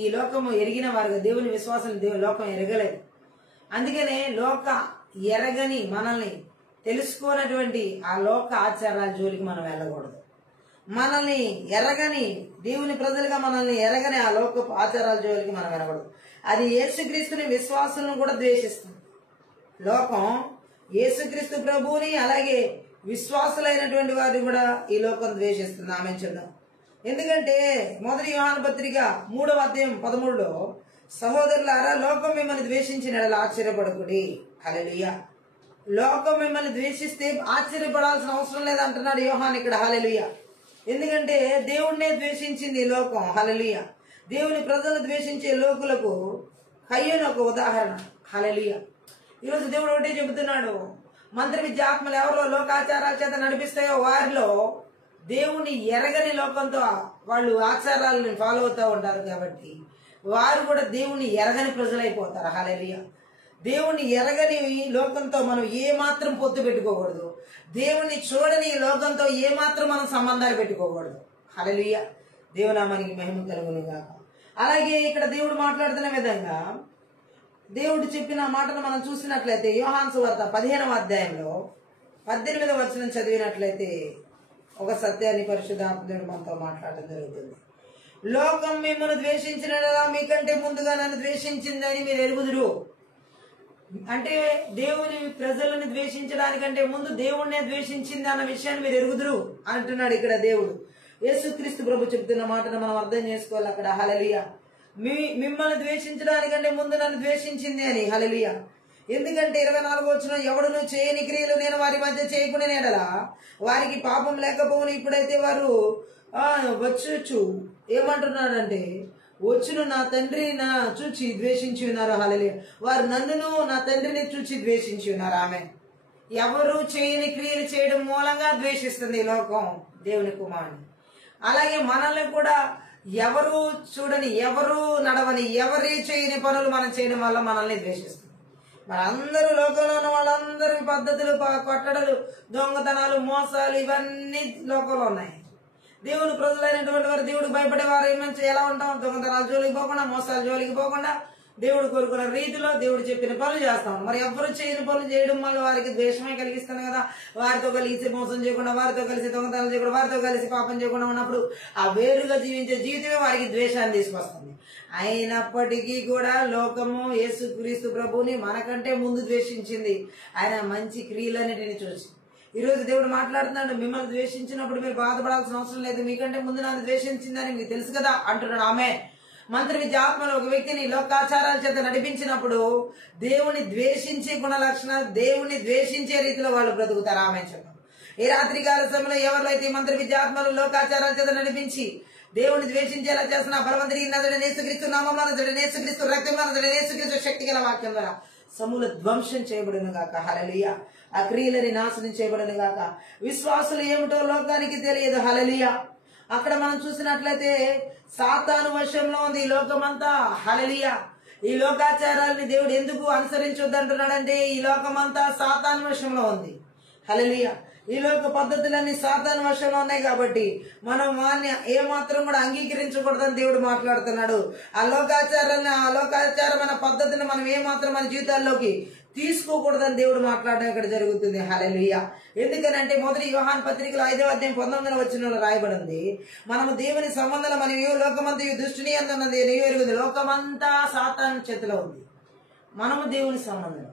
ఈ లోకము ఎరిగిన వారుగా, దేవుని విశ్వాసులు లోకం ఎరగలేదు. అందుకనే లోక ఎరగని మనల్ని తెలుసుకోనటువంటి ఆ లోక ఆచారాల జోలికి మనం వెళ్ళకూడదు. మనల్ని ఎరగని దేవుని ప్రజలుగా మనల్ని ఎరగని ఆ లోక ఆచారాల జోలికి మనం వెళ్ళకూడదు. అది యేసుక్రీస్తుని విశ్వాసులను కూడా ద్వేషిస్తుంది. లోకం యేసుక్రీస్తు ప్రభువుని అలాగే విశ్వాసులైనటువంటి వారిని కూడా ఈ లోకం ద్వేషిస్తుంది. ఆమె చూద్దాం. ఎందుకంటే మొదటి యోహాను పత్రిక 3వ అధ్యాయం 13లో, సహోదరులారా, లోకం మిమ్మల్ని ద్వేషించిన యెడల ఆశ్చర్యపడకుడి. హల్లెలూయా. లోకం మిమ్మల్ని ద్వేషిస్తే ఆశ్చర్యపడాల్సిన అవసరం లేదంటున్నాడు యోహాను ఇక్కడ. హల్లెలూయా. ఎందుకంటే దేవుణ్ణే ద్వేషించింది ఈ లోకం. హల్లెలూయా. దేవుని ప్రజలు ద్వేషించే లోకులకు కయ్యూను ఒక ఉదాహరణ. హల్లెలూయా. ఈరోజు దేవుడు ఒకటే చెబుతున్నాడు, మంత్ర విద్యాత్మలు ఎవరో లోకాచారాల చేత నడిపిస్తాయో వారిలో దేవుని ఎరగని లోకంతో వాళ్ళు ఆచారాలను ఫాలో అవుతూ ఉంటారు. కాబట్టి వారు కూడా దేవుని ఎరగని ప్రజలైపోతారు. హల్లెలూయా. దేవుని ఎరగని లోకంతో మనం ఏమాత్రం పొత్తు పెట్టుకోకూడదు. దేవుని చూడని లోకంతో ఏమాత్రం మనం సంబంధాలు పెట్టుకోకూడదు. హల్లెలూయా. దేవునామానికి మహిమ కలుగును గాక. అలాగే ఇక్కడ దేవుడు మాట్లాడుతున్న విధంగా దేవుడు చెప్పిన మాటను మనం చూసినట్లయితే యోహాను సువార్త 15వ అధ్యాయంలో 18వ వచనం చదివినట్లయితే ఒక సత్యాన్ని పరిశుద్ధాత్ముడు మనతో మాట్లాడడం జరుగుతుంది. లోకం మిమ్మల్ని ద్వేషించిన మీకంటే ముందుగా నన్ను ద్వేషించిందని మీరు ఎరుగుదురు. అంటే దేవుని ప్రజలను ద్వేషించడానికంటే ముందు దేవుణ్ణే ద్వేషించింది అన్న విషయాన్ని మీరు ఎరుగుదురు అంటున్నాడు ఇక్కడ దేవుడు. యేసుక్రీస్తు ప్రభు చెప్తున్న మాటను మనం అర్థం చేసుకోవాలి అక్కడ. హల్లెలూయా. మిమ్మల్ని ద్వేషించడానికంటే ముందు నన్ను ద్వేషించింది అని. హల్లెలూయా. ఎందుకంటే 24వ వచనం, ఎవడును చేయని క్రియలు నేను వారి మధ్య చేయకుండా ఎడలా వారికి పాపం లేకపోవును. ఇప్పుడైతే వారు వచ్చు ఏమంటున్నాడంటే, వచ్చును నా తండ్రి నా చూచి ద్వేషించి ఉన్నారు. హల్లెలూయా. వారు నన్నును నా తండ్రిని చూచి ద్వేషించి ఉన్నారు. ఆమె ఎవరు చేయని క్రియలు చేయడం మూలంగా ద్వేషిస్తుంది ఈ లోకం దేవుని కుమారుని. అలాగే మనల్ని కూడా ఎవరు చూడని, ఎవరు నడవని, ఎవరి చేయని పనులు మనం చేయడం వల్ల మనల్ని ద్వేషిస్తుంది. మనందరూ లోకంలో ఉన్న వాళ్ళందరి పద్ధతులు, కొట్టడలు, దొంగతనాలు, మోసాలు ఇవన్నీ లోకంలో ఉన్నాయి. దేవుని ప్రజలైనటువంటి వారు, దేవుడు భయపడేవారు ఏమంటే ఎలా ఉంటాం? దొంగతనాలు జోలికి పోకుండా, మోసాలు జోలికి పోకుండా, దేవుడు కోరుకున్న రీతిలో దేవుడు చెప్పిన పనులు చేస్తాం. మరి ఎవరు చేయని పనులు చేయడం వల్ల వారికి ద్వేషమే కలిగిస్తాను కదా. వారితో కలిసి మోసం చేయకుండా, వారితో కలిసి దొంగతనాలు చేయకుండా, వారితో కలిసి పాపం చేయకుండా ఉన్నప్పుడు ఆ వేరుగా జీవించే జీవితమే వారికి ద్వేషాన్ని తీసుకొస్తుంది. అయినప్పటికీ కూడా లోకము యేసుక్రీస్తు ప్రభువుని మనకంటే ముందు ద్వేషించింది ఆయన మంచి క్రియలన్నిటిని చూసి. ఈరోజు దేవుడు మాట్లాడుతున్నాడు, మిమ్మల్ని ద్వేషించినప్పుడు మీరు బాధపడాల్సిన అవసరం లేదు, మీకంటే ముందు నన్ను ద్వేషించిందని మీకు తెలుసు కదా అంటున్నాడు. ఆమె మంత్ర విద్యాత్మలో ఒక వ్యక్తిని లోకాచారాల చేత నడిపించినప్పుడు దేవుని ద్వేషించే గుణ లక్షణాలు, దేవుని ద్వేషించే రీతిలో వాళ్ళు బ్రతుకుతారు. ఆమె చెప్పారు. ఈ రాత్రికాల సమయంలో ఎవరిలో అయితే మంత్ర విద్యాత్మలు లోకాచారాల చేత నడిపించి దేవుని ద్వేషించేలా చేస్తున్న బలవంతుడి యేసుక్రీస్తు నామమున, యేసుక్రీస్తు రక్తమున, యేసుక్రీస్తు శక్తి గల వాక్యం ద్వారా సమూల ధ్వంసం చేయబడును గాక. హల్లెలూయా. ఆ క్రియలని నాశనం చేయబడును గాక. విశ్వాసులు ఏమిటో లోకానికి తెలియదు. హల్లెలూయా. అక్కడ మనం చూసినట్లయితే సాతాను వశంలో ఉంది ఈ లోకమంతా. హల్లెలూయా. ఈ లోకాచారాలని దేవుడు ఎందుకు అనుసరించొద్దు అంటున్నాడంటే ఈ లోకమంతా సాతాను వశంలో ఉంది. హల్లెలూయా. ఈ లోక పద్ధతులన్నీ సాతాను వశంలో ఉన్నాయి కాబట్టి మనం వారిని ఏమాత్రం కూడా అంగీకరించకూడదని దేవుడు మాట్లాడుతున్నాడు. ఆ లోకాచారమైన పద్ధతిని మనం ఏమాత్రం మన జీవితాల్లోకి తీసుకోకూడదని దేవుడు మాట్లాడడం ఇక్కడ జరుగుతుంది. హల్లెలూయా. ఎందుకనంటే మొదటి యోహాను పత్రికలో 5వ అధ్యాయం 19వ వచనంలో రాయబడింది, మనము దేవుని సంబంధాలు మరియు లోకమంతా దుష్టుని అందున్నది ఎరుగుంది. లోకమంతా సాతాను చేతిలో ఉంది, మనము దేవుని సంబంధం.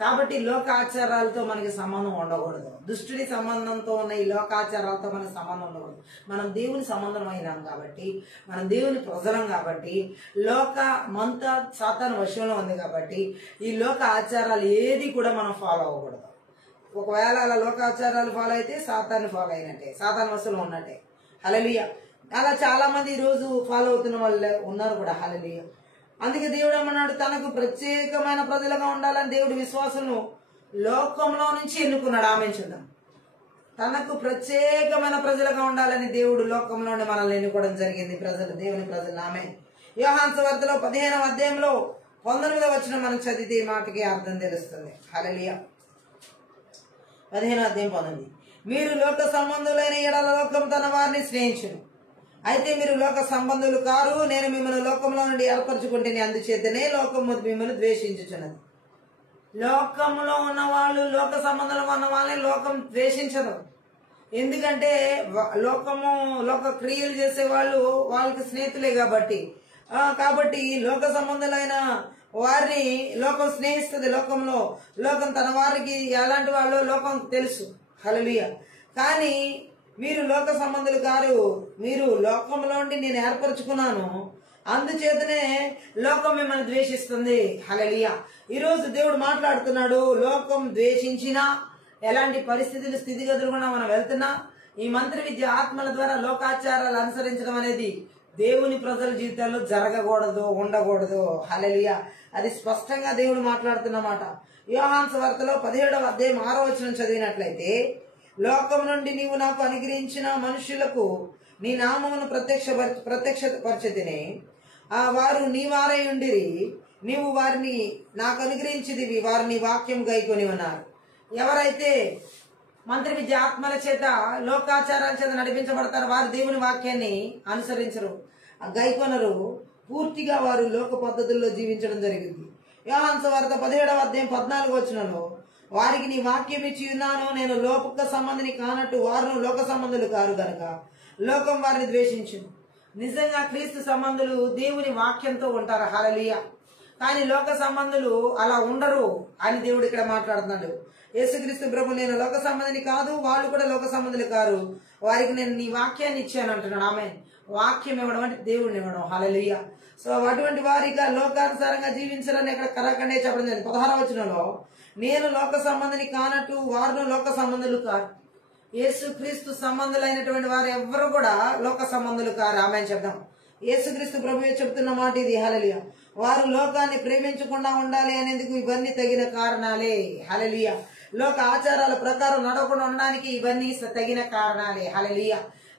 కాబట్టి లోకాచారాలతో మనకి సంబంధం ఉండకూడదు. దుష్టుడి సంబంధంతో ఉన్న ఈ లోకాచారాలతో మనకి సంబంధం ఉండకూడదు. మనం దేవుని సంబంధం అయినాం కాబట్టి, మనం దేవుని ప్రజలం కాబట్టి, లోకమంతా సాతాను వశంలో ఉంది కాబట్టి ఈ లోక ఆచారాలు ఏది కూడా మనం ఫాలో అవ్వకూడదు. ఒకవేళ అలా లోకాచారాలు ఫాలో అయితే సాతాను ఫాలో అయినట్టే, సాతాను వశంలో ఉన్నట్టే. హల్లెలూయా. అలా చాలా మంది ఈ రోజు ఫాలో అవుతున్న వాళ్ళు ఉన్నారు కూడా. హల్లెలూయా. అందుకే దేవుడు ఏమన్నాడు, తనకు ప్రత్యేకమైన ప్రజలుగా ఉండాలని దేవుడు విశ్వాసులను లోకంలో నుంచి ఎన్నుకున్నాడు. ఆమె చూద్దాం. తనకు ప్రత్యేకమైన ప్రజలుగా ఉండాలని దేవుడు లోకంలోనే మనల్ని ఎన్నుకోవడం జరిగింది. దేవుని ప్రజలు. ఆమేన్. యోహాను సువార్తలో 15వ అధ్యాయంలో 19వ వచనం మనం చదివితే ఈ మాటకి అర్థం తెలుస్తుంది. హల్లెలూయా. 15వ అధ్యాయం 19. మీరు లోక సంబంధులైన ఎడల లోకం తన వారిని స్నేహించును. అయితే మీరు లోక సంబంధులు కారు, నేను మిమ్మల్ని లోకంలో నుండి ఏర్పరచుకుంటేనే, అందుచేతనే లోకము మిమ్మల్ని ద్వేషించుచున్నది. లోకంలో ఉన్న వాళ్ళు, లోక సంబంధంలో ఉన్న వాళ్ళని లోకం ద్వేషించదు. ఎందుకంటే లోక క్రియలు చేసే వాళ్ళు వాళ్ళకి స్నేహితులే కాబట్టి లోక సంబంధులైన వారిని లోకం స్నేహిస్తుంది. లోకం తన వారికి ఎలాంటి వాళ్ళు లోకం తెలుసు. హల్లెలూయా. కానీ మీరు లోక సంబంధులు కారు, మీరు లోకంలో నేను ఏర్పరచుకున్నాను, అందుచేతనే లోకం మిమ్మల్ని ద్వేషిస్తుంది. హల్లెలూయా. ఈరోజు దేవుడు మాట్లాడుతున్నాడు. లోకం ద్వేషించినా, ఎలాంటి పరిస్థితులు స్థితిగతులు కూడా మనం వెళ్తున్నా, ఈ మంత్ర విద్య ఆత్మల ద్వారా లోకాచారాలు అనుసరించడం అనేది దేవుని ప్రజల జీవితాల్లో జరగకూడదు, ఉండకూడదు. హల్లెలూయా. అది స్పష్టంగా దేవుడు మాట్లాడుతున్నమాట. యోహాను సువార్తలో 17వ అధ్యాయం 6వ వచనం చదివినట్లయితే, లోకం నుండి నీవు నాకు అనుగ్రహించిన మనుషులకు నీ నామమును ప్రత్యక్షపరచితిని, వారు నీ వారై ఉండిరి, నీవు వారిని నాకు అనుగ్రహించిదివి, వారు నీ వాక్యం గైకొని ఉన్నారు. ఎవరైతే మంత్ర విద్య ఆత్మల చేత లోకాచారాల చేత నడిపించబడతారు, వారు దేవుని వాక్యాన్ని అనుసరించరు, గైకొనరు, పూర్తిగా వారు లోక పద్ధతుల్లో జీవించడం జరిగింది. యోహాను సువార్త 17వ అధ్యాయం 14వ వచనంలో, వారికి నీ వాక్యం ఇచ్చి ఉన్నాను, నేను లోక సంబంధిని కానట్టు వారు లోక సంబంధులు కారు గనక లోకం వారిని ద్వేషించును. నిజంగా క్రీస్తు సంబంధులు దేవుని వాక్యంతో ఉంటారు. హల్లెలూయా. కానీ లోక సంబంధులు అలా ఉండరు అని దేవుడు ఇక్కడ మాట్లాడుతున్నాడు. యేసుక్రీస్తు ప్రభు, నేను లోక సంబంధిని కాదు, వాళ్ళు కూడా లోక సంబంధులు కారు, వారికి నేను నీ వాక్యాన్ని ఇచ్చాను అంటున్నాడు. ఆమేన్. వాక్యం ఇవ్వడం అంటే దేవుడిని ఇవ్వడం. హల్లెలూయా. సో అటువంటి వారిగా లోకానుసారంగా జీవించాలని ఇక్కడ కరాఖండే చెప్పడం జరిగింది. 16వ వచనంలో, నేను లోక సంబంధిని కానట్టు వారు లోక సంబంధులు కారు. యేసుక్రీస్తు సంబంధులైనటువంటి వారు ఎవ్వరు కూడా లోక సంబంధులు కారు. ఆమేన్ చెప్దాం. యేసుక్రీస్తు ప్రభువే చెప్తున్న మాట ఇది. హల్లెలూయా. వారు లోకాన్ని ప్రేమించకుండా ఉండాలి అనేందుకు ఇవన్నీ తగిన కారణాలే. హల్లెలూయా. లోక ఆచారాల ప్రకారం నడవకుండా ఉండడానికి ఇవన్నీ తగిన కారణాలే. హల్లెలూయా.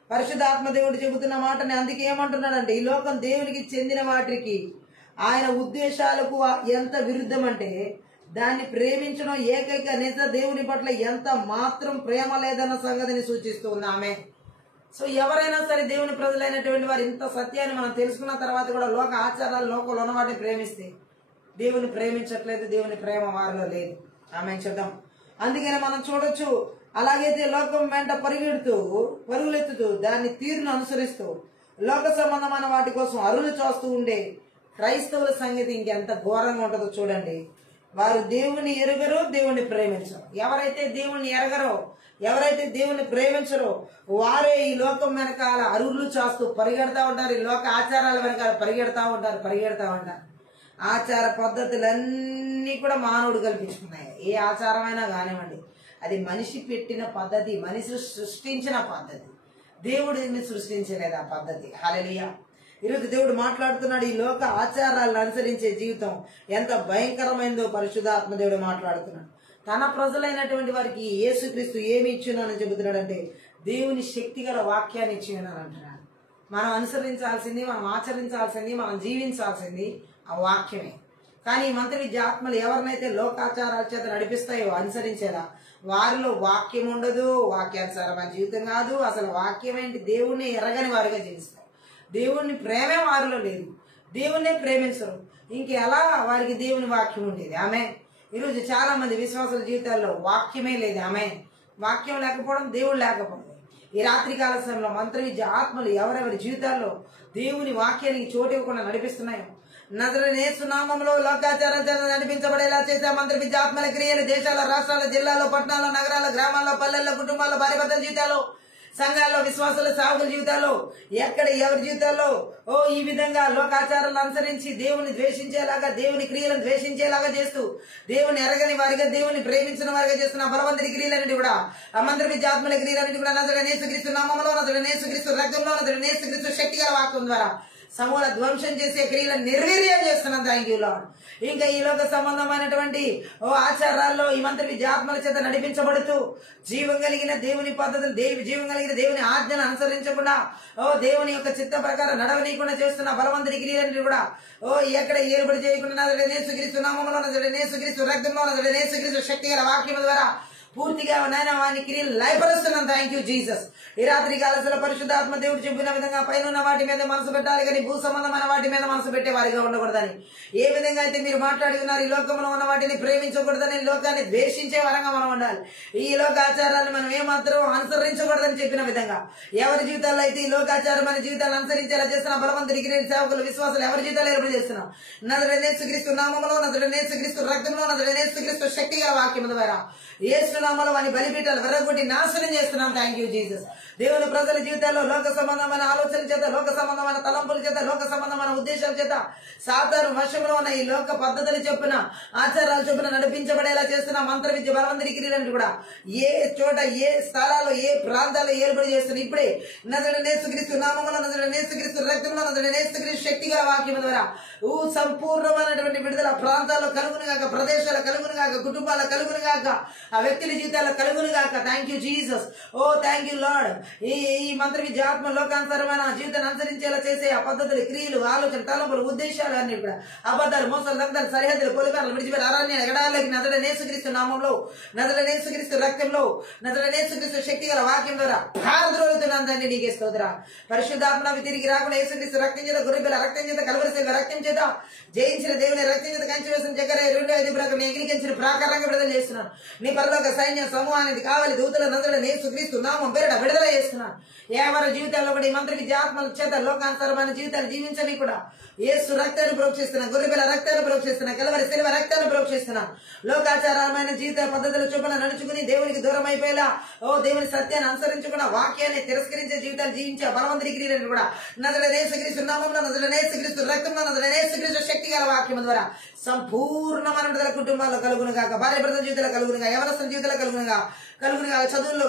పరిశుద్ధాత్మ దేవుడు చెబుతున్న మాటని అందుకే ఏమంటున్నాడంటే, ఈ లోకం దేవునికి చెందిన వాటికి ఆయన ఉద్దేశాలకు ఎంత విరుద్ధం అంటే, దాన్ని ప్రేమించడం ఏకైక నిజ దేవుని పట్ల ఎంత మాత్రం ప్రేమ లేదన్న సంగతిని సూచిస్తూ ఉంది. ఆమె. సో ఎవరైనా సరే దేవుని ప్రజలైనటువంటి వారు ఇంత సత్యాన్ని మనం తెలుసుకున్న తర్వాత కూడా లోక ఆచారాలు, లోకంలో ఉన్న వాటిని ప్రేమిస్తే దేవుని ప్రేమించట్లేదు, దేవుని ప్రేమ వారిలో లేదు. ఆమె చెప్దాం. అందుకని మనం చూడొచ్చు, అలాగైతే లోకం వెంట పరుగులెత్తుతూ దాన్ని తీరును అనుసరిస్తూ లోక సంబంధమైన వాటి కోసం అరులు చూస్తూ ఉండే క్రైస్తవుల సంగతి ఇంకెంత ఘోరంగా ఉంటుందో చూడండి. వారు దేవుని ఎరుగరు, దేవుణ్ణి ప్రేమించరు. ఎవరైతే దేవుణ్ణి ఎరగరో, ఎవరైతే దేవుణ్ణి ప్రేమించరో వారే ఈ లోకం వెనకాల అరువులు చేస్తూ పరిగెడతా ఉంటారు. ఈ లోక ఆచారాల వెనకాల పరిగెడతా ఉంటారు. ఆచార పద్ధతులన్నీ కూడా మానవుడు కల్పించుకున్నాయి. ఏ ఆచారమైనా కానివ్వండి, అది మనిషి పెట్టిన పద్ధతి, మనిషి సృష్టించిన పద్ధతి. దేవుడిని సృష్టించలేదు ఆ పద్ధతి. హల్లెలూయా. ఈరోజు దేవుడు మాట్లాడుతున్నాడు, ఈ లోక ఆచారాలను అనుసరించే జీవితం ఎంత భయంకరమైందో పరిశుద్ధాత్మ దేవుడు మాట్లాడుతున్నాడు. తన ప్రజలైనటువంటి వారికి యేసుక్రీస్తు ఏమి ఇచ్చున్నానని చెబుతున్నాడంటే, దేవుని శక్తి గల వాక్యాన్ని ఇచ్చిన్నాను అంటున్నాడు. మనం అనుసరించాల్సింది, మనం ఆచరించాల్సింది, మనం జీవించాల్సింది ఆ వాక్యమే. కానీ ఈ మంత్ర విద్య ఆత్మలు ఎవరినైతే లోకాచారాల చేత నడిపిస్తాయో అనుసరించేలా, వారిలో వాక్యం ఉండదు, వాక్యానుసారమైన జీవితం కాదు, అసలు వాక్యం ఏంటి, దేవుణ్ణి ఎరగని వారిగా జీవిస్తారు. దేవుణ్ణి ప్రేమే వారిలో లేదు, దేవుణ్ణే ప్రేమించరు. ఇంకెలా వారికి దేవుని వాక్యం ఉండేది? ఆమె. ఈరోజు చాలా మంది విశ్వాసుల జీవితాల్లో వాక్యమే లేదు. ఆమె. వాక్యం లేకపోవడం, దేవుడు లేకపోవడం. ఈ రాత్రికాల సమయంలో మంత్ర విద్య ఆత్మలు ఎవరెవరి జీవితాల్లో దేవుని వాక్యానికి చోటు ఇవ్వకుండా నడిపిస్తున్నాయో, నజరేయుడైన యేసు నామములో లోకాచారాల చేత నడిపించబడేలా చేసే మంత్ర విద్య ఆత్మల క్రియలు దేశాల, రాష్ట్రాల, జిల్లాలో, పట్టణాల్లో, నగరాల్లో, గ్రామాల్లో, పల్లెల్లో, కుటుంబాల్లో, భార్య భర్తల జీవితాల్లో, సంఘాల్లో, విశ్వాసాల, సాగుల జీవితాల్లో, ఎక్కడ ఎవరి జీవితాల్లో ఈ విధంగా లోకాచారాలను అనుసరించి దేవుని ద్వేషించేలాగా, దేవుని క్రియలను ద్వేషించేలాగా చేస్తూ, దేవుని ఎరగని వారిగా, దేవుని ప్రేమించిన వారిగా చేస్తున్న బలవంతుడి క్రియలన్నిటి కూడా, ఆ మంత్ర విద్య ఆత్మల క్రియలన్నిటి కూడా నజరేయుడైన యేసుక్రీస్తు నామములో, నజరేయుడైన యేసుక్రీస్తు రక్తంలో, నజరేయుడైన యేసుక్రీస్తు శక్తిగల వాక్యం ద్వారా సమూల ధ్వంసం చేసే క్రియలను నిర్వీర్యం చేస్తున్నాం. Thank you lord. ఇంకా ఈ లోక సంబంధమైనటువంటి ఆచారాల్లో ఈ మంత్రి విద్యాత్మల చేత నడిపించబడుతూ జీవం కలిగిన దేవుని పద్ధతులు జీవం కలిగిన దేవుని ఆజ్ఞలు అనుసరించకుండా దేవుని యొక్క చిత్త ప్రకారం నడవనీయకుండా చేస్తున్న బలవంతుడి క్రియలన్నీ కూడా ఎక్కడ ఏర్పడి చేయకుండా యేసుక్రీస్తు నామములో యేసుక్రీస్తు రక్తంలో యేసుక్రీస్తు శక్తి గల వాక్యం ద్వారా పూర్తిగా నాయన వాని క్రియలు లయపరుస్తున్నాం. Thank you Jesus. ఈ రాత్రి కాలశలో పరిశుద్ధాత్మ దేవుడు చెప్పిన విధంగా పైన వాటి మీద మనసు పెట్టాలి కానీ భూ సంబంధమైన వాటి మీద మనసు పెట్టే వారిగా ఉండకూడదని, ఏ విధంగా అయితే మీరు మాట్లాడి ఉన్నారు ఈ లోకంలో ఉన్న వాటిని ప్రేమించకూడదని, లోకాన్ని ద్వేషించే వరంగా మనం ఉండాలి. ఈ లోకాచారాన్ని మనం ఏమాత్రం అనుసరించకూడదని చెప్పిన విధంగా ఎవరి జీవితాల్లో అయితే ఈ లోకాచారం మన జీవితాలను అనుసరించేలా చేస్తున్న బలవంతుడి క్రియలు సేవకులు విశ్వాసాలు ఎవరి జీవితాలు ఏర్పడి చేస్తున్నాం. నదుడైన యేసుక్రీస్తు నామములో నదుడైన యేసుక్రీస్తు రక్తంలో నదుడైన యేసుక్రీస్తు శక్తి గల వాక్యం ద్వారా యేసు నామములో వాని బలిపీఠాలు వెర్రగొట్టి నాశనం చేస్తున్నాం. Thank you Jesus. దేవుని ప్రజల జీవితాల్లో లోక సంబంధమైన ఆలోచన చేత, లోక సంబంధమైన తలంపుల చేత, లోక సంబంధమైన ఉద్దేశాల చేత సాతాను వశంలో ఉన్న ఈ లోక పద్ధతులు చొప్పున ఆచారాలు చొప్పున నడిపించబడేలా చేస్తున్న మంత్ర విద్య బలవంతుడి క్రియలను కూడా ఏ చోట ఏ స్థలాల్లో ఏ ప్రాంతాల్లో ఏర్పడి చేస్తున్న ఇప్పుడే నదుడైన యేసుక్రీస్తు నామములో నదుడైన యేసుక్రీస్తు రక్తంలో నదుడైన యేసుక్రీస్తు శక్తి గల వాక్యం ద్వారా సంపూర్ణమైనటువంటి విడుదల ప్రాంతాల్లో కలుగును గాక, ప్రదేశాల కలుగును గాక, కుటుంబాల కలుగును గాక, ఆ వ్యక్తుల జీవితాల్లో కలుగును గాక. Thank you Jesus. Oh thank you lord. ఈ మంత్ర విద్యాత్మ లోకాంతరమైన జీవితాన్ని అనుసరించేలా చేసే ఆ పద్ధతులు, క్రియలు, ఆలోచన, తలంపులు, ఉద్దేశాలు అన్ని కూడా అబద్ధాలు, మోసాలు, దంతాలు, సరిహద్దులు, పొలికారులు విడిచిపెట్టి అరణ్య ఎగడాలకి నదుడైన యేసుక్రీస్తు నామంలో నదుడైన యేసుక్రీస్తు రక్తంలో నదుడైన యేసుక్రీస్తు శక్తి గల వాక్యం ద్వారా భారద్రోలుతున్నాను తండ్రి. నీకే స్తోత్ర. పరిశుద్ధాత్మ తిరిగి రాకుండా యేసుక్రీస్తు రక్తం చేత, గొర్రెపిల్ల రక్తం చేత, కలువరి శిలువ రక్తం చేత జయించిన దేవుని రక్తం చేత కంచి వేసిన చక్కెర 2:5 ప్రకారం ఎగిరికించిన ప్రాకారంగా విడుదల చేస్తున్నాను. నీ పరలోక సైన్య సమూహానికి కావాలి దూతల నదుడైన యేసుక్రీస్తు నామం పేరిట విడుదల చేస్తున్నాను. ఎవరి జీవితాల్లో కూడా ఈ మంత్రి విద్యాత్మల చేత లోకాంతరమైన జీవితాలు జీవించని కూడా యేసు రక్తాన్ని ప్రోక్షిస్తున్నా, గొర్రెపిల్ల రక్తాన్ని ప్రోక్షిస్తున్నా, కలువరి శిలువ రక్తాన్ని ప్రోక్షిస్తున్నా. లోకాచారమైన జీవిత పద్ధతుల చొప్పున నడుచుకుని దేవునికి దూరం అయిపోయేలా దేవుని సత్యాన్ని అనుసరించకుండా వాక్యాన్ని తిరస్కరించే జీవితాలు జీవించే బలవంతుడి క్రియలను కూడా నదుడైన యేసుక్రీస్తు నామంలో నదుడైన యేసుక్రీస్తు రక్తంలో నదుడైన యేసుక్రీస్తు శక్తి గల వాక్యం ద్వారా సంపూర్ణమైన విడుదల కుటుంబాల్లో కలుగును గాక, భార్య భర్త జీవితాలు కలుగును గాక, యవనస్తుల జీవితాలు కలుగును గాక, చదువుల్లో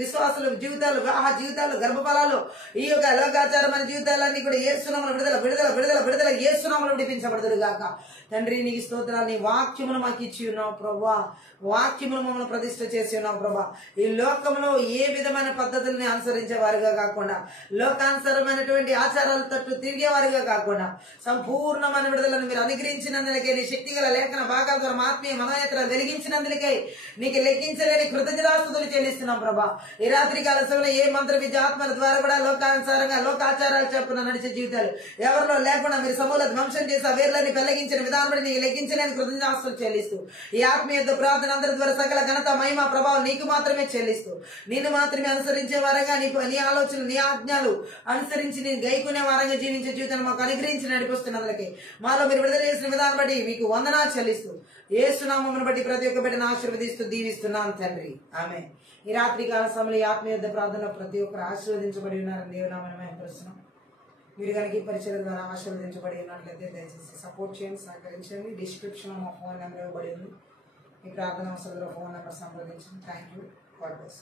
విశ్వాసులు జీవితాలు, వివాహ జీవితాలు, గర్భఫలాలు, ఈ యొక్క లోకాచారమైన జీవితాలన్నీ కూడా యేసునామములో విడుదల విడుదల విడుదల విడుదల యేసునామములో విడిపించబడదురు గాక. తండ్రి నీకు స్తోత్రాలు. నీ వాక్యమును మాకు ఇచ్చి ఉన్నావు ప్రభా, వాక్యమును మమ్మల్ని ప్రతిష్ఠ చేసి ఉన్నావు ప్రభా. ఈ లోకంలో ఏ విధమైన పద్ధతుల్ని అనుసరించే వారుగా కాకుండా, లోకానుసరమైనటువంటి ఆచారాల తట్టు తిరిగే వారుగా కాకుండా సంపూర్ణమైన విడుదలను మీరు అనుగ్రహించినందుకే, నీ శక్తి గల లేఖన భాగాల ద్వారా ఆత్మీయ మనోనేత్రాలు వెలిగించినందుకే నీకు లెక్కించలేని కృతజ్ఞతాస్తుతులు చెల్లిస్తున్నాం ప్రభా. ఈ రాత్రి కాల సమయంలో ఏ మంత్ర విద్య ఆత్మల ద్వారా కూడా లోకానుసారంగా లోకాచారాలు చెప్పున నడిచే జీవితాలు ఎవరిలో లేకుండా మీరు సమూల ధ్వంసం చేసి ఆ వేర్లని పెళ్లగించిన విధానం బట్టి నీకు లెక్కించలేని కృతజ్ఞతాస్తుతులు చెల్లిస్తూ ఈ ఆత్మీయ ప్రార్థన అందరి ద్వారా సకల ఘనత మహిమ ప్రభావం నీకు మాత్రమే చెల్లిస్తూ నిన్ను మాత్రమే అనుసరించే వారంగా నీ ఆలోచనలు నీ ఆజ్ఞలు అనుసరించి నేను గైకునే వారంగా జీవించే జీవితాన్ని మాకు అనుగ్రహించి నడిపిస్తున్నందుకే మాలో మీరు విడుదల చేసిన విధానం బట్టి మీకు వందనాలు చెల్లిస్తూ యేసు నామమును బట్టి ప్రతి ఒక్క బిడ్డను ఆశీర్వదిస్తూ దీవిస్తున్నాను తండ్రి. ఆమేన్. ఈ రాత్రి కాల సమయంలో ఈ ఆత్మీయ ప్రార్థనలో ప్రతి ఒక్కరు ఆశీర్వదించబడి ఉన్నారని దేవునామమున మహిమపరుస్తున్నాం. మీరు కనుక ఈ పరిచయం ద్వారా ఆశీర్వదించబడి ఉన్నట్లయితే దయచేసి సపోర్ట్ చేయండి, సహకరించండి. డిస్క్రిప్షన్ లో మా ఫోన్ నెంబర్ ఇవ్వబడి ఉంది. ఈ ప్రార్థన అవసరంలో ఫోన్ నెంబర్ సంప్రదించండి. Thank you. God bless.